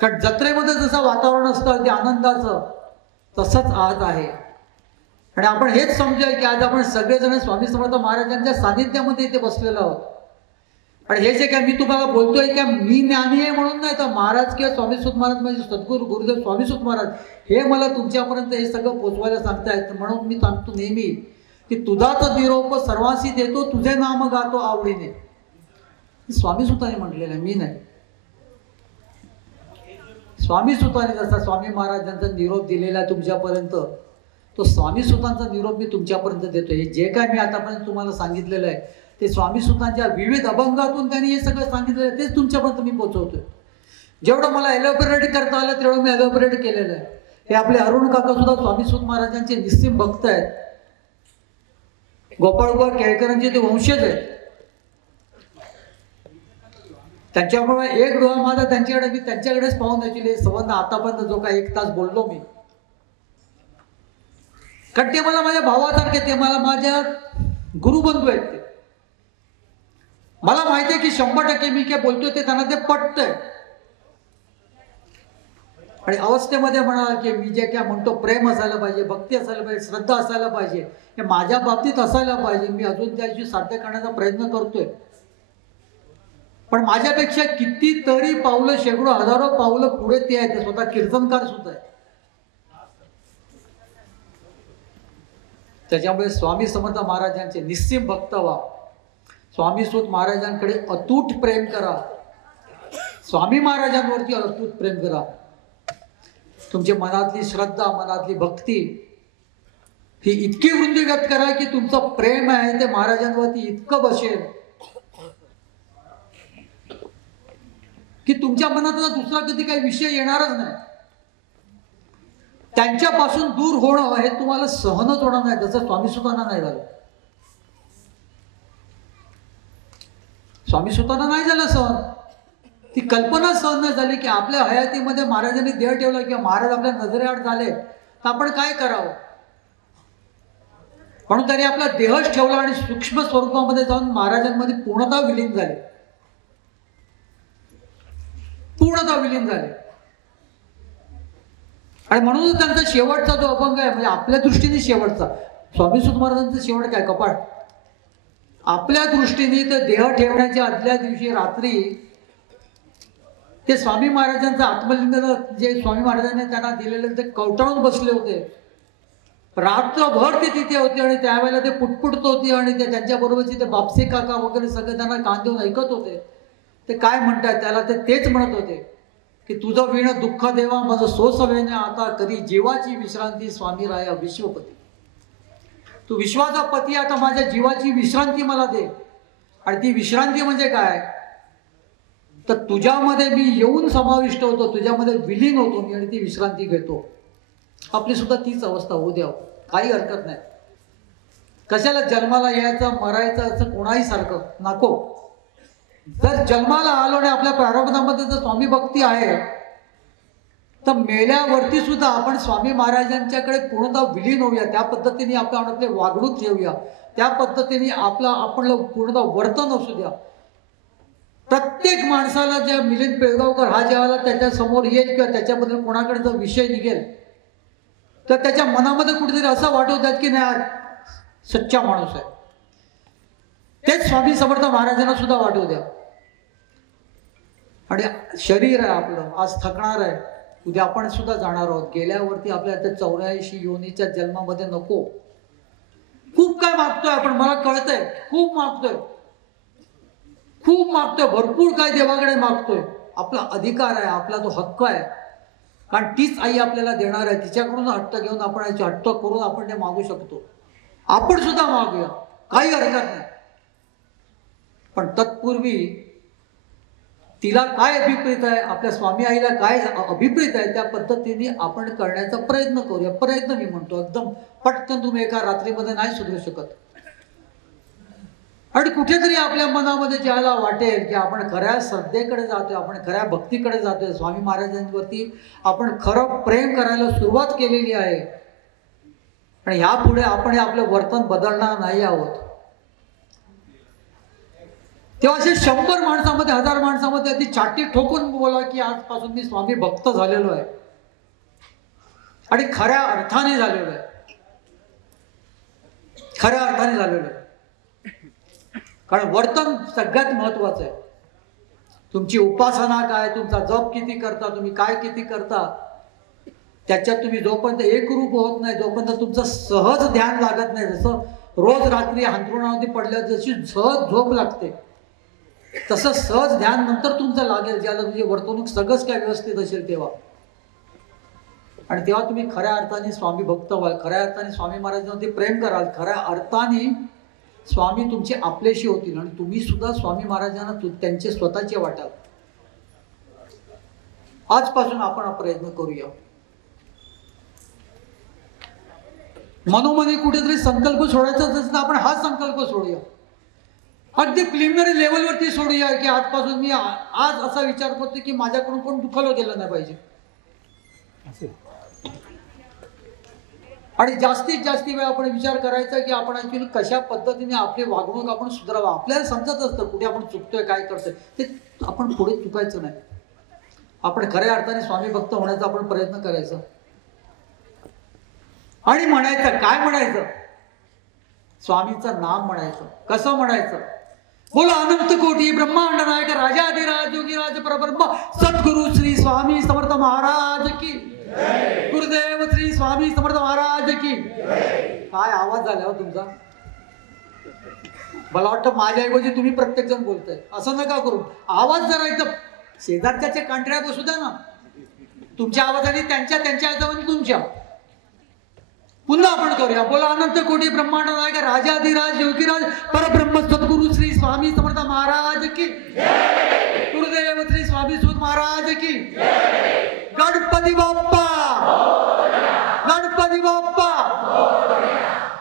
कारण जत्रेमध्ये जसं वातावरण असतं ते आनंदाचं, तसंच आज आहे. आणि आपण हेच समजूया की आज आपण सगळेजण स्वामी समर्थ महाराजांच्या सानिध्यामध्ये इथे बसलेलो आहोत. आणि हे जे काय मी तुम्हाला बोलतोय की मी ज्ञानी आहे म्हणून नाही, तर महाराज किंवा स्वामी सुत महाराज म्हणजे सद्गुरू गुरुदेव स्वामी सुत महाराज हे मला तुमच्यापर्यंत हे सगळं पोचवायला सांगतायत. म्हणून मी सांगतो नेहमी की तुझाच निरोप सर्वांशी देतो, तुझे नाम गातो आवडीने. स्वामी सुताने म्हटलेलं आहे, मी नाही. स्वामी सुताने जसा स्वामी महाराजांचा निरोप दिलेला आहे तुमच्यापर्यंत, तो स्वामी सुतांचा निरोप मी तुमच्यापर्यंत देतोय. जे काय मी आतापर्यंत तुम्हाला सांगितलेलं आहे ते स्वामी सुतांच्या विविध अभंगातून त्यांनी हे सगळं सांगितलेलं आहे, तेच तुमच्यापर्यंत मी पोहोचवतोय. जेवढं मला एलॅबोरेट करता आलं तेवढं मी एलॅबोरेट केलेलं आहे. हे आपले अरुण काका सुद्धा स्वामी सुत महाराजांचे निस्सीम भक्त आहेत. गोपाळबुवा केळकरांचे ते वंशज आहेत. त्यांच्यामुळे एक डोळा माझा त्यांच्याकडे, मी त्यांच्याकडेच पाहून द्यायची संबंध आतापर्यंत जो काही 1 तास बोललो मी. कारण ते मला माझ्या भावासारखे, ते मला माझ्या गुरुबंधू आहेत. ते मला माहिती आहे की 100% मी काय बोलतोय ते त्यांना ते पटतंय. आणि अवस्थेमध्ये म्हणाल की मी जे काय म्हणतो प्रेम असायला पाहिजे, भक्ती असायला पाहिजे, श्रद्धा असायला पाहिजे, हे माझ्या बाबतीत असायला पाहिजे. मी अजून त्याची साध्य करण्याचा प्रयत्न करतोय. पण माझ्यापेक्षा कितीतरी पावलं, शेकडो हजारो पावलं पुढे ते आहेत. ते स्वतः कीर्तनकार सुद्धा आहे. त्याच्यामुळे स्वामी समर्थ महाराजांचे निस्सीम भक्त व्हा. स्वामी सुत महाराजांकडे अतूट प्रेम करा. स्वामी महाराजांवरती अतूट प्रेम करा. तुमच्या मनातली श्रद्धा, मनातली भक्ती ही इतकी वृद्धिगत करा की तुमचं प्रेम आहे ते महाराजांवरती इतकं बसेल की तुमच्या मनात दुसरा कधी काही विषय येणारच नाही. त्यांच्यापासून दूर होणं हे तुम्हाला सहनच होणार नाही, जसं स्वामी सुतांना नाही झालं. स्वामी सुतांना नाही झालं सहन. ती कल्पना सहन नाही झाली की आपल्या हयातीमध्ये महाराजांनी देह ठेवला किंवा महाराज आपल्या नजरेआड झाले तर आपण काय करावं. म्हणून त्यांनी आपला देहच ठेवला आणि सूक्ष्म स्वरूपामध्ये जाऊन महाराजांमध्ये पूर्णतः विलीन झाले. पूर्णतः विलीन झाले. आणि म्हणूनच त्यांचा शेवटचा जो अभंग आहे, म्हणजे आपल्या दृष्टीने शेवटचा, स्वामी सुत महाराजांचं शेवट काय, कपाट. आपल्या दृष्टीने ते देह ठेवण्याच्या आदल्या दिवशी रात्री ते स्वामी महाराजांचं आत्मलिंग जे स्वामी महाराजांनी त्यांना दिलेले ते कवटाळून बसले होते. रात्रभर ते तिथे होते आणि त्यावेळेला ते पुटपुटत होते आणि ते त्यांच्याबरोबरचे ते बापसे काका वगैरे सगळे त्यांना कान देऊन ऐकत होते. ते काय म्हणतात त्याला, ते तेच म्हणत होते की तुझं विण दुःख देवा माझं सोसवेने आता, कधी जीवाची विश्रांती स्वामी राया विश्वपती. तू विश्वाचा पती, आता माझ्या जीवाची विश्रांती मला दे. आणि ती विश्रांती म्हणजे काय, तर तुझ्यामध्ये मी येऊन समाविष्ट होतो, तुझ्यामध्ये विलीन होतो मी आणि ती विश्रांती घेतो. आपली सुद्धा तीच अवस्था होऊ द्या, काही हरकत नाही. कशाला जन्माला यायचं मरायचं असं कोणाही सारखं नको. जर जन्माला आलो आणि आपल्या प्रारंभामध्ये जर स्वामी भक्ती आहे तर मेल्यावरती सुद्धा आपण स्वामी महाराजांच्याकडे पूर्णतः विलीन होऊया. त्या पद्धतीने आपले वागणूक ठेवूया, त्या पद्धतीने आपण पूर्णतः वर्तन असू द्या. प्रत्येक माणसाला जे मिलिंद पिळगावकर हा ज्यावेळेला त्याच्या समोर येईल किंवा त्याच्याबद्दल कोणाकडे जर विषय निघेल तर त्याच्या मनामध्ये कुठेतरी असं वाटू द्यात की नाही सच्चा माणूस आहे. तेच स्वामी समर्थ महाराजांना सुद्धा वाटू द्या. आणि शरीर आहे आपलं, आज थकणार आहे, उद्या आपण सुद्धा जाणार आहोत. गेल्यावरती आपल्या त्या 84 योनीच्या जन्मामध्ये नको. खूप काय मागतोय आपण, मला कळतंय, खूप मागतोय, भरपूर काय देवाकडे मागतोय. आपला अधिकार आहे, आपला तो हक्क आहे, कारण तीच आई आपल्याला देणार आहे. तिच्याकडून हट्ट घेऊन आपण हट्ट करून आपण ते मागू शकतो. आपण सुद्धा मागूया, काही हरकत नाही. पण तत्पूर्वी तिला काय अभिप्रेत आहे, आपल्या स्वामी आईला काय अभिप्रेत आहे, त्या पद्धतीने आपण करण्याचा प्रयत्न करूया. प्रयत्न मी म्हणतो, एकदम पटकन तुम्ही एका रात्रीमध्ये नाही सुधरू शकत. आणि कुठेतरी आपल्या मनामध्ये ज्याला वाटेल की आपण खऱ्या श्रद्धेकडे जातोय, आपण खऱ्या भक्तीकडे जातोय, स्वामी महाराजांवरती आपण खरं प्रेम करायला सुरुवात केलेली आहे आणि ह्यापुढे आपण आपलं वर्तन बदलणार नाही आहोत, तेव्हा असे 100 माणसामध्ये 1000 माणसामध्ये अगदी छाती ठोकून बोला की आजपासून मी स्वामी भक्त झालेलो आहे आणि खऱ्या अर्थाने झालेलो आहे, खऱ्या अर्थाने झालेलो आहे. कारण वर्तन सगळ्यात महत्वाचं आहे. तुमची उपासना काय, तुमचा जप किती करता, तुम्ही काय किती करता, त्याच्यात तुम्ही जोपर्यंत एकरूप होत नाही, जोपर्यंत तुमचं सहज ध्यान लागत नाही, जसं रोज रात्री अंथरुणामध्ये पडल्या जशी सहज झोप लागते तसं सहज ध्यान नंतर तुमचं लागेल, ज्याला तुमची वर्तणूक सगळंच काय व्यवस्थित असेल तेव्हा. आणि तेव्हा तुम्ही खऱ्या अर्थाने स्वामी भक्त व्हाल, खऱ्या अर्थाने स्वामी महाराजांवरती प्रेम कराल, खऱ्या अर्थाने स्वामी तुमचे आपलेशी होतील आणि तुम्ही सुद्धा स्वामी महाराजांना त्यांचे स्वतःचे वाटाल. आजपासून आपण हा प्रयत्न करूया. मनोमनी कुठेतरी संकल्प सोडायचा असेल तर आपण हा संकल्प सोडूया. अगदी प्रिलिमिनरी लेवलवरती सोडूया की आजपासून मी आज असा विचार करतो की माझ्याकडून कोण दुखावलं गेलं नाही पाहिजे. आणि जास्तीत जास्त वेळ आपण विचार करायचा की आपण ऍक्च्युअली कशा पद्धतीने आपली वागणूक आपण सुधारावा. आपल्याला समजत असतं कुठे आपण चुकतोय, काय करतोय, ते आपण पुढे चुकायचं नाही. आपण खऱ्या अर्थाने स्वामी भक्त होण्याचा आपण प्रयत्न करायचा आणि म्हणायचं, काय म्हणायचं, स्वामीचं नाम म्हणायचं. कसं म्हणायचं, बोला अनंत कोटी ब्रह्मांड नायक राजाधिराज योगीराज परब्रह्म सद्गुरु श्री स्वामी समर्थ महाराज की, गुरुदेव श्री स्वामी समर्थ महाराज की. काय आवाज झाला हो तुमचा, मला वाटतं माझ्याऐवजी तुम्ही प्रत्येक जण बोलताय. असं नका करू, आवाज जरा एकदम शेजारच्या कांठऱ्या बसू द्या ना, तुमच्या आवाजाने त्यांच्या आवाजाने तुमच्या. पुन्हा आपण करूया, बोला अनंत कोटी ब्रह्मांड नायक राजाधिराज योगीराज परब्रह्म सद्गुरु श्री स्वामी समर्थ महाराज की, गुरुदेव श्री स्वामी सुत महाराज की. गणपती बाप्पा, गणपती बाप्पा,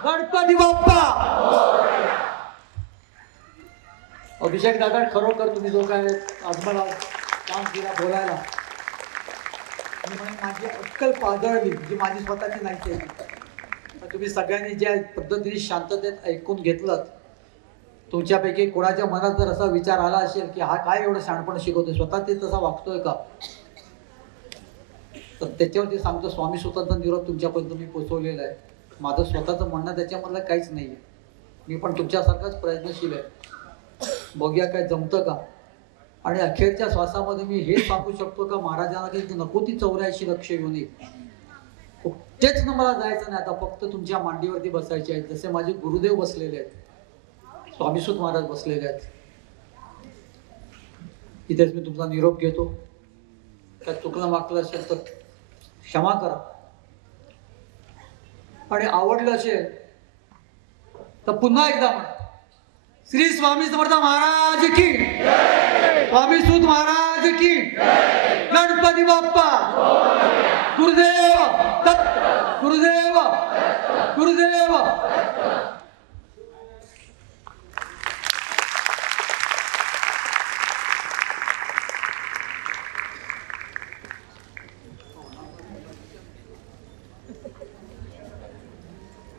गणपती बाप्पा. अभिषेक दादा, खरोखर तुम्ही जो काय आज मला काम केला बोलायला, माझी अक्कल पाजळली जी माझी स्वतःची नाही आहे. तुम्ही सगळ्यांनी ज्या पद्धतीने शांततेत ऐकून घेतलं, तुमच्यापैकी कोणाच्या मनात जर असा विचार आला असेल की हा काय एवढं शहाणपण शिकवतोय, स्वतः ते तसा वागतोय का, तर त्याच्यावरती सांगतो स्वामी स्वतःचा निरोप तुमच्यापर्यंत मी पोचवलेला आहे. माझं स्वतःचं म्हणणं त्याच्यामधलं काहीच नाही आहे. मी पण तुमच्यासारखाच प्रयत्नशील आहे. बघूया काय जमतं का. आणि अखेरच्या श्वासामध्ये मी हे सांगू शकतो का महाराजांना की नको ती 84 लक्ष येऊ नये. कुठेच ना मला जायचं नाही. आता फक्त तुमच्या मांडीवरती बसायचे आहेत. जसे माझे गुरुदेव बसलेले आहेत, स्वामीसुत महाराज बसलेले आहेत. इथेच मी तुमचा निरोप घेतो. काय चुकलं मागलं असेल तर क्षमा करा. आणि आवडलं असेल तर पुन्हा एकदा म्हणा, श्री स्वामी समर्थ महाराज की, स्वामी सूत महाराज की, गणपती बाप्पा, गुरुदेव दत्त, गुरुदेव, गुरुदेव